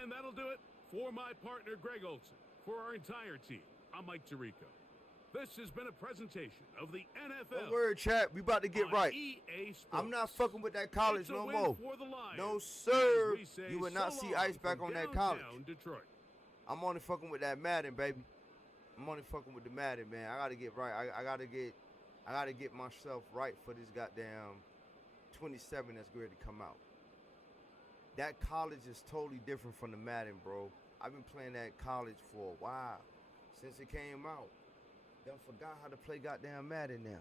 And that'll do it for my partner, Greg Olson. For our entire team, I'm Mike Tirico. This has been a presentation of the NFL. Don't worry, chat. We about to get right. EA Sports. I'm not fucking with that college no more. No, As sir. we say You will not so see long Ice back from on that college. downtown Detroit. I'm only fucking with that Madden, baby. I'm only fucking with the Madden, man. I gotta get right. I gotta get myself right for this goddamn 27 that's ready to come out. That college is totally different from the Madden, bro. I've been playing that college for a while. Since it came out. Done forgot how to play goddamn Madden now.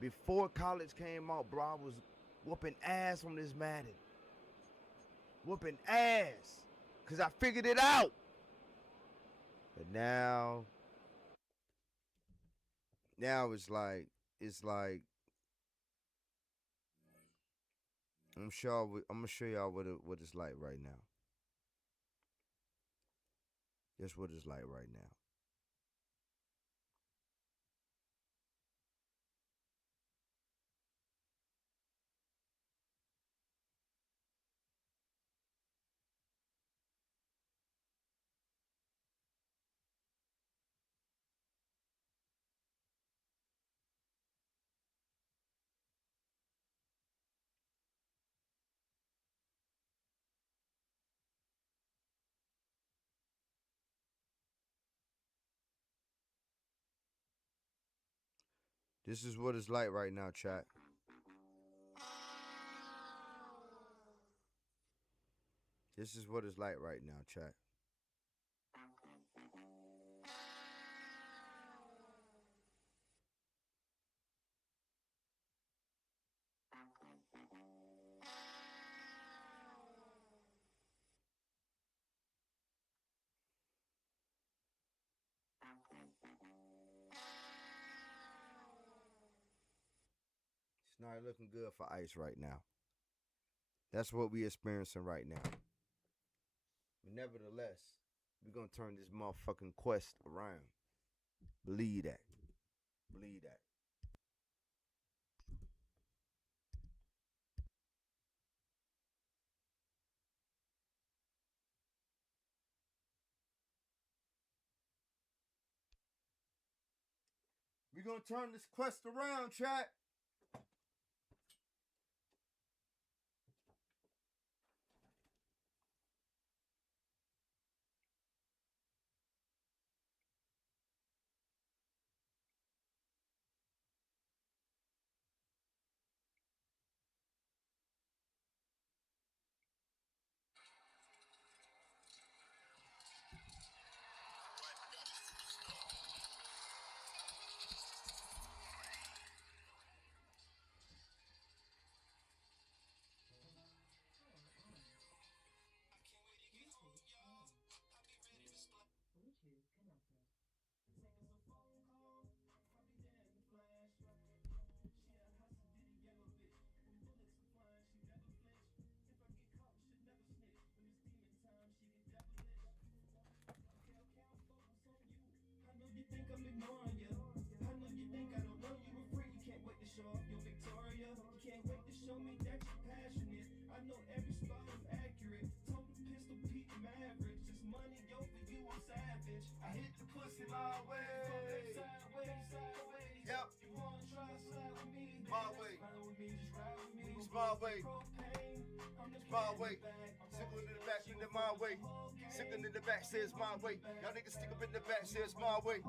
Before college came out, bro, I was whooping ass on this Madden. Whooping ass. Because I figured it out. But now it's like, I'm gonna show y'all what it's like right now. That's what it's like right now. This is what it's like right now, chat. This is what it's like right now, chat. It's not looking good for Ice right now. That's what we're experiencing right now. But nevertheless, we're going to turn this motherfucking quest around. Believe that. Believe that. We're going to turn this quest around, chat. My way. It's my way. Sickling in the back, in my way. Sickling in the back says my way. Y'all niggas stick up in the back says my way.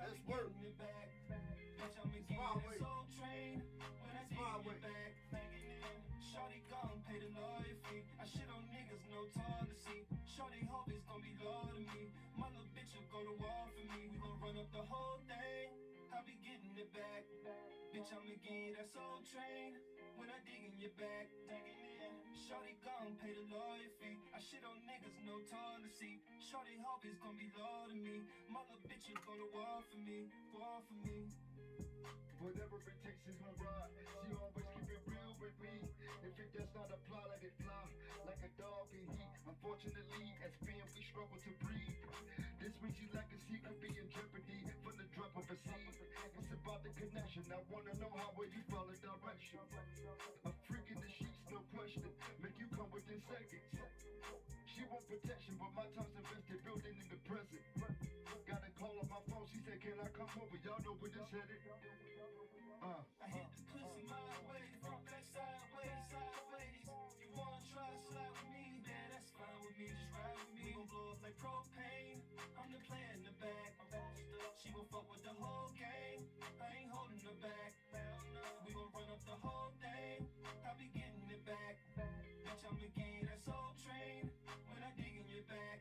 Let's work. It's my way. It's my way. Shorty gon' pay the lawyer fee. I shit on niggas, no toilecy. Shorty hope it's gon' be loyal to me. My little bitch will go to war for me. We gon' run up the whole thing. I'll be getting it back. Bitch, I'ma give you that soul train. When I dig in your back, digging in. Shorty gon' pay the lawyer fee. I shit on niggas, no toilecy. Shorty hope it's gon' be loyal to me. My little bitch will go to war for me. War for me. Whatever it takes is my ride. She always keep it real with me. If it does not apply, let it fly. Like a dog in heat. Unfortunately, as being we struggle to breathe. This means you legacy could be in jeopardy from the drop of a seed. It's about the connection. I wanna know how will you follow direction. A freak in the sheets, no question. Make you come within seconds. want protection, but my time's invested building in the present. Got a call on my phone, she said, can I come over? Y'all know where this headed. I hit the pussy my way, front, back, sideways, sideways. You wanna try to slide with me, man, that's fine with me, just ride with me. We gon' blow up like propane, I'm the player in the back. She gon' fuck with the whole gang, I ain't holding her back. We gon' run up the whole thing, I be getting it back. Bitch, I'm the game, that's Soul Train, when I dig in your back.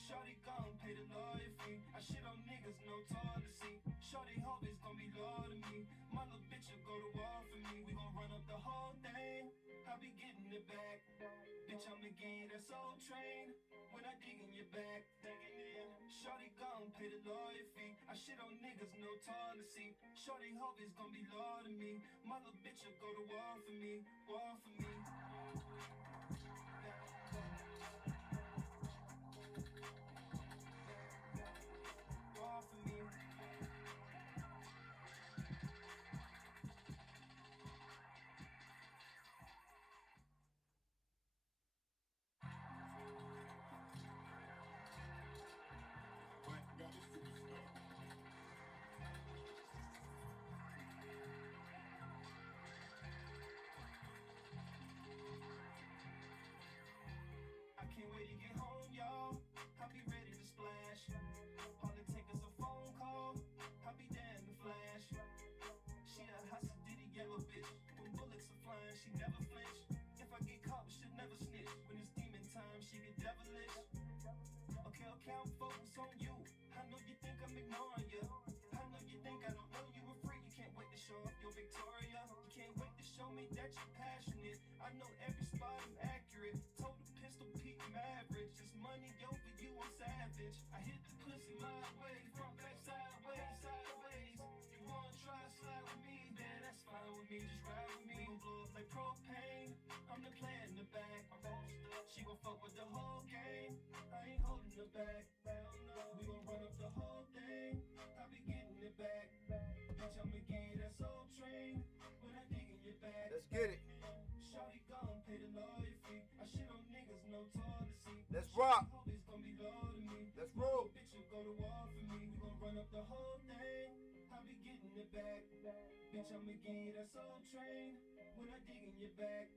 Shorty gon' pay the lawyer fee, I shit on niggas, no toilecy. Shorty hope it's gon' be loyal to me, my little bitch will go to war for me. We gon' run up the whole thing, I be getting it back. Bitch, I'm the game, that's Soul Train, when I dig in your back. Shorty gon' pay the lawyer fee, I shit on niggas, no toilecy. Shorty hope it's gon' be loyal to me, my little bitch will go to war for me, war for me. War for me. I can't wait to get home, y'all. I'll be ready to splash. All it take is a phone call. I'll be there in the flash. She a hustle diddy yellow bitch. When bullets are flying, she never flinch. If I get caught, she'll never snitch. When it's demon time, she get devilish. Okay, I'm focused on you. I know you think I'm ignoring you. I know you think I don't know you were free. You can't wait to show off your Victoria. You can't wait to show me that you're passionate. I know every spot I'm accurate. Total pistol peak average. Just money over you, I'm savage. I hit the pussy my way, front, back, sideways, sideways. You wanna try to slide with me, man, that's fine with me, just ride with me. We gon' blow up like propane, I'm the player in the back. She gon' fuck with the whole gang, I ain't holding her back. We gon' run up the whole thing, I be getting it back. Bitch, I'm the game, that's Soul Train, when I dig in your back. Let's get it. Shorty gon' pay the lawyer fee, I shit on niggas, no toilecy. Let's rock. Hope it's gon' be loyal to me. Let's roll. Bitch will go to war for me. We gon' run up the whole thing, I be getting it back. Bitch, I'm the game, that's Soul Train, when I dig in your back.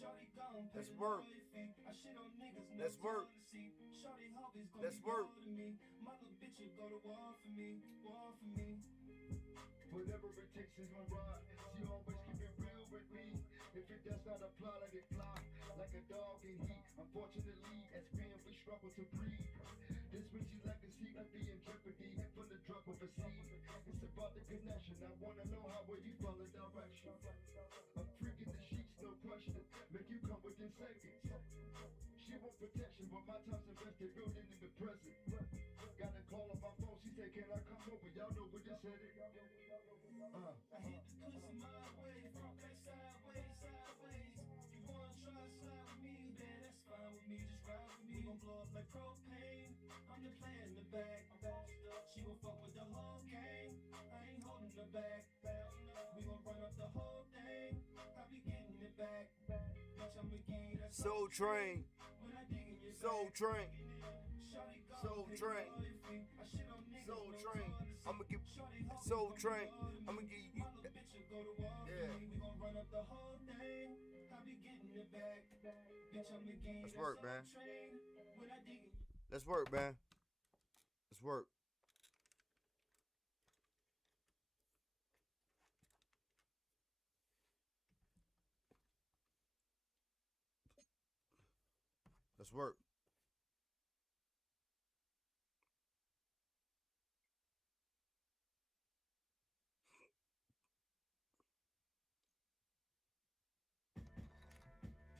Shorty gon' pay Let's the work. lawyer fee, I shit on niggas, no Let's work. toilecy. Shorty hope it's gon' Let's be work. loyal to me. My little bitch will go to war for me, war for me. Whatever it takes is my ride. She always keep it real with me. If it does not apply, let it fly. Like a dog in heat. Unfortunately, as men, we struggle to breathe. This Richie's legacy could be in jeopardy from the drug overseas. It's about the connection. I wanna know how will you follow direction. I'm freaking the sheets, no question. Make you come within seconds. She want protection, but my time's invested building in the present. Got a call on my phone, she said, can I come over? Y'all know where this headed. I hit the pussy my way, front, back, sideways, sideways. You wanna try to slide with me, man, that's fine with me, just ride with me. We gon' blow up like propane, I'm the player in the back. She gon' fuck with the whole gang, I ain't holding her back. We gon' run up the whole thing, I be getting it back. Bitch, I'm the game, that's Soul Train. when I dig in your Soul back. Train. Shorty gon' Soul pay the Train. lawyer fee, I shit on niggas, Soul no Train. toilecy. I'ma give Shorty hope it's Soul gon' be Train. loyal to I'ma me. give you My little bitch will go to war for Yeah. me. We gon' run up the whole thing, I be getting it back. Bitch, I'm the game, Let's that's work, Soul man. Train, when I dig in Let's work, man. Let's work. Let's work.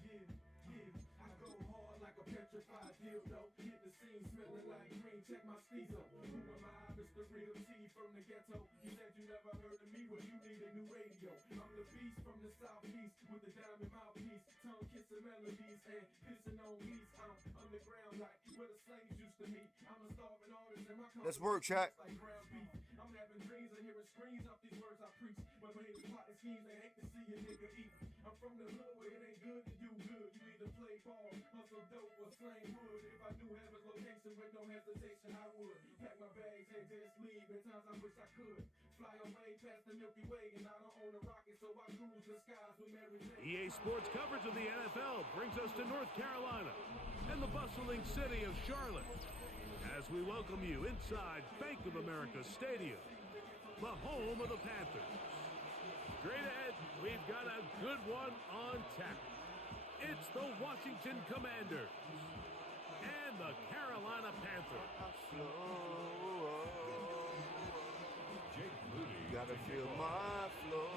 I go hard like a petrified dildo. Hit the scene smelling like green. Check my sneezo. Who am I? It's the real T from the ghetto. You said you never heard of me. Well, you need a new radio. I'm the beast from the southeast with the diamond mouthpiece, tongue kissing melodies and pissing on beats. I'm underground like where the slaves used to meet. I'm a starving artist and my Let's work, chat. like ground beef. I'm having dreams and hearing screams off these words I preach. When haters plotting schemes, they hate to see a nigga eat. I'm from the hood where it ain't good to do good. You either to play ball, hustle dope or slang wood. If I knew heaven's location with no hesitation, I would pack my bags and just leave. At times I wish I could fly away past the Milky Way, and I don't own a rocket, so I cruise the skies with Mary Jane. EA Sports coverage of the NFL brings us to North Carolina and the bustling city of Charlotte as we welcome you inside Bank of America Stadium, the home of the Panthers. Straight ahead, we've got a good one on tap. It's the Washington Commanders and the Carolina Panthers. Gotta feel my flow.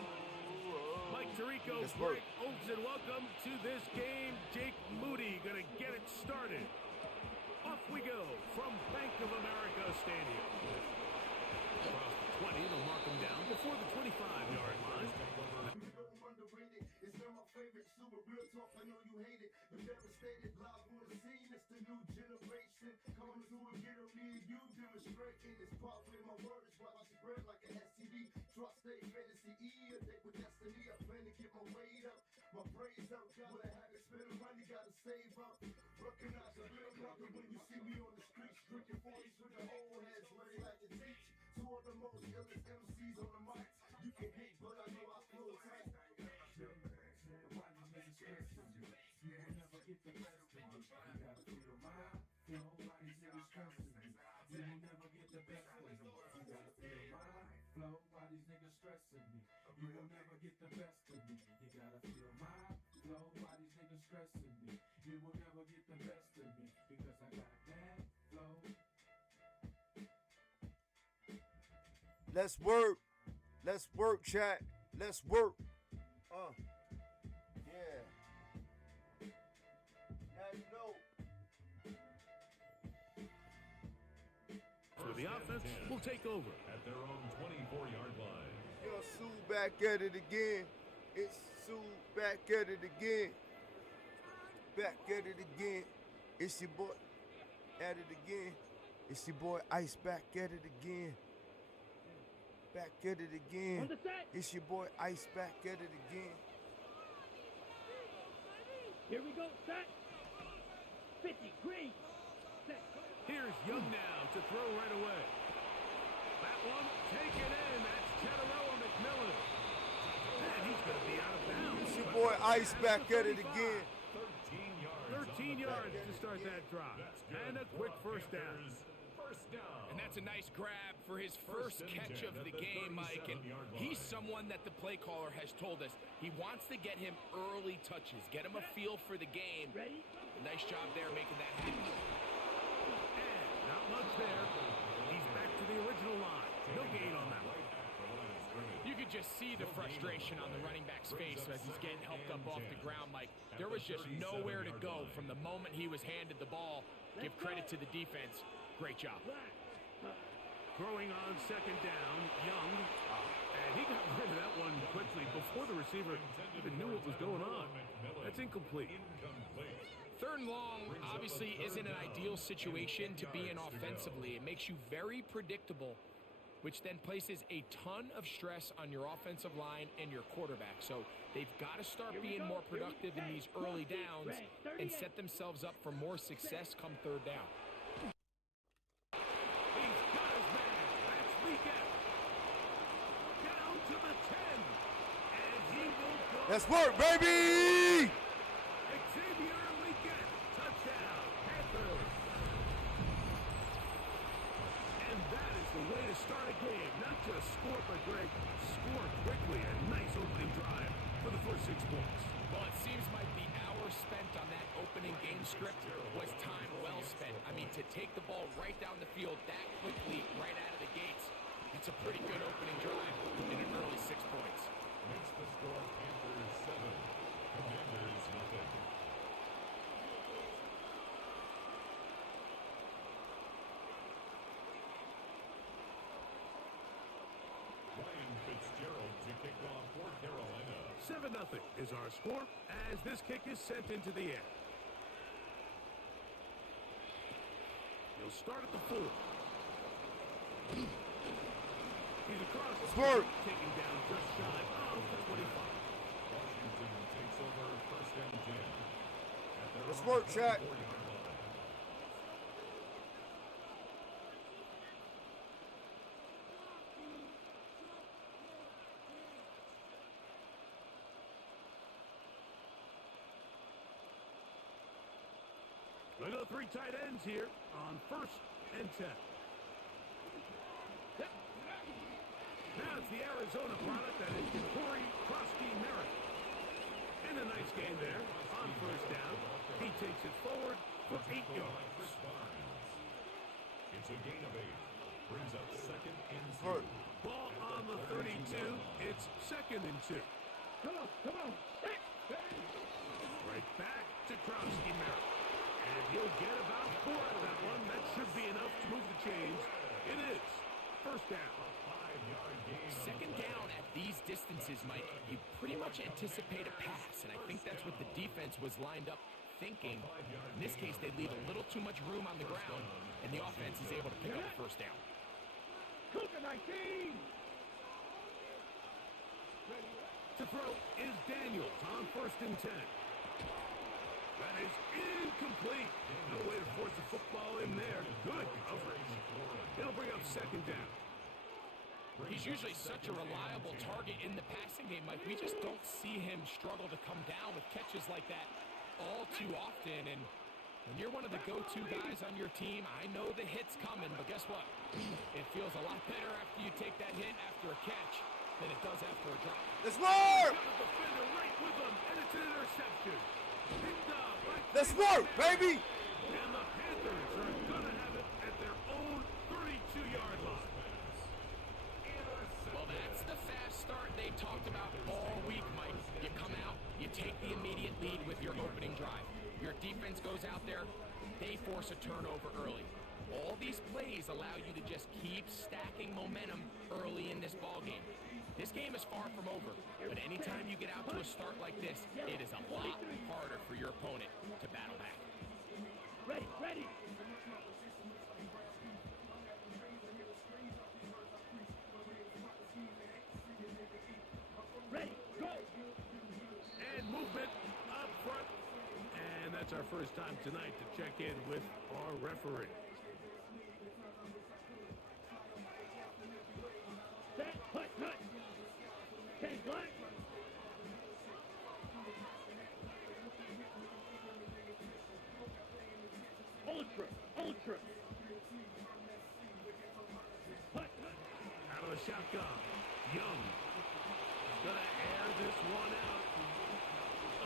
Mike Tirico, Let's Greg work. Olsen, welcome to this game. Jake Moody gonna get it started. Off we go from Bank of America Stadium. Across the 20, they'll mark him down before the 25-yard line. Underrated, it's not my favorite. Super real talk, I know you hate it. But devastated, live on the scene. It's the new generation. Coming through and get on me and you demonstrating. It's part with my words, but I spread like an STD. Trust a fantasy E, a day with destiny. I plan to get my weight up, my praise up. Gotta have it, spend money, gotta save up. Recognize the real brother when you see me on the streets. Drinking 40s with the old heads, ready like to teach. Two of the most illest MCs on the mic. You can hate, but I know I flow tight. You will never get the best of me. You gotta feel my flow. Why these niggas stressing me? You will never get the best of me because I got that flow. Let's work. Let's work, chat. Let's work. Yeah. Now you know. So the offense will take over. At their own 24-yard line. Yo, Sue back at it again. It's Sue back at it again. Back at it again. It's your boy at it again. It's your boy Ice back at it again. Back at it again. It's your boy Ice back at it again. Here we go, set. 50, green. Set. Here's Young now to throw right away. That one taken in. That's Teteroa McMillan. And he's going to be out of bounds. It's your boy Ice back at it again. 13 yards to start that drive. And a quick first down. And that's a nice grab for his first catch of the game, Mike. And he's someone that the play caller has told us he wants to get him early touches, get him a feel for the game. Ready? Nice job there making that happen. And not much there. He's back to the original line. No gain on that one. You could just see the frustration on the running back's face as he's getting helped up off the ground, Mike. There was just nowhere to go from the moment he was handed the ball. Give credit to the defense. Great job. Throwing on second down, Young. And he got rid of that one quickly before the receiver even knew what was going on. That's incomplete. Third and long obviously isn't an ideal situation to be in offensively. It makes you very predictable, which then places a ton of stress on your offensive line and your quarterback. So they've got to start being more productive in these early downs and set themselves up for more success come third down. He's got his man. That's weekend. Down to the 10. And he will go. Let's work, baby! Xavier Weekend. Touchdown. Panthers. And that is the way to start a game. Not just score, but Greg, score quickly. A nice opening drive for the first 6 points. Well, it seems like the hour spent on that opening game script was time well spent. I mean, to take the ball right down the field that quickly, right out of the gates, it's a pretty good opening drive in an early 6 points. Makes the score Panthers 7, Commanders nothing. Ryan Fitzgerald to kick off for Carolina. 7-0 is our score as this kick is sent into the air. He'll start at the 4. He's across the Work. taking down just shy of the 25. Washington takes over first and 10. At Let's work, chat. We go 3 tight ends here on 1st and 10. Now it's the Arizona product that is Corey Krosky-Merritt. And a nice game there on 1st down. He takes it forward for 8 yards. It's a gain of 8. Brings up 2nd and 2. Ball on the 32. It's 2nd and 2. Come on. Right back to Krosky-Merritt. And he'll get about 4 out of that one. That should be enough to move the chains. It is 1st down. 5-yard gain. 2nd down at these distances, Mike, you pretty much anticipate a pass, and I think that's what the defense was lined up thinking. In this case, they leave a little too much room on the ground, and the offense is able to pick up the 1st down. Cougar 19. To throw is Daniels on 1st and 10. That is incomplete. No way to force the football in there. Good coverage. It'll bring up 2nd down. He's usually such a reliable target in the passing game, Mike. We just don't see him struggle to come down with catches like that all too often. And when you're one of the go-to guys on your team, I know the hit's coming, but guess what? It feels a lot better after you take that hit after a catch than it does after a drop. Let's work! Got a defender right with them, and it's an interception. Picked up right Let's work, baby! And the Panthers are going to have it at their own 32-yard line. Well, that's the fast start they talked about all week, Mike. You come out, you take the immediate lead with your opening drive. Your defense goes out there, they force a turnover early. All these plays allow you to just keep stacking momentum early in this ball game. This game is far from over, but anytime you get out to a start like this, it is a lot harder for your opponent to battle back. Ready. Ready, go! And movement up front. And that's our first time tonight to check in with our referee. Ultra. Out of the shotgun. Young. Gonna air this one out.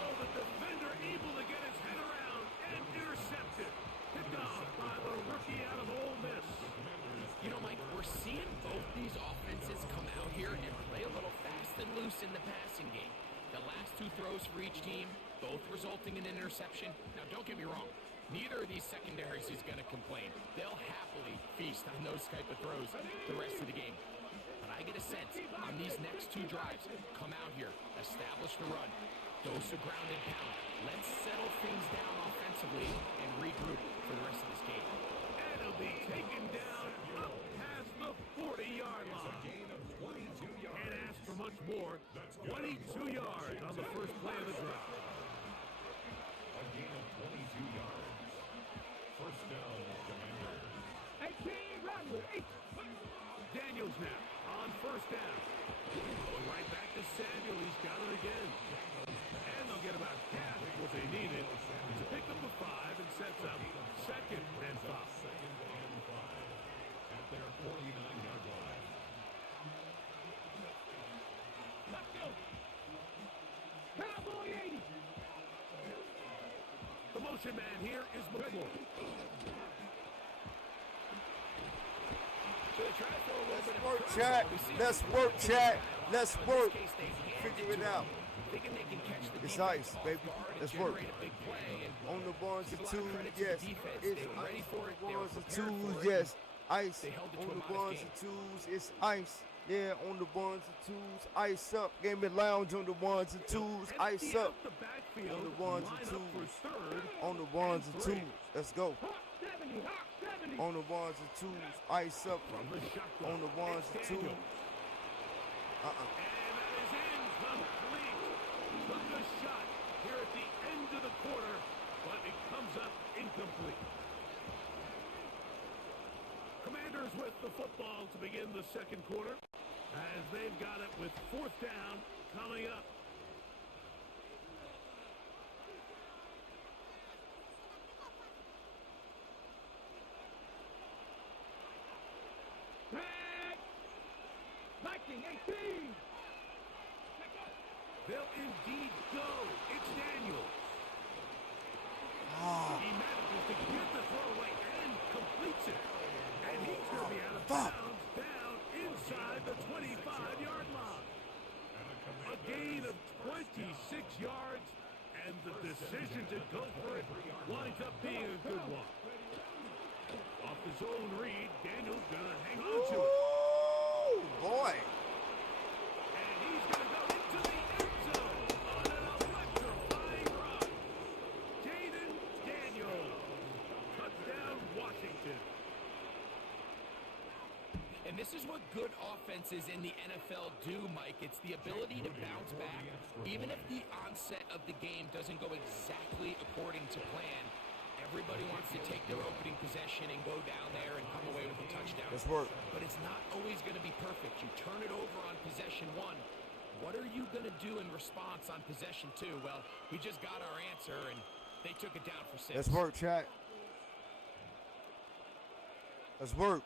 Oh, the defender able to get his head around and intercepted. Picked off by the rookie out of Ole Miss. You know, Mike, we're seeing both these offenses come out here and play a little fast and loose in the passing game. The last 2 throws for each team, both resulting in an interception. Now, don't get me wrong. Neither of these secondaries is going to complain. They'll happily feast on those type of throws the rest of the game. But I get a sense on these next 2 drives, come out here, establish the run, dose of ground and pound. Let's settle things down offensively and regroup for the rest of this game. And it'll be taken down up past the 40-yard line. Can't ask for much more. 22 yards on the first play of the drive. A gain of 22 yards. 1st down, Commanders. Daniels now on 1st down. Going right back to Samuel. He's got it again. And they'll get about half what they needed to pick up the 5 and sets up 2nd and 5. 2nd and 5 at their 49-yard line. Let's go. Cowboy 80. The motion man here is McClure. Let's work, chat. Let's work, chat. Let's work. Figure it out. It's ice, baby. Let's work. On the ones and twos, yes. It's ice. On the ones and twos, yes. Ice. On the ones and twos, it's ice. Yeah, on the ones and twos, ice up. Gaming lounge on the ones and twos, ice up. On the ones and twos. On the ones and twos. Let's go. On the ones and twos, ice up. On the ones and twos. And that is incomplete. Took a shot here at the end of the quarter, but comes up incomplete. Commanders with the football to begin the second quarter, as they've got it with 4th down coming up. They'll indeed go. It's Daniels. He manages to get the throw away and completes it. And he's going to be out of bounds down inside the 25-yard line. A gain of 26 yards, and the decision to go for it winds up being a good one. Off his own read, Daniels going to hang on to it. Boy. And he's going to go into the end zone on an electrifying run. Jaden Daniels. Touchdown, Washington. And this is what good offenses in the NFL do, Mike. It's the ability to bounce back. Even if the onset of the game doesn't go exactly according to plan, everybody wants to take their opening possession and go down there and come away with a touchdown. Let's work. But it's not always going to be perfect. You turn it over on possession 1. What are you going to do in response on possession 2? Well, we just got our answer, and they took it down for 6. Let's work, chat. Let's work.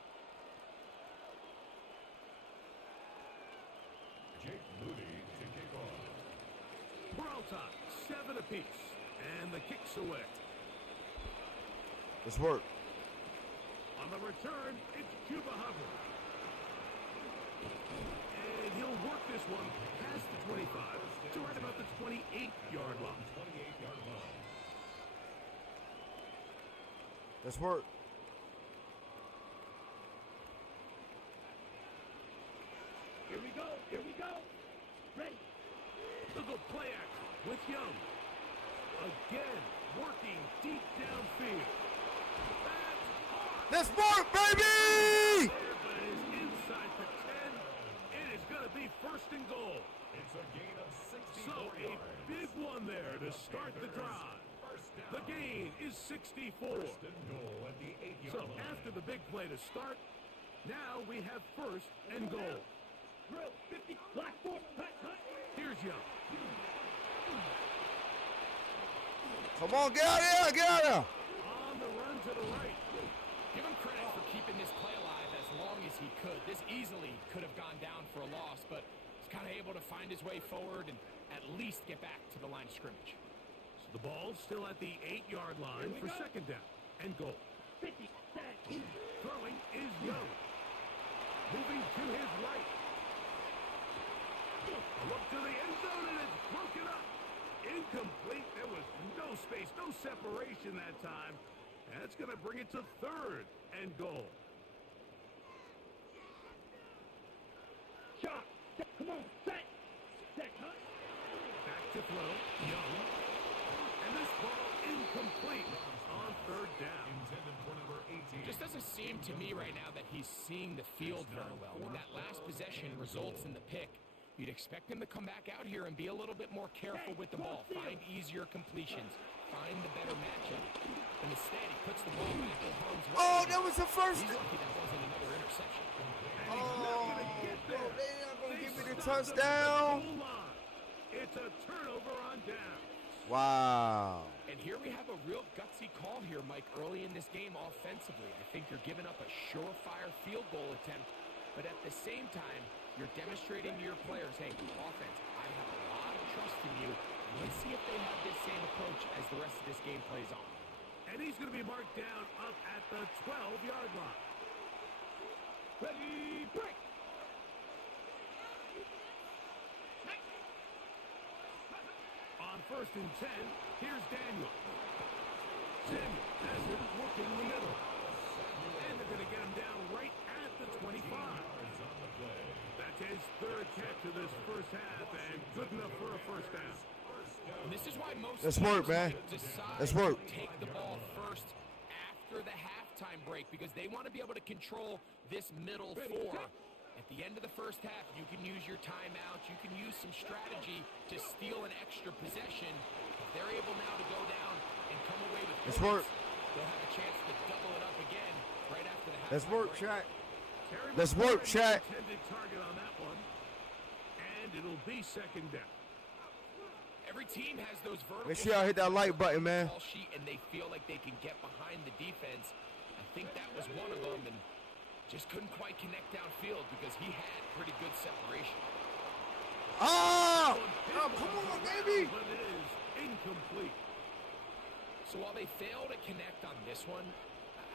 Jake Moody to kick off. Peralta, 7 apiece, and the kick's away. Let's work. On the return, it's Cuba Hubbard. And he'll work this one past the 25 to right about the 28-yard line. Let's work. Here we go. Here we go. Ready. Look at play action with Young. Again, working deep downfield. That's hard. Let's work, baby! But is inside the 10. It is going to be 1st and goal. It's a gain of 64 So a big one there to start the drive. The gain is 64. First and goal at the 8-yard So line. after the big play to start, now we have 1st and goal. Drill 50, Blackboard, here's Young. Come on, get out of here, get out of here. On the run to the right. Give him credit for keeping this play alive as long as he could. This easily could have gone down for a loss, but he's kind of able to find his way forward and at least get back to the line of scrimmage. So the ball's still at the 8-yard line for 2nd down and goal. Throwing is Young. Moving to his right. Look to the end zone, and it's broken up. Incomplete. There was no space, no separation that time. That's going to bring it to 3rd and goal. Shot. Come on. Set. Back to throw. Young. And this ball incomplete on 3rd down. Intended for number 18. Just doesn't seem to me right now that he's seeing the field very well. When that last possession results in the pick, you'd expect him to come back out here and be a little bit more careful with the ball, find easier completions, find the better matchup. And instead, he puts the ball back in harm's way. Oh, that was the first. He's lucky that wasn't another interception. Oh, bro, they're not going to give me the touchdown. It's a turnover on down. Wow. And here we have a real gutsy call here, Mike, early in this game offensively. I think you're giving up a surefire field goal attempt, but at the same time, you're demonstrating to your players, hey, offense, I have a lot of trust in you. Let's see if they have this same approach as the rest of this game plays on. And he's going to be marked down up at the 12-yard line. Ready, break. On 1st and 10, here's Daniel. Samuel has it working the middle. And they're going to get him down right at the 25. That's his 3rd catch of this first half, and good enough for a 1st down. And this is why most Let's teams work, man. decide Let's work. to take the ball first after the halftime break because they want to be able to control this middle 4. At the end of the first half, you can use your timeouts. You can use some strategy to steal an extra possession. If they're able now to go down and and come away with Let's points, work. they'll have a chance to double it up again right after the halftime Let's work, break. chat. Terry Let's work, McLaurin, chat. the intended target on that one. And it'll be second down. Every team has those vertical Make sure y'all hit that like button, man. ball sheet, and they feel like they can get behind the defense. I think that was one of them, and just couldn't quite connect downfield because he had pretty good separation. Oh, come on, baby. But it is incomplete. So while they fail to connect on this one,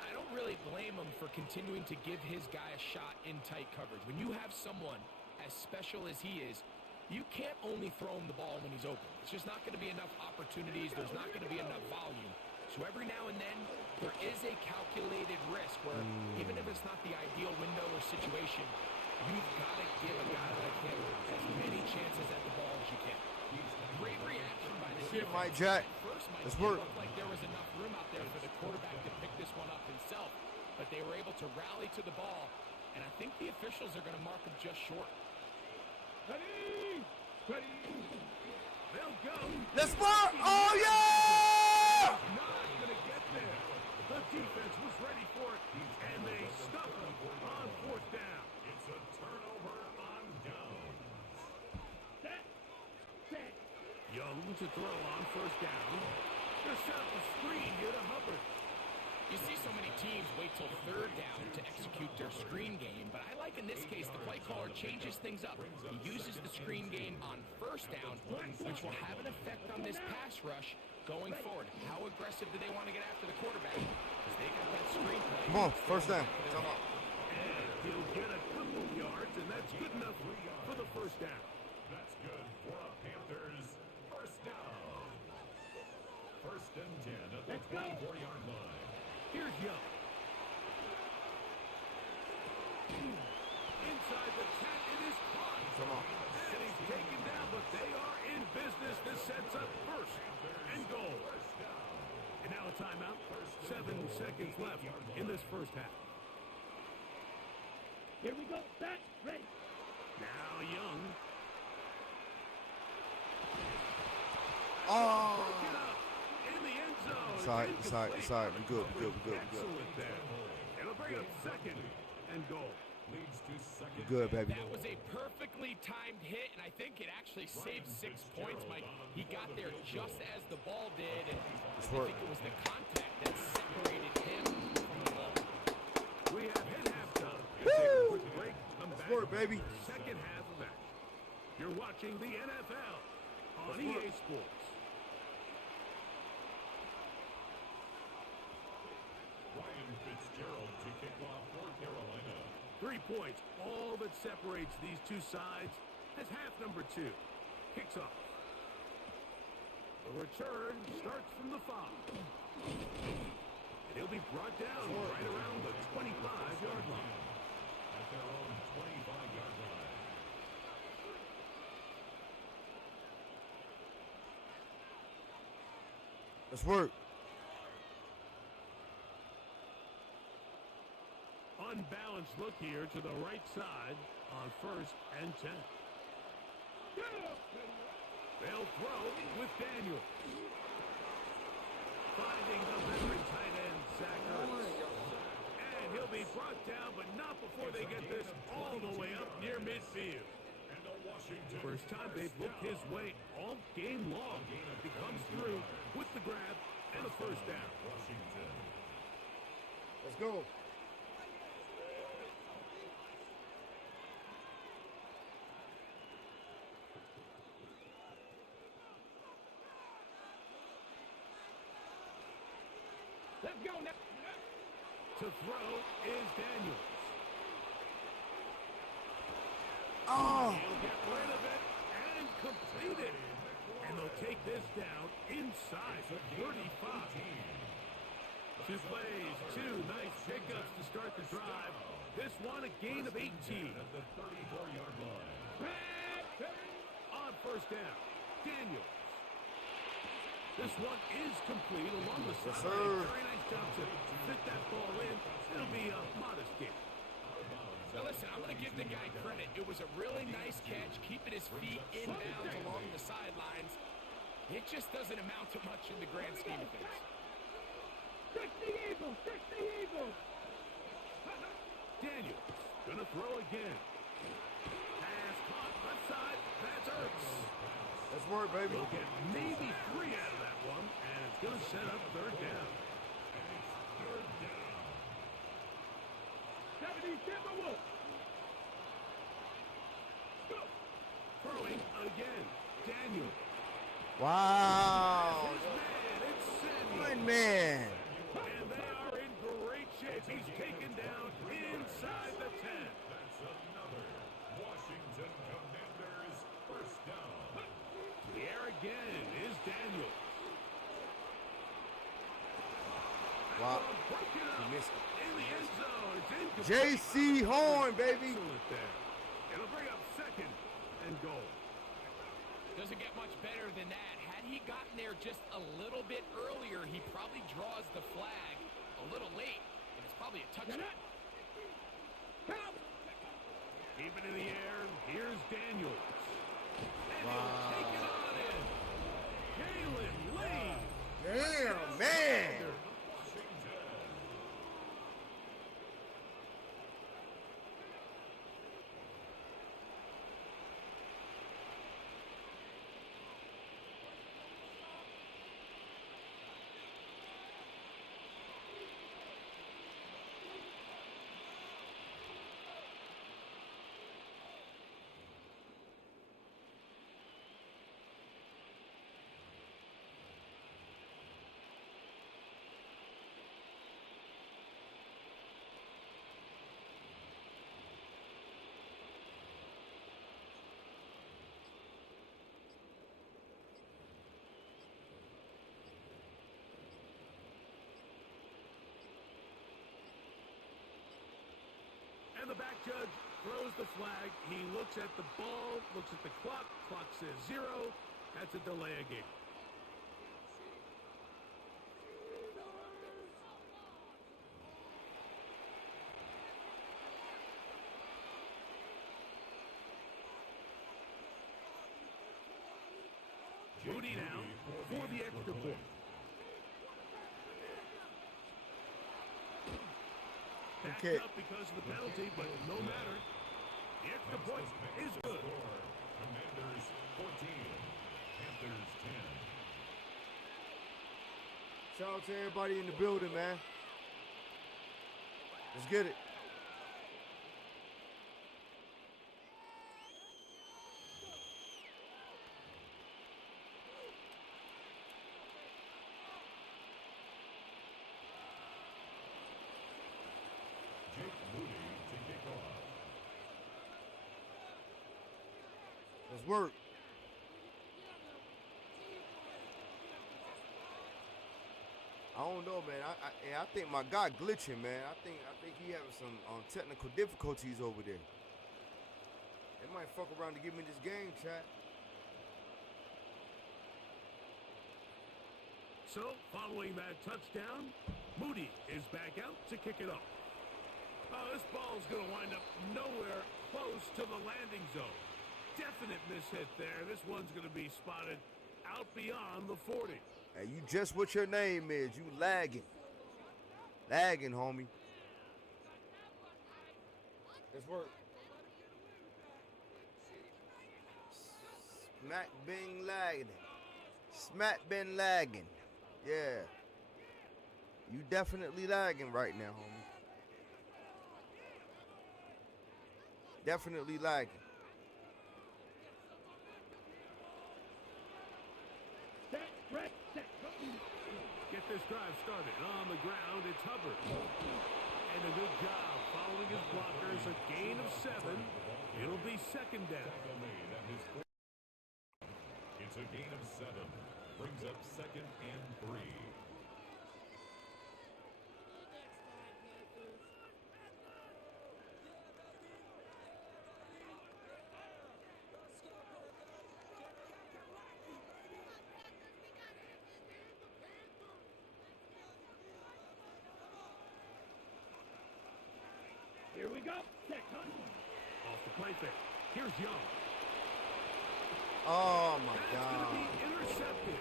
I don't really blame him for continuing to give his guy a shot in tight coverage. When you have someone as special as he is, you can't only throw him the ball when he's open. It's just not going to be enough opportunities. There's not going to be enough volume. So every now and then, there is a calculated risk where even if it's not the ideal window or situation, you've got to give a guy like him as many chances at the ball as you can. Great reaction by the Shit, defense. Mike Jack. At first, Mike, Let's it work. looked like there was enough room out there for the quarterback to pick this one up himself, but they were able to rally to the ball, and I think the officials are going to mark him just short. Ready? Ready? They'll go. Let's work. Oh, yeah. Not going to get there. The defense was ready for it, and they stuck him on fourth down. It's a turnover on down. Young to throw on first down. Just set up the screen here to Hubbard. You see so many teams wait till third down to execute their screen game, but I like in this case the play caller changes things up. He uses the screen game on first down, which will have an effect on this pass rush going forward. How aggressive do they want to get after the quarterback? Because they got that screen play. Come on, first down. Come on. He'll get a couple yards, and that's good enough for the first down. That's good for a Panthers first down. First and 10 at the 24-yard line. Here's Young. Inside the 10, it is caught. Come on. And he's taken down, but they are in business. This sets up first and goal. And now a timeout. 7 seconds left in this first half. Here we go. Back. Ready. Now Young. Oh. Broken up in the end zone. Sorry. Incomplete. We good. Excellent there. It'll bring up second and goal. Leads to second. Good, baby. That was a perfectly timed hit, and I think it actually saved 6 points, Mike. He got there just as the ball did, and I think it was the contact that separated him from the ball. We have hit halftime. Woo! Quick break. Come back. work, baby. Second half of action. You're watching the NFL on EA Sports. Ryan Fitzgerald to kick off for Carolina. 3 points, all that separates these two sides as half number 2 kicks off. The return starts from the 5. And he'll be brought down right around the 25-yard line. At their own 25-yard line. Let's work. Unbalanced look here to the right side on first and 10. They'll throw with Daniel. Finding the veteran tight end, Zach Ertz. And he'll be brought down, but not before they get this all the way up near midfield. And the Washington First time they've looked his way all game long. He comes through with the grab and a first down. Washington. Let's go. Let's go now. To throw is Daniels. Oh. He'll get rid of it and complete it. And they'll take this down inside the 35. 2 plays, 2 nice pickups to start the drive. This one a gain of 18. At the 34-yard line. On first down, Daniels. This one is complete along the Yes, sideline. sir. Very nice job to fit that ball in. It'll be a modest gain. Now listen, I'm going to give the guy credit. It was a really nice catch, keeping his feet in bounds along the sidelines. It just doesn't amount to much in the grand scheme of things. Take the eagle! Take the eagle! Daniels gonna throw again. Pass caught left side. That's Ertz. Let's work, baby. We'll get maybe 3 out of that one, and it's gonna set up third down. Throwing again. Daniel. Wow. His man, it's Sandy. Good man. And they are in great shape. He's taken down inside the 10. That's another Washington Commanders first down. The air again is Daniel. Wow. Broken up He missed it. in the end zone. It's incomplete. J.C. Horn, baby. Excellent there. It'll bring up second and goal. Doesn't get much better than that. Had he gotten there just a little bit earlier, he probably draws the flag a little late, and it's probably a touchdown. Keep it in the air. Here's Daniels. And Wow. he'll take it on in. Jalen Lee. Damn, man. And the back judge throws the flag. He looks at the ball, looks at the clock. Clock says 0. That's a delay of game. Moody now for the extra point. Backed Okay. up because of the penalty, but no matter. The extra point is good. Commanders 14, Panthers 10. Shout out to everybody in the building, man. Let's get it. Jake Moody to kick off. Let's work. I don't know, man. I think my guy glitching, man. I think he having some technical difficulties over there. They might fuck around to give me this game, chat. So, following that touchdown, Moody is back out to kick it off. Oh, this ball's going to wind up nowhere close to the landing zone. Definite mishit there. This one's going to be spotted out beyond the 40. Hey, you just what your name is. You lagging. Lagging, homie. Let's work. Smack been lagging. Smack been lagging. Yeah. You definitely lagging right now, homie. Definitely lagging. Get this drive started. On the ground, it's Hubbard. And a good job following his blockers. A gain of 7. It'll be second down. It's a gain of 7. Brings up second and 3. Here we go. Off the play fake. Here's Young. Oh my That's going to God. be intercepted.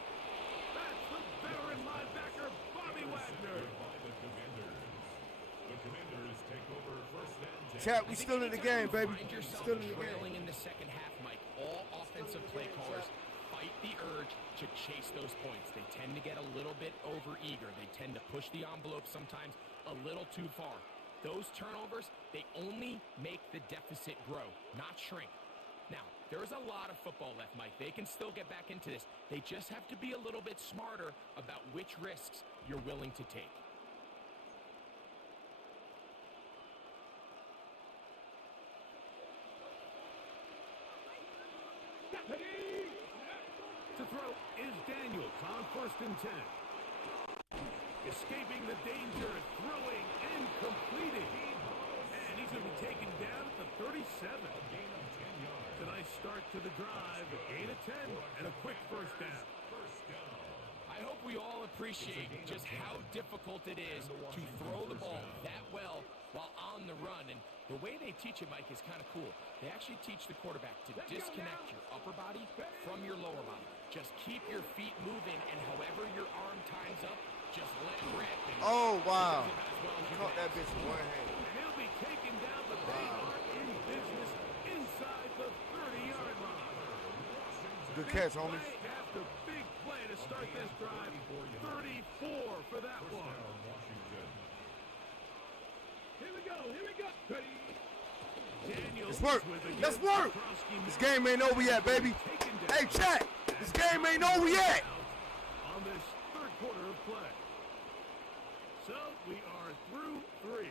Chat, we still in the game, baby. Find yourself Still in the trailing game. in the second half, Mike. All offensive play callers fight the urge to chase those points. They tend to get a little bit overeager. They tend to push the envelope sometimes a little too far. Those turnovers, they only make the deficit grow, not shrink. Now, there's a lot of football left, Mike. They can still get back into this. They just have to be a little bit smarter about which risks you're willing to take. To throw is Daniels on 1st and 10. Escaping the danger, throwing and completing. And he's going to be taken down at the 37. A nice start to the drive, a gain of 10, and a quick first down. I hope we all appreciate just how difficult it is to throw the ball that well while on the run. And the way they teach it, Mike, is kind of cool. They actually teach the quarterback to disconnect your upper body from your lower body. Just keep your feet moving, and however your arm times up, just let it rip. Oh, wow. He caught that bitch with one hand. And he'll be taken down, but they are in business inside the 30-yard line. Good catch, homie. After big play to start this drive, 34 for that one. Here we go, here we go. Daniels Let's work. with a Let's good work. Kroski This game ain't over yet, baby. taken down Hey, chat. This game ain't over yet. on this third quarter of play. So we are through 3.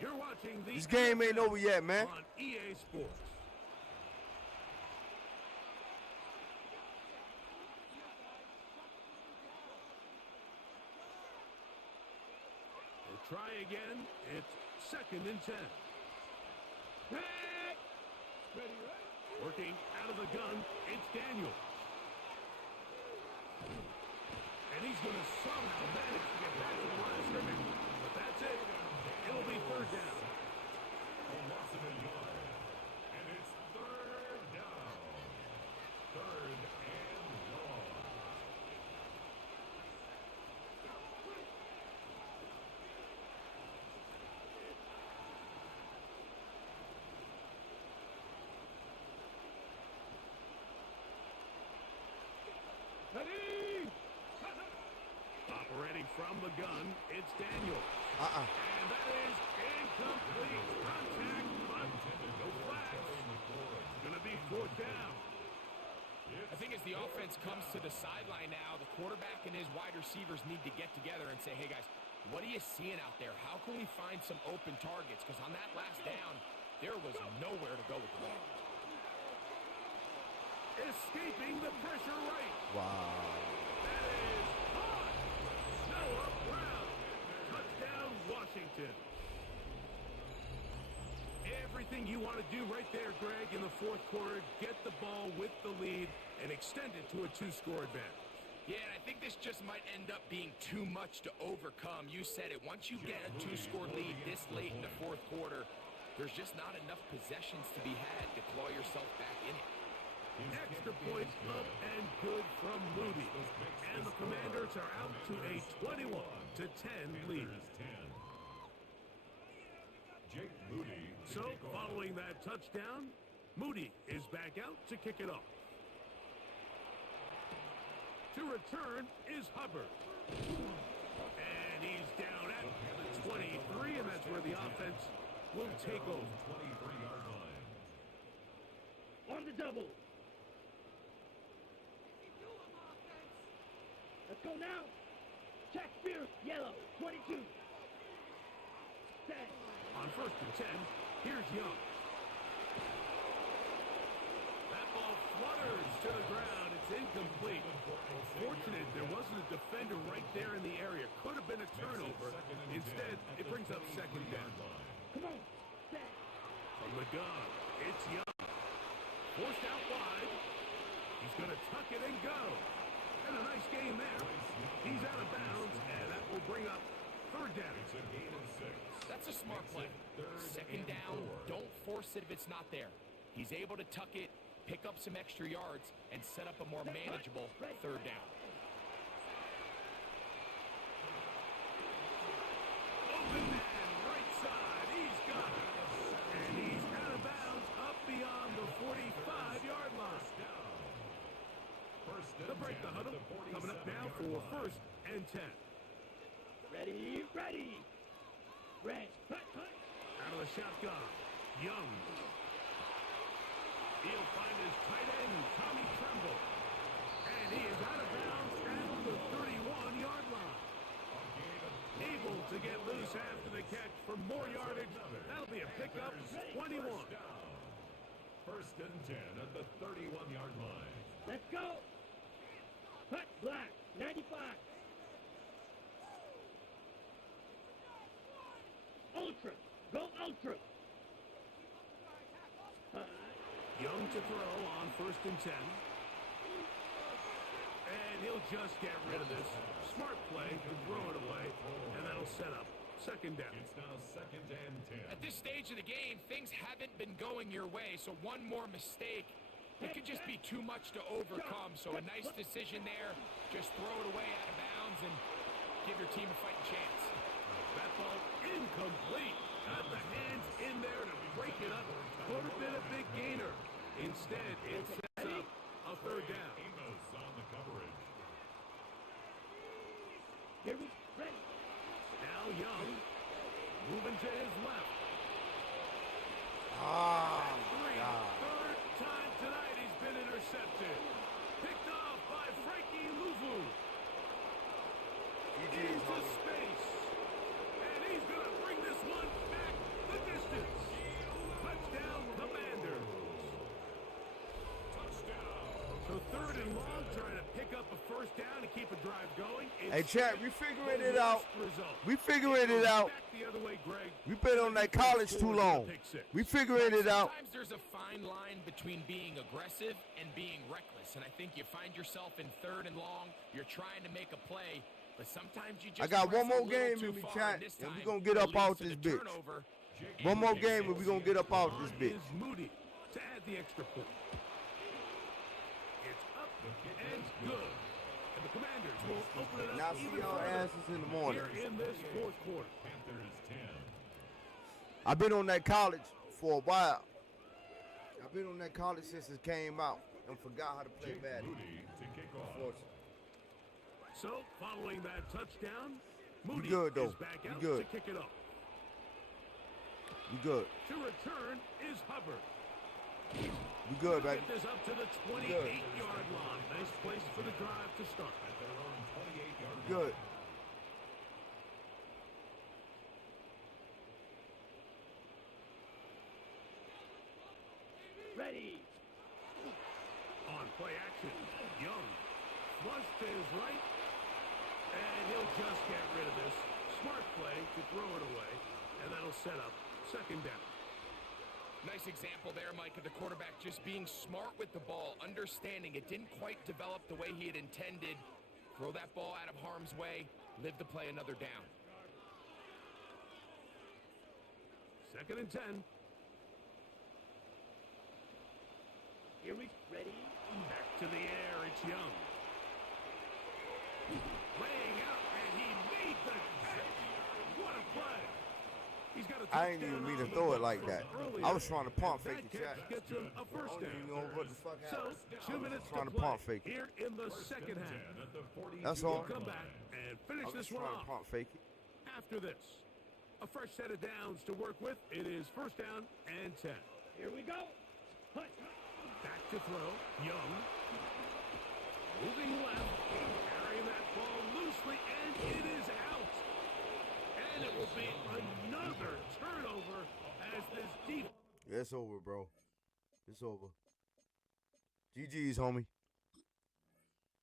You're watching the This game ain't over yet, man. on EA Sports. We'll try again. It's 2nd and 10. Working out of the gun, it's Daniels. And he's going to somehow manage to get back to the line of scrimmage. But that's it. It'll be 3rd down. A loss of a yard. And it's 3rd down. 3rd and long. Operating from the gun, it's Daniels. And that is incomplete. Contact, untended, no flags. Going to be 4th down. I think as the offense comes to the sideline now, the quarterback and his wide receivers need to get together and say, hey, guys, what are you seeing out there? How can we find some open targets? Because on that last down, there was nowhere to go with the ball. Escaping the pressure right. Wow. That is caught. Noah Brown. Touchdown, Washington. Everything you want to do right there, Greg, in the 4th quarter. Get the ball with the lead and extend it to a 2-score advantage. Yeah, and I think this just might end up being too much to overcome. You said it. Once you get a 2-score lead this late in the 4th quarter, there's just not enough possessions to be had to claw yourself back in it. Extra point up and good from Moody. And the Commanders are out to a 21-10 lead. Jake Moody. So, following that touchdown, Moody is back out to kick it off. To return is Hubbard. And he's down at the 23, and that's where the offense will take over. 23-yard line. On the double. Let's go now. Check Spears, yellow, 22. Set. On 1st and 10, here's Young. That ball flutters to the ground. It's incomplete. Fortunate there wasn't a defender right there in the area. Could have been a turnover. Instead, it brings up 2nd down. Come on. Set. From the gun, it's Young. Forced out wide. He's going to tuck it and go. And a nice game there. He's out of bounds, and that will bring up 3rd down. It's a gain of 6. That's a smart play. 2nd down, don't force it if it's not there. He's able to tuck it, pick up some extra yards, and set up a more manageable 3rd down. Open man, right side. He's got it. break the huddle. Coming up now for 1st and 10. Ready, ready. Red, cut. Out of the shotgun, Young. He'll find his tight end, Tommy Tremble. And he is out of bounds at the 31-yard line. Able to get loose after the catch for more yardage. That'll be a pickup, 21. 1st and 10 at the 31-yard line. Let's go. Cut, black, 95. Ultra, go ultra. Young to throw on 1st and 10. And he'll just get rid of this. Smart play to throw it away. And that'll set up 2nd down. It's now 2nd and 10. At this stage of the game, things haven't been going your way, so one more mistake, it could just be too much to overcome. So a nice decision there. Just throw it away out of bounds and give your team a fighting chance. That ball incomplete. Got the hands in there to break it up. Could have been a big gainer. Instead, it sets up a 3rd down. Amos on the coverage. Here we ready. Now Young moving to his left. Ah, Three. God. 3rd time tonight he's been intercepted. Picked off by Frankie Luvu. GG's, Into homie. space. And he's going to bring this one back the distance. Touchdown, Commanders. So 3rd and long, trying to pick up a 1st down to keep a drive going. Hey, chat, we figuring it out. Result. We figuring it out. Back the other way, Greg. We been on that college too long. We figuring it out. Sometimes there's a fine line between being aggressive and being reckless, and I think you find yourself in 3rd and long. You're trying to make a play, but sometimes you just I got press one more a little game too in me, far, chat, this and we time gonna get it up leads out to this the bitch. turnover. One more game and we gonna get up out this On bitch. is Moody to add the extra point. It's up and good. And the Commanders will open it Now up see even y'all further asses in the morning. here in this 4th quarter. Panthers 10. I've been on that college for a while. I've been on that college since it came out and forgot how to play Madden. Moody to kick off. Unfortunately. So, following that touchdown, Moody good, though. is back We out good. to kick it off. We good. To return is Hubbard. We good, baby. Get this up to the 28-yard line. Nice place for the drive to start. At their own 28-yard line. Good. Ready. On play action, Young flush to his right, and he'll just get rid of this. Smart play to throw it away, and that'll set up 2nd down. Nice example there, Mike, of the quarterback just being smart with the ball, understanding it didn't quite develop the way he had intended. Throw that ball out of harm's way, live to play another down. 2nd and 10. Here we ready. Back to the air, it's Young. Laying out, and he made the catch. What a play. He's got a I ain't even mean to throw it like that. I was trying to pump fake the That chat. catch gets him a I 1st don't even down. know what the fuck So, happened. 2 minutes trying to to pump play fake it. here in the 2nd half. 10 at the 42 That's all. We'll come back and finish I was this just one trying to off. pump fake it. After this, a fresh set of downs to work with. It is 1st down and 10. Here we go. Hut. Back to throw, Young. Moving left, carrying that ball loosely, and it is out. And it will be another turnover as this deep. Yeah, it's over, bro. It's over. GG's, homie.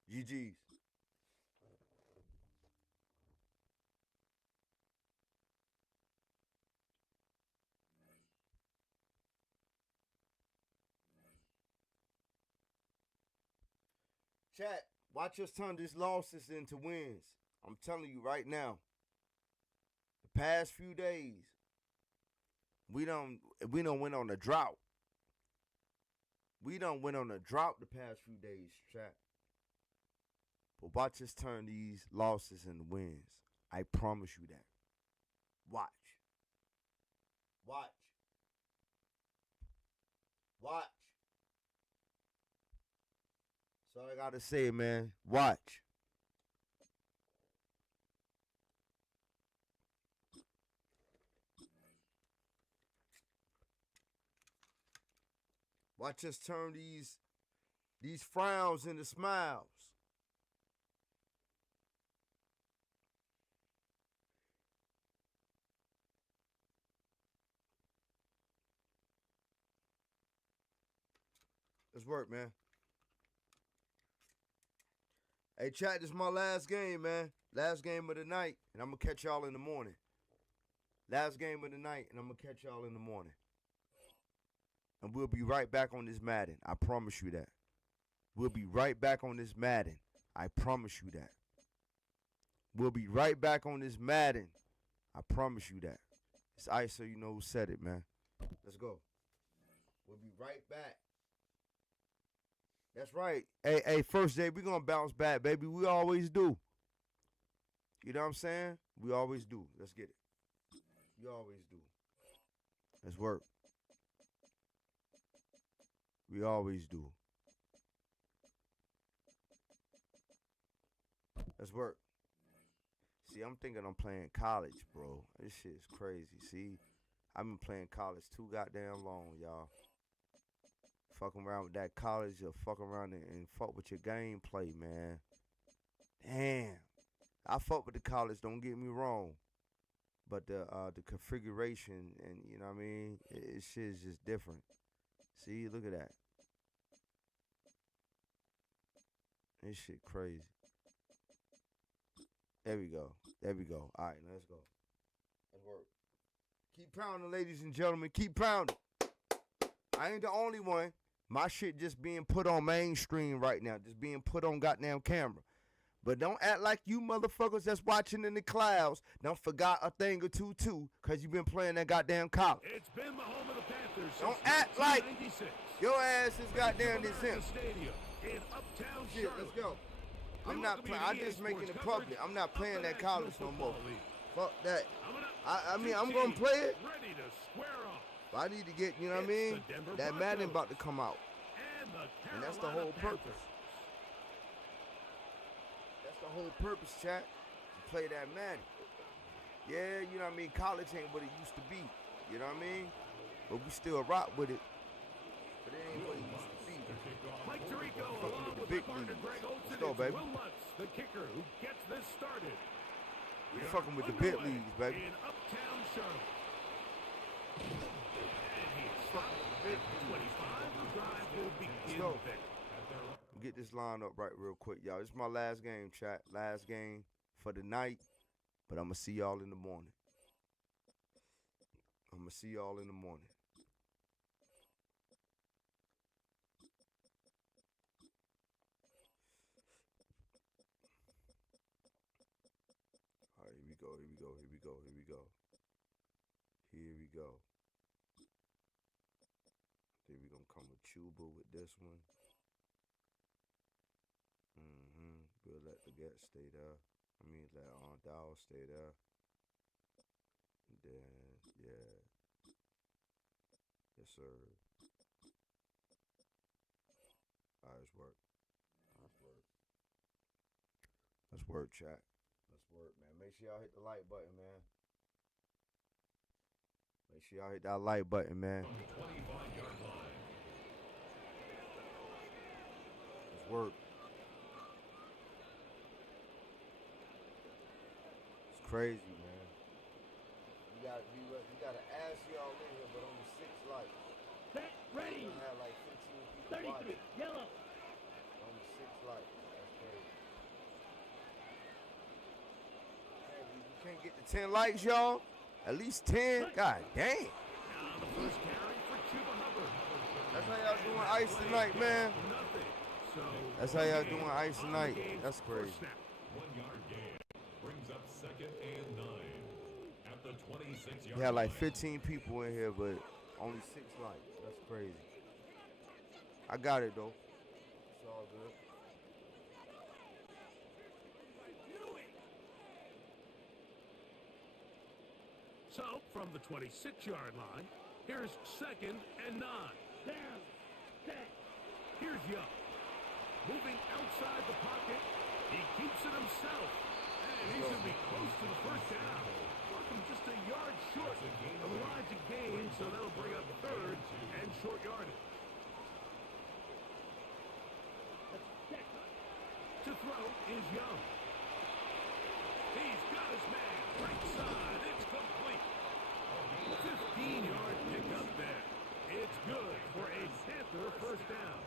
GG's. Chat, watch us turn these losses into wins. I'm telling you right now. The past few days, we done went on a drought. We done went on a drought the past few days, chat. But watch us turn these losses into wins. I promise you that. Watch. Watch. Watch. That's all I gotta say, man. Watch. Watch us turn these frowns into smiles. Let's work, man. Hey, chat, this is my last game, man. Last game of the night, and I'm going to catch y'all in the morning. Last game of the night, and I'm going to catch y'all in the morning. And we'll be right back on this Madden. I promise you that. We'll be right back on this Madden. I promise you that. We'll be right back on this Madden. I promise you that. It's Ice, so you know who said it, man. Let's go. We'll be right back. That's right. Hey, first day, we're going to bounce back, baby. We always do. You know what I'm saying? We always do. Let's get it. We always do. Let's work. We always do. Let's work. See, I'm thinking I'm playing college, bro. This shit is crazy. See, I've been playing college too goddamn long, y'all. Fucking around with that college or fuck around and fuck with your gameplay, man. Damn. I fuck with the college, don't get me wrong. But the configuration and, you know what I mean? It shit is just different. See, look at that. This shit crazy. There we go. There we go. All right, let's go. Let's work. Keep pounding, ladies and gentlemen. Keep pounding. I ain't the only one. My shit just being put on mainstream right now. Just being put on goddamn camera. But don't act like you motherfuckers that's watching in the clouds don't forgot a thing or two, too, because you been playing that goddamn college. It's been the home of the Panthers Don't since act like 1996. your ass is goddamn this him. Stadium in Uptown Shit, Charlotte. let's go. I'm not playing. I'm just making it public. I'm not playing that college no more. Fuck that. I mean, I'm going to play it. Ready to square off. But I need to get, you know what I mean? That Madden about to come out. And that's the whole purpose. That's the whole purpose, chat. To play that Madden. Yeah, you know what I mean? College ain't what it used to be. You know what I mean? But we still rock with it. But it ain't what it used to be. Mike Tirico Fucking along with the with big partner leagues. Greg Olsen Let's go, is baby. Will Lutz, the kicker who gets this started. We We're are fucking with the big underway leagues, baby. In Uptown Charlotte. And he's stopped Big at 25. The drive will begin go. there. Get this line up right real quick, y'all. This is my last game, chat. Last game for the night. But I'm going to see y'all in the morning. I'm going to see y'all in the morning. All right, here we go, here we go, here we go, here we go. Here we go. Then we're going to come with Chuba with this one. We'll let the Get stay there. I mean, let Dow stay there. And then, yeah. Yes, sir. All right, let's work. Let's work. Let's work, chat. Let's work, man. Make sure y'all hit the like button, man. Make sure y'all hit that like button, man. From the 25-yard line. Let's work. It's crazy, man. You gotta ask y'all in here, but only 6 likes. Set, ready. We had like 15 people 33, watching. yellow. Only 6 likes. That's crazy. Hey, you can't get to 10 likes, y'all? At least 10? God damn. Now the first carry for Chuba Hubbard. That's how y'all doing ice tonight, man. Nothing. So That's how y'all doing ice tonight. That's crazy. 1-yard gain brings up 2nd and 9 at the 26-yard We had like line. 15 people in here, but only 6 likes. That's crazy. I got it, though. It's all good. So, from the 26-yard line, here's 2nd and 9. Down. Set. Here's Young. moving outside the pocket. He keeps it himself. And he's going to be close to the first down. Welcome just a yard short of the line to gain, so that'll bring up third and short yardage. To throw is Young. He's got his man. Right side. It's complete. 15-yard pickup there. It's good for a Panther first down.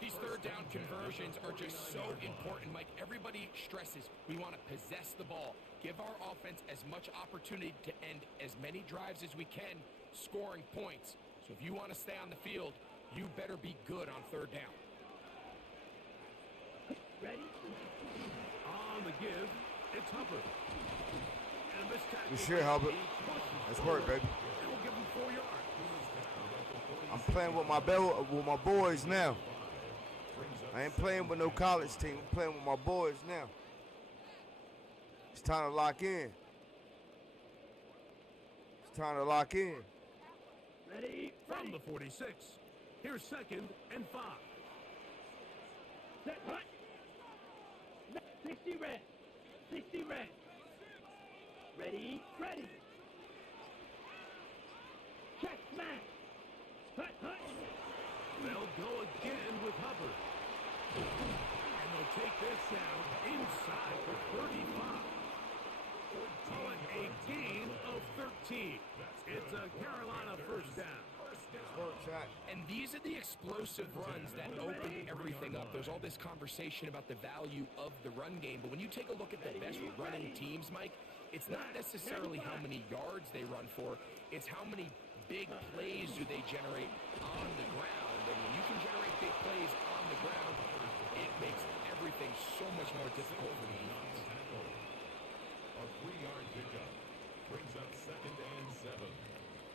These third down conversions are just so important, Mike. Everybody stresses we want to possess the ball, give our offense as much opportunity to end as many drives as we can, scoring points. So if you want to stay on the field, you better be good on third down. Ready? On the give, it's Hubbard. And this tackle, Good shit, Hubbard. That's work, baby. It'll give him 4 yards. I'm playing with my boys now. I ain't playing with no college team. I'm playing with my boys now. It's time to lock in. It's time to lock in. Ready? From the 46. Here's 2nd and 5. Set, hut. 60 red. 60 red. Ready? Ready. Check, smash. Hut, hut. They'll go again with Hubbard. And they'll take this down inside the 35. Call it a gain of 13. It's a Carolina first down. And these are the explosive runs that open everything up. There's all this conversation about the value of the run game, but when you take a look at the best running teams, Mike, it's not necessarily how many yards they run for, it's how many big plays do they generate on the ground. And when you can generate big plays on the ground, it makes everything so much more difficult for the defense. A 3-yard pickup brings up 2nd and 7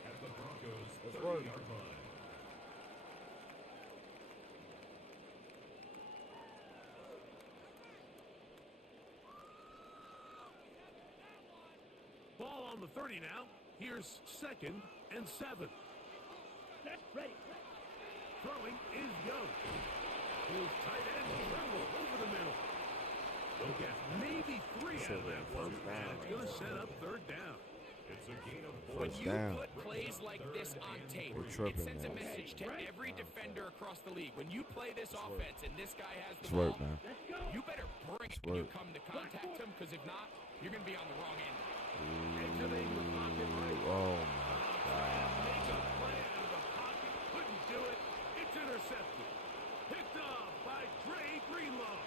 at the Broncos' 30-yard line. Ball on the 30 now. Here's 2nd and 7. Ready. Throwing is Young. His tight end Tremble over the middle. They'll get maybe 3 out of that one. And it's going to set up third down. It's a gain of 4. When you put plays like this on tape, it sends a message to every defender across the league. When you play this offense and this guy has the ball, you better bring it when you come to contact him, because if not, you're going to be on the wrong end. Oh my God. Couldn't do it. It's intercepted. Picked off by Dre Greenlaw.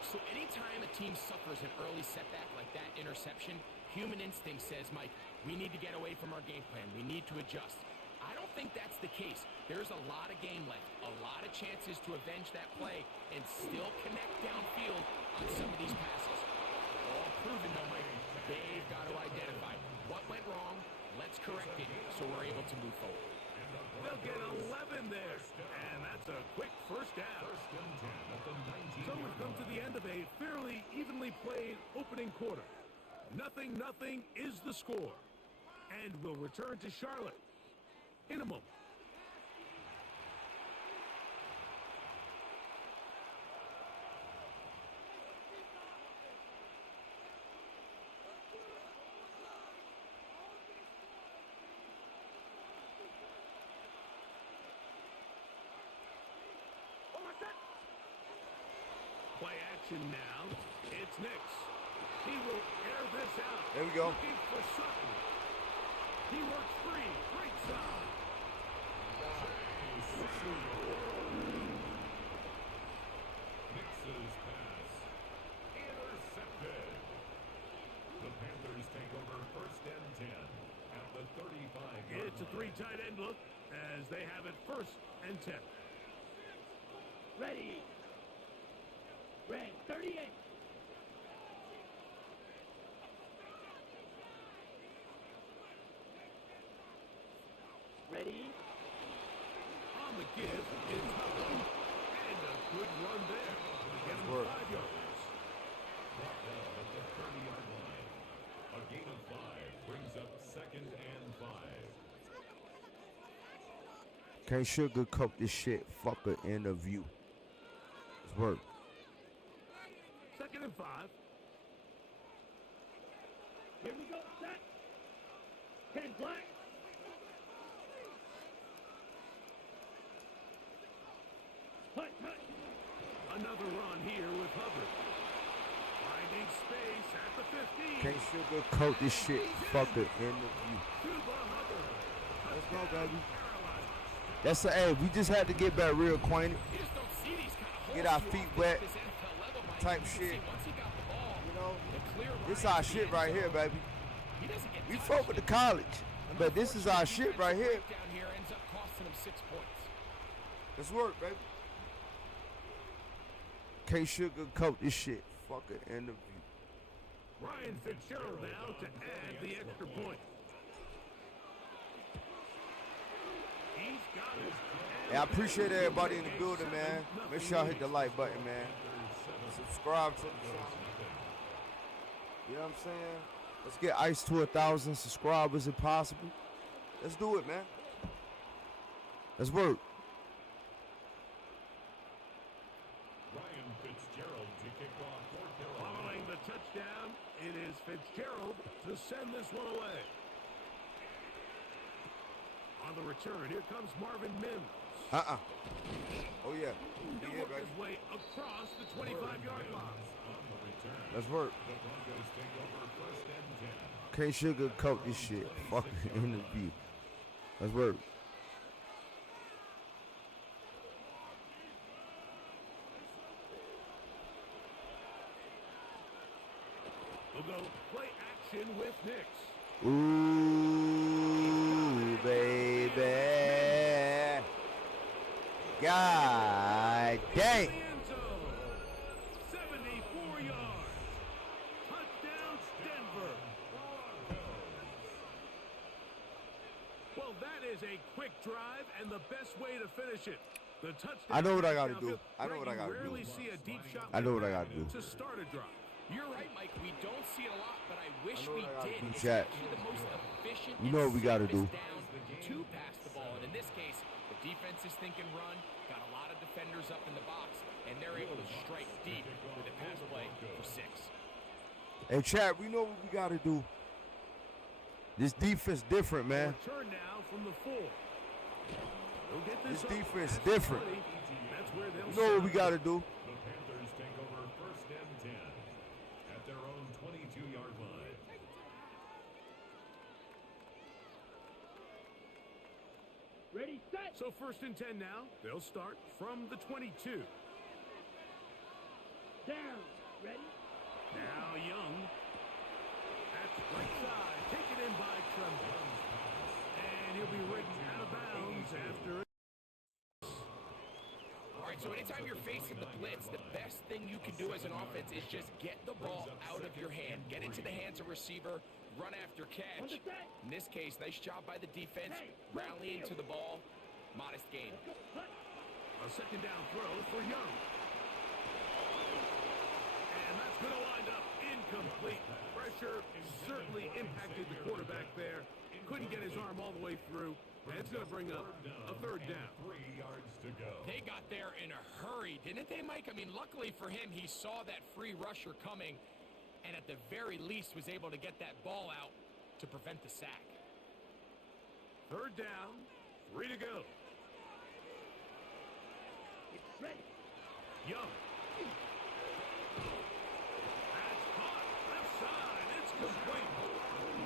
So anytime a team suffers an early setback like that interception, human instinct says, Mike, we need to get away from our game plan. We need to adjust. I don't think that's the case. There's a lot of game left, a lot of chances to avenge that play and still connect downfield on some of these passes. All proven though, Mike. They've got to identify what went wrong. Let's correct it so we're able to move forward. They'll get 11 there, and that's a quick first down. So we've come to the end of a fairly evenly played opening quarter. 0-0 is the score, and we'll return to Charlotte in a moment. Play action now. It's Nix. He will air this out. There we go. Looking for Sutton. He works free. Right side. Nix's pass. Intercepted. The Panthers take over 1st and 10 at the 35-yard It's a 3 tight end look as they have it 1st and 10. Ready. Red 38. Ready. On the give is Hubbard. And a good run there. Get him 5 yards. Brought down at the 30-yard line. A gain of 5 brings up 2nd and 5. Can't sugarcoat this shit. Fuck an interview. Let's work. 2nd and 5. Here we go. Set. 10 play. Another run here with Hubbard. Finding space at the 15. Can't sugarcoat this shit. Fuck it. End of view. Let's go, baby. That's hey, we just had to get back real acquainted. Get our feet wet. Type shit. You know, this our shit right here, baby. We fuck with the college, but this is our shit right here. Let's work, baby. Can't sugarcoat this shit. Fuck it. End of view. Ryan Fitzgerald now to add the extra point. He's got it. Hey, I appreciate everybody in the building, man. Make sure y'all hit the like button, man. Subscribe to the channel. You know what I'm saying? Let's get Ice to 1,000 subscribers if possible. Let's do it, man. Let's work. Ryan Fitzgerald to kick off for Carolina. Following the touchdown, it is Fitzgerald to send this one away. On the return, here comes Marvin Mims. Oh, yeah. He'll Yeah, work baby. his way across the 25-yard line. Let's work. The Broncos take over 1st and 10. Can't sugarcoat this shit. Fuck it. End of view. Let's work. We'll go play action with Knicks. Ooh, baby. God dang. 74 yards. Touchdown, Denver. Well, that is a quick drive and the best way to finish it. The touchdown. I know what I gotta do. I know what I gotta do. Rarely see a deep shot I know like what I that gotta do. to start a drive. You're right, Mike. We don't see it a lot, but I wish I know we what I gotta did. do, It's chat. actually the most efficient You know what we gotta do. down to pass the ball. And in this case, the defense is thinking run, got a lot of defenders up in the box, and they're able to strike deep with a pass play for 6. Hey, Chad, we know what we gotta do. This defense different, man. Return now from the 4. They'll get This up defense past the different. 20. That's where they'll You know what we stop. gotta do. The Panthers take over 1st and 10 at their own 22-yard line. Ready, set. So 1st and 10 now. They'll start from the 22. Down. Ready. Now Young. That's right side. Taken in by Tremble. And he'll be written out of bounds after it. All right, so anytime you're facing the blitz, the best thing you can do as an offense is just get the ball out of your hand. Get into the hands of receiver, run after catch. In this case, nice job by the defense, rallying to the ball. Modest gain. A 2nd down throw for Young. And that's going to wind up incomplete. Pressure certainly impacted the quarterback there. Couldn't get his arm all the way through. And it's going to bring up a 3rd down. 3 yards to go. They got there in a hurry, didn't they, Mike? I mean, luckily for him, he saw that free rusher coming, and at the very least was able to get that ball out to prevent the sack. 3rd down, 3 to go. It's ready. Young. That's caught. Left side. It's complete.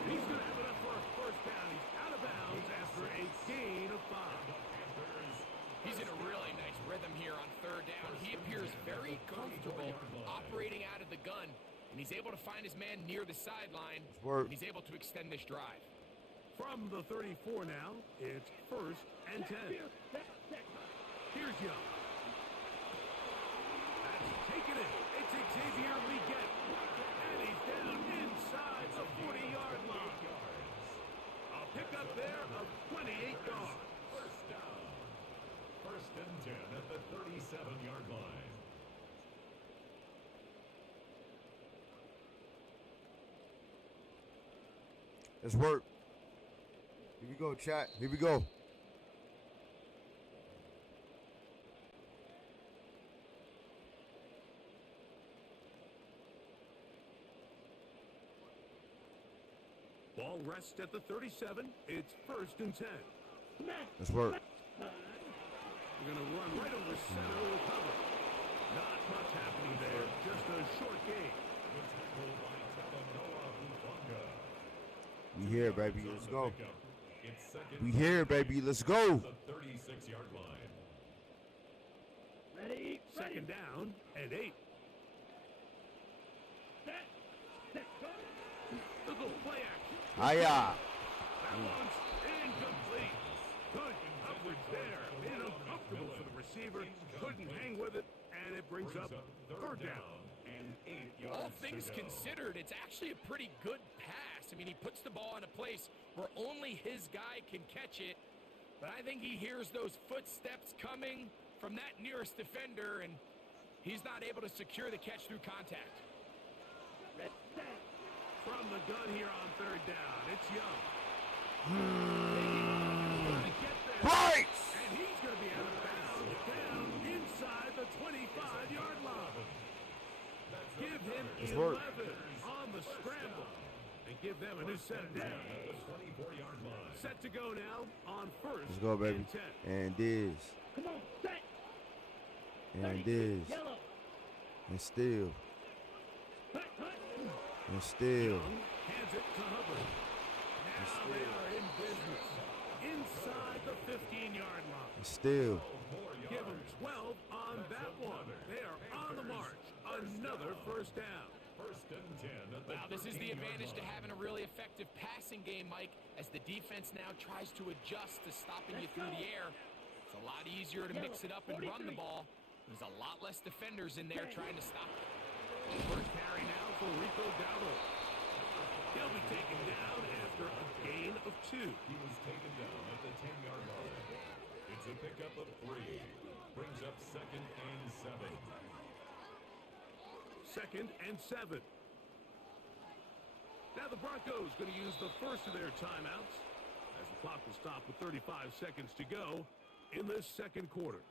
He's going to have enough for a 1st down. He's out of bounds after a gain of 5. He's in a really nice rhythm here on 3rd down. He appears very comfortable operating out of the gun, and he's able to find his man near the sideline. Work. And he's able to extend this drive. From the 34 now, it's 1st and 10. Here's Young. That's taken it. It's Xavier Leggett. And he's down inside the 40-yard line. A pickup there of 28 yards. 1st down. 1st and 10 at the 37-yard line. Let's work. Here we go, chat. Here we go. ball rests at the 37. It's 1st and 10. Let's work. We're going to run right over center with Hubbard. Not much happening there. Just a short game. We here, baby. Let's go. We here, baby. Let's go. The 36-yard line. Ready? 2nd down and 8. Little play action. Hiya. That one's incomplete. Good coverage there. Made it uncomfortable for the receiver. Couldn't hang with it, and it brings up 3rd down and 8 yards. All things considered, it's actually a pretty good pass. I mean, he puts the ball in a place where only his guy can catch it. But I think he hears those footsteps coming from that nearest defender, and he's not able to secure the catch through contact. From the gun here on 3rd down, it's Young. Right. And he's going to be out of bounds down inside the 25-yard line. Give him 11 on the scramble and give them a new set down. Set to go now on 1st. Let's go, baby. And 10. And Diz. Come on, set. And Diz. Yellow. And still. Hut, hut. And still. Young hands it to Hubbard. Now they are in business. Inside the 15-yard line. And still. Give them 12 on that one. They are on the march. Another 1st down. 1st and 10. Wow, this is the advantage to having a really effective passing game, Mike, as the defense now tries to adjust to stopping you through the air. It's a lot easier to mix it up and run the ball. There's a lot less defenders in there trying to stop it. 1st carry now for Rico Dowdle. He'll be taken down after a gain of 2. He was taken down at the 10-yard line. It's a pickup of 3. Brings up 2nd and 7. 2nd and 7. Now the Broncos going to use the first of their timeouts as the clock will stop with 35 seconds to go in this 2nd quarter.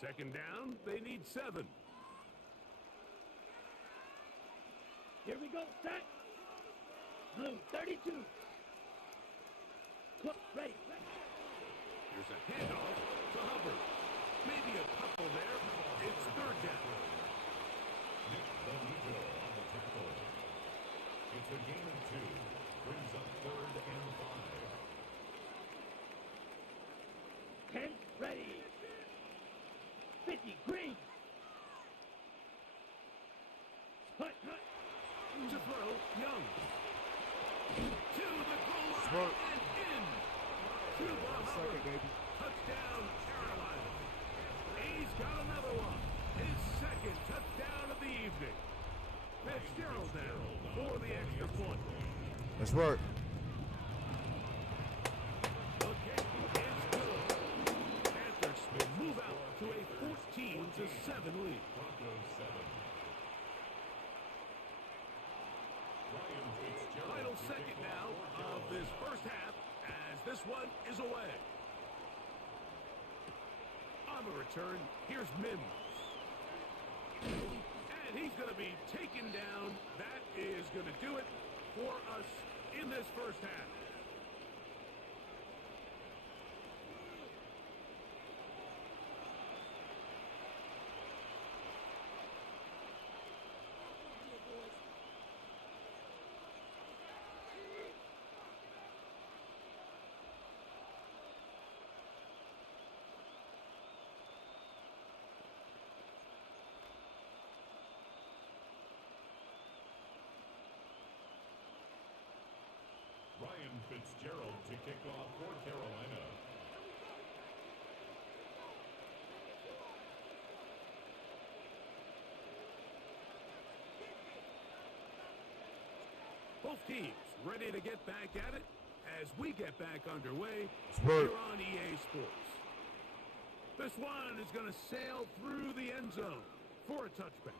Second down, they need 7. Here we go, set. Blue, 32. Clock, ready. Here's a handoff to Hubbard. Maybe a couple there. It's 3rd down. Nick Bonito on the tackle. It's a gain of 2. Brings up 3rd and 5. 10, ready. 50, green. Hut, hut. To throw, Young. To the goal line Work. and in. To the Hubbard. Touchdown, Carolina. He's got another one. His 2nd touchdown of the evening. Fitzgerald down for the extra point. Let's work. The kick is good. Panthers will move out to a 14-7 lead. Broncos 7. Ryan Fitzgerald. Final second now of this 1st half as this one is away. On the return, here's Mims. And he's going to be taken down. That is going to do it for us in this 1st half. Ryan Fitzgerald to kick off for Carolina. Both teams ready to get back at it as we get back underway Work. here on EA Sports. This one is going to sail through the end zone for a touchback.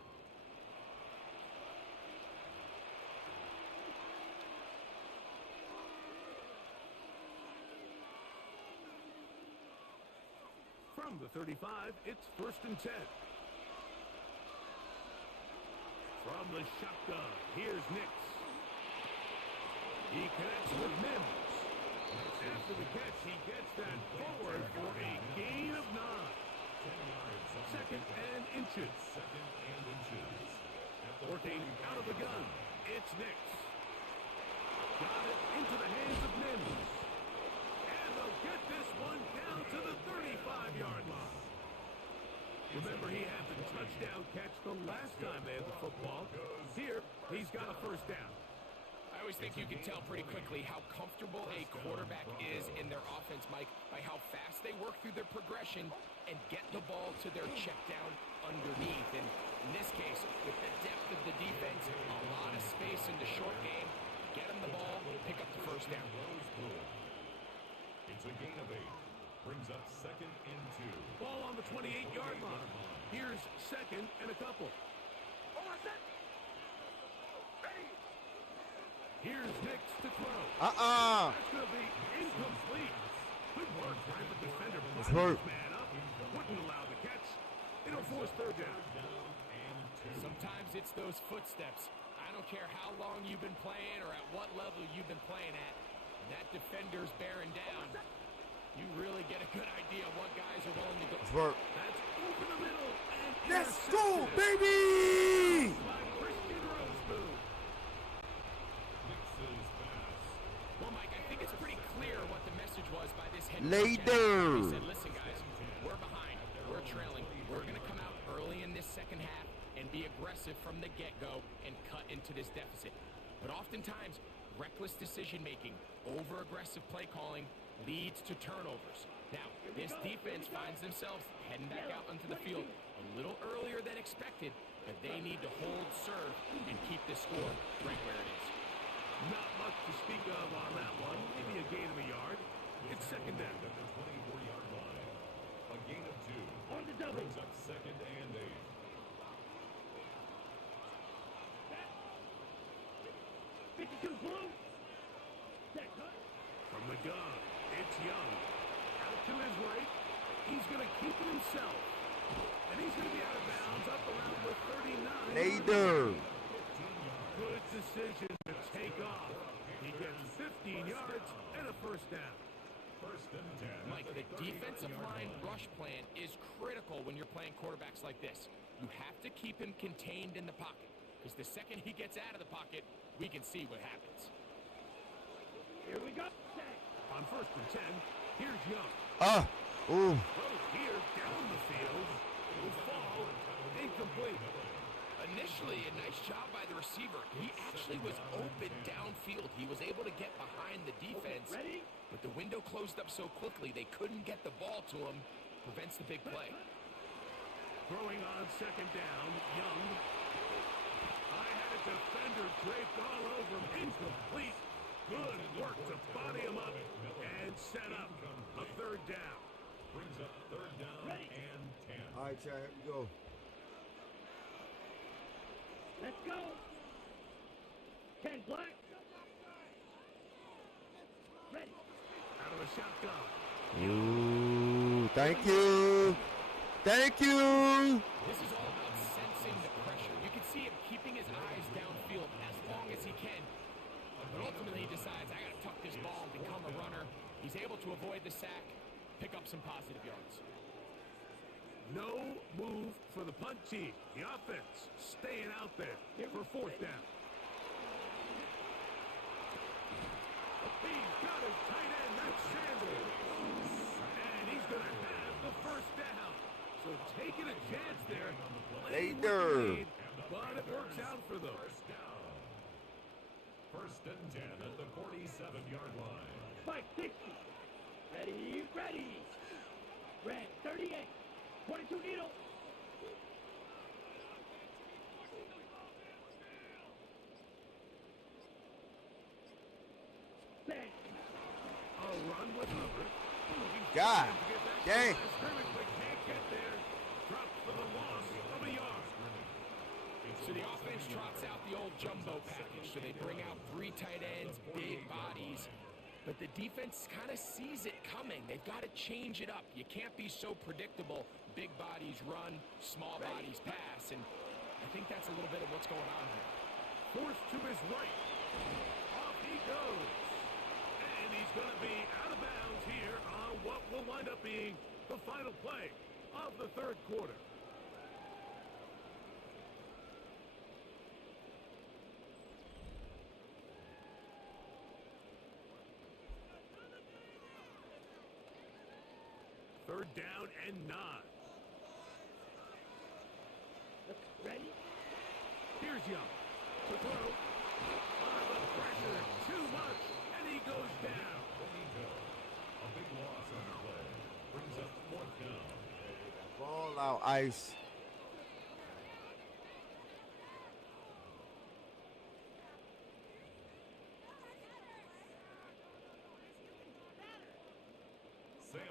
From From the 35, it's 1st and 10. From the shotgun, here's Nix. He connects with Mims. After the catch, he gets that forward for a gain of 9. 2nd and inches. Working out of the gun, it's Nix. Got it into the hands of Mims. And they'll get this one down to the 35-yard line. Remember, he had the touchdown catch the last time they had the football. Here, he's got a 1st down. I always think you can tell pretty quickly how comfortable a quarterback is in their offense, Mike, by how fast they work through their progression and get the ball to their check down underneath. And in this case, with the depth of the defense, a lot of space in the short game, get them the ball, pick up the 1st down. It's a gain of 8. Brings up 2nd and 2. Ball on the 28-yard line. Here's 2nd and a couple. Here's Nix to throw. That's going to be incomplete. Good work by the defender. Man up. Wouldn't allow the catch. It'll force 3rd down. Sometimes it's those footsteps. I don't care how long you've been playing or at what level you've been playing at. That defender's bearing down. You really get a good idea of what guys are willing to go. That's over the middle. And let's go, baby! By Christian Roseboom. Well, Mike, I think it's pretty clear what the message was by this head coach. Later. He said, listen, guys, we're behind. We're trailing. We're going to come out early in this second half and be aggressive from the get-go and cut into this deficit. But oftentimes, reckless decision-making, over-aggressive play calling leads to turnovers. Now, this defense finds themselves heading back out onto the field a little earlier than expected, but they need to hold serve and keep this score right where it is. Not much to speak of on that one. Maybe a gain of a yard. It's 2nd down. At the 24-yard line. A gain of 2. On the double. Brings up 2nd and 8. From the gun, it's Young. Out to his right. He's going to keep it himself. And he's going to be out of bounds up around the 39. Later. Good decision to take off. He gets 15 yards and a 1st down. 1st and 10. Mike, the defensive line rush plan is critical when you're playing quarterbacks like this. You have to keep him contained in the pocket, because the second he gets out of the pocket, we can see what happens. Here we go. On 1st and 10, here's Young. Ooh. Throws here down the field. Will fall. Incomplete. Initially, a nice job by the receiver. He actually was open downfield. He was able to get behind the defense, but the window closed up so quickly they couldn't get the ball to him. Prevents the big play. Throwing on 2nd down, Young. I had a defender draped all over him. Incomplete. Good work to body him up and set up a 3rd down. Brings up 3rd down and 10. All right, Chad, here we go. Let's go. 10 black. Ready. Out of the shotgun. Ooh, thank you. Thank you. This is all about sensing the pressure. You can see him keeping his eyes downfield as long as he can. But ultimately he decides, I got to tuck this ball and become a runner. He's able to avoid the sack, pick up some positive yards. No move for the punt team. The offense staying out there for 4th down. He's got his tight end, that's Sanders. And he's going to have the 1st down. So taking a chance there. Later. But it works out for them. 1st and 10 at the 47-yard line. Spike 60. Ready, ready. Red 38. 22 needle. Set. A run with Hubbard. God dang. So the offense trots out the old jumbo package. So they bring out 3 tight ends, big bodies. but the defense kind of sees it coming. They've got to change it up. You can't be so predictable. Big bodies run, small bodies pass, and I think that's a little bit of what's going on here. Forced to his right. Off he goes. And he's going to be out of bounds here on what will wind up being the final play of the third quarter. Third down and 9. Ready? Here's Young to throw. The pressure too much, and he goes down. A big loss on the play. Brings up fourth down. Ball out, Ice.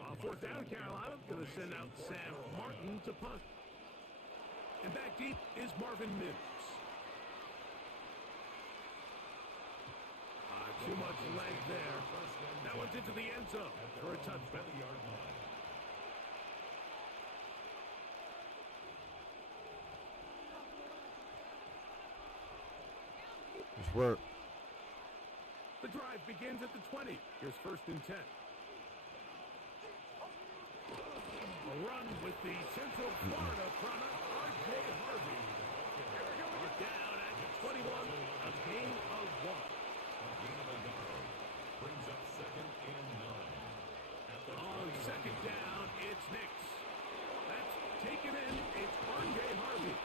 On fourth down, Carolina's going to send out Sam Martin to punt. And back deep is Marvin Mims. Too much leg there. That one's into the end zone for a touchdown. Nice work. The drive begins at the 20. Here's first and 10. A run with the Central Florida product, R.J. Harvey. Down at the 21, a gain of 1. Brings up second and 9. On second down, it's Nix. That's taken in. It's R.J. Harvey.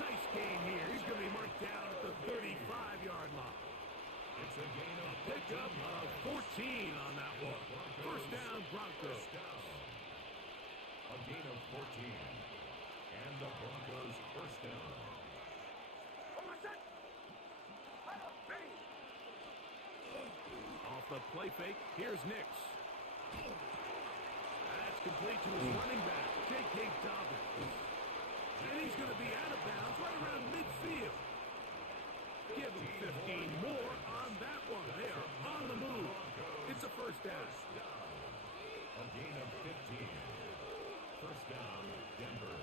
Nice gain here. He's going to be marked down at the 35-yard line. It's a gain of Pickup of 14 on that one. First down, Broncos. A gain of 14. And the Broncos first down. Off the play fake, here's Nix. That's complete to his running back, J.K. Dobbins. And he's going to be out of bounds right around midfield. Give him 15 more on that one. They are on the move. It's a first down. A gain of 15. First down, Denver.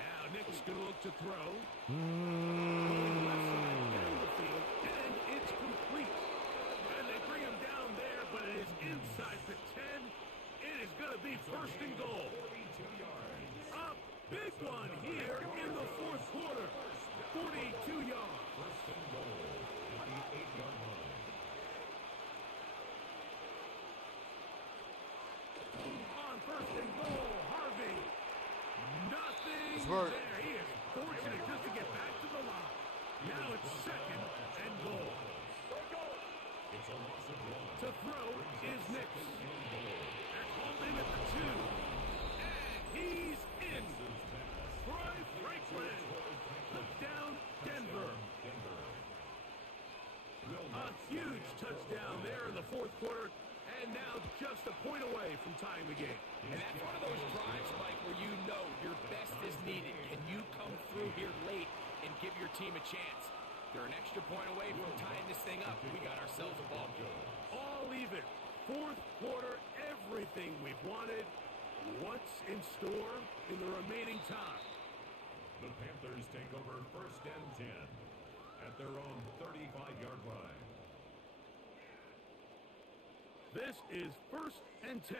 Now Nick's going to look to throw. Going left side down the field, and it's complete. And they bring him down there, but it is inside the 10. It is going to be first and goal. 42 yards. A big one here in the fourth quarter. 42 yards. First and goal at the 8-yard line. On first and goal, Harvey. Nothing Nice work. there. He is fortunate just to get back to the line. Now it's second and goal. It's a loss of 1. To throw is Nix. They're holding at the 2. And he's in. Troy Franklin. Touchdown, Denver. A huge touchdown there in the fourth quarter. And now just a point away from tying the game. And that's one of those drives, Mike, where you know your best is needed. Can you come through here late and give your team a chance? They're an extra point away from tying this thing up. We got ourselves a ball game. All even. Fourth quarter, everything we've wanted. What's in store in the remaining time? The Panthers take over first and 10 at their own 35-yard line. This is first and 10.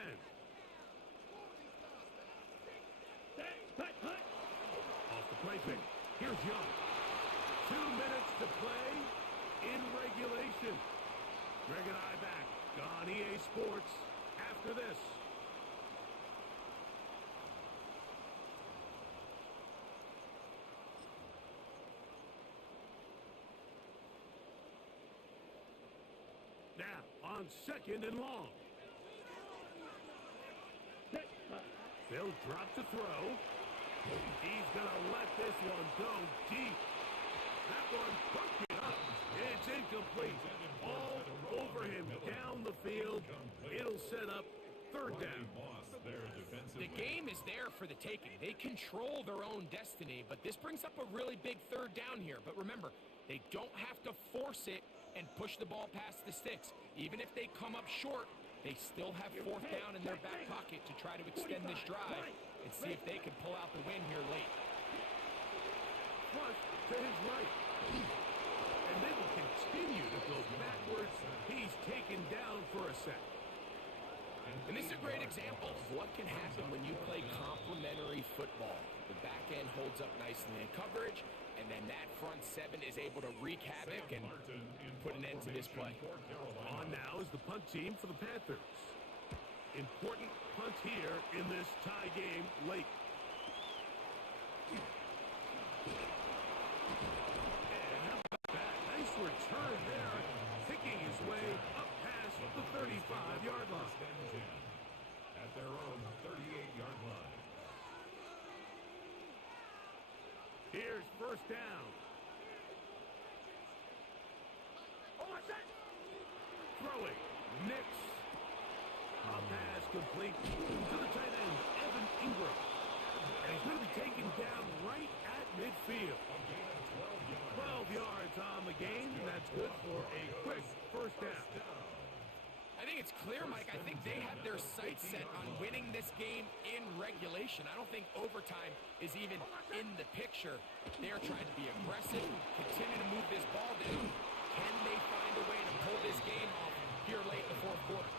Off the play fake. Here's Young. 2 minutes to play in regulation. Greg and I back on EA Sports after this. Now on second and long. They'll drop to throw. He's going to let this one go deep. That one broken up. It's incomplete. All over him down the field. It'll set up third down. The game is there for the taking. They control their own destiny, but this brings up a really big third down here. But remember, they don't have to force it and push the ball past the sticks. Even if they come up short, they still have fourth down in their back pocket to try to extend this drive and see if they can pull out the win here late. Flush to his right. And they will continue to go backwards. He's taken down for a sack. And this is a great example of what can happen when you play complementary football. The back end holds up nicely in coverage, and then that front seven is able to wreak havoc and put an end to this play. On now is the punt team for the Panthers. Important punt here in this tie game late. And how about that? Nice return there, picking his way up past the 35-yard line. At their own 38-yard line. Here's first down. Throwing. Nix. A pass complete to the tight end, Evan Ingram. And he's going to be taken down right at midfield. 12 yards on the game, and that's good for a quick first down. I think it's clear, Mike. I think they have their sights set on winning this game in regulation. I don't think overtime is even in the picture. They're trying to be aggressive, continue to move this ball down. Can they find a way to pull this game off here late in the fourth quarter?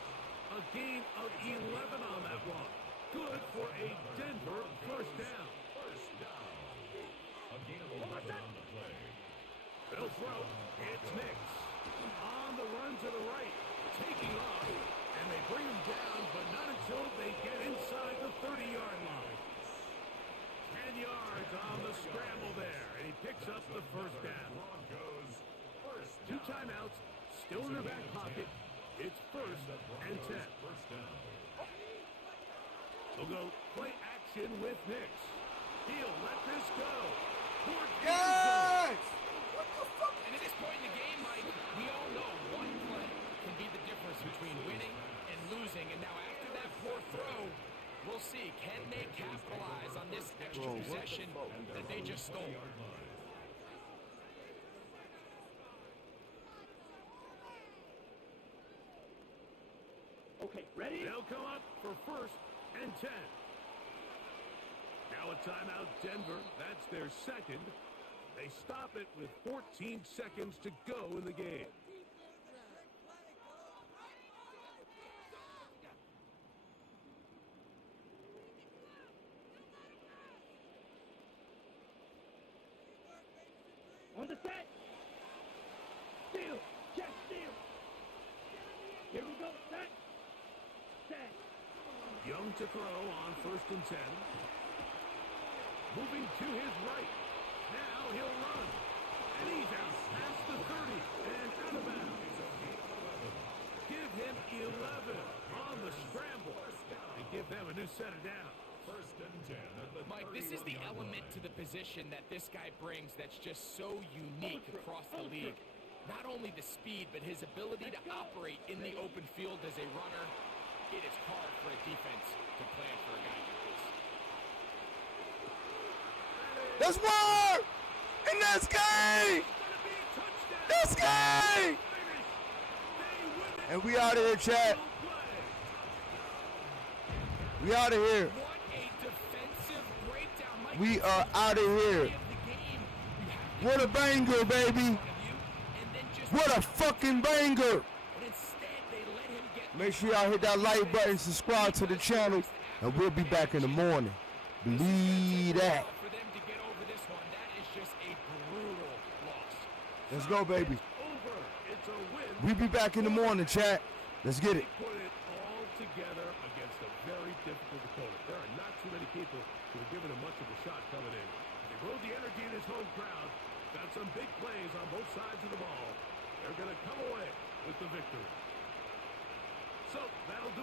A gain of 11 on that one. Good for a Denver first down. A gain of 11 on the play. They'll throw. It's Nix. On the run to the right. Taking off. And they bring him down, but not until they get inside the 30-yard line. 10 yards on the scramble there. And he picks up the first down. Two timeouts. Still in their back pocket. It's first and 10. They'll go play action with Nix. He'll let this go. Yes! And at this point in the game, Mike, we all know one play can be the difference between winning and losing. And now after that poor throw, we'll see, can they capitalize on this extra possession that they just stole? Okay, ready? They'll come up for first and 10. Now a timeout, Denver. That's their second. They stop it with 14 seconds to go in the game. On the set. Steal. Check steal. Here we go. Set. Set. Young to throw on first and 10. Moving to his right. Now he'll run. And he's out past the 30 and out of bounds. Give him 11 on the scramble. And give them a new set of downs. First and 10. Mike, this is the element to the position that this guy brings that's just so unique across the league. Not only the speed, but his ability to operate in the open field as a runner. It is hard for a defense to plan for a guy like this. That's one! And that's game! That's game! And we out of here, chat. We out of here. What a defensive breakdown, Mike. We are out of here. What a banger, baby. What a fucking banger. Make sure y'all hit that like button, subscribe to the channel, and we'll be back in the morning. Believe that. For them to get over this one, that is just a brutal loss. Let's go, baby. It's a win. We'll be back in the morning, chat. Let's get it. Put it all together against a very difficult opponent. There are not too many people who have given him much of a shot coming in. They rode the energy in his home crowd. Got some big plays on both sides of the ball. They're going to come away with the victory. So that'll do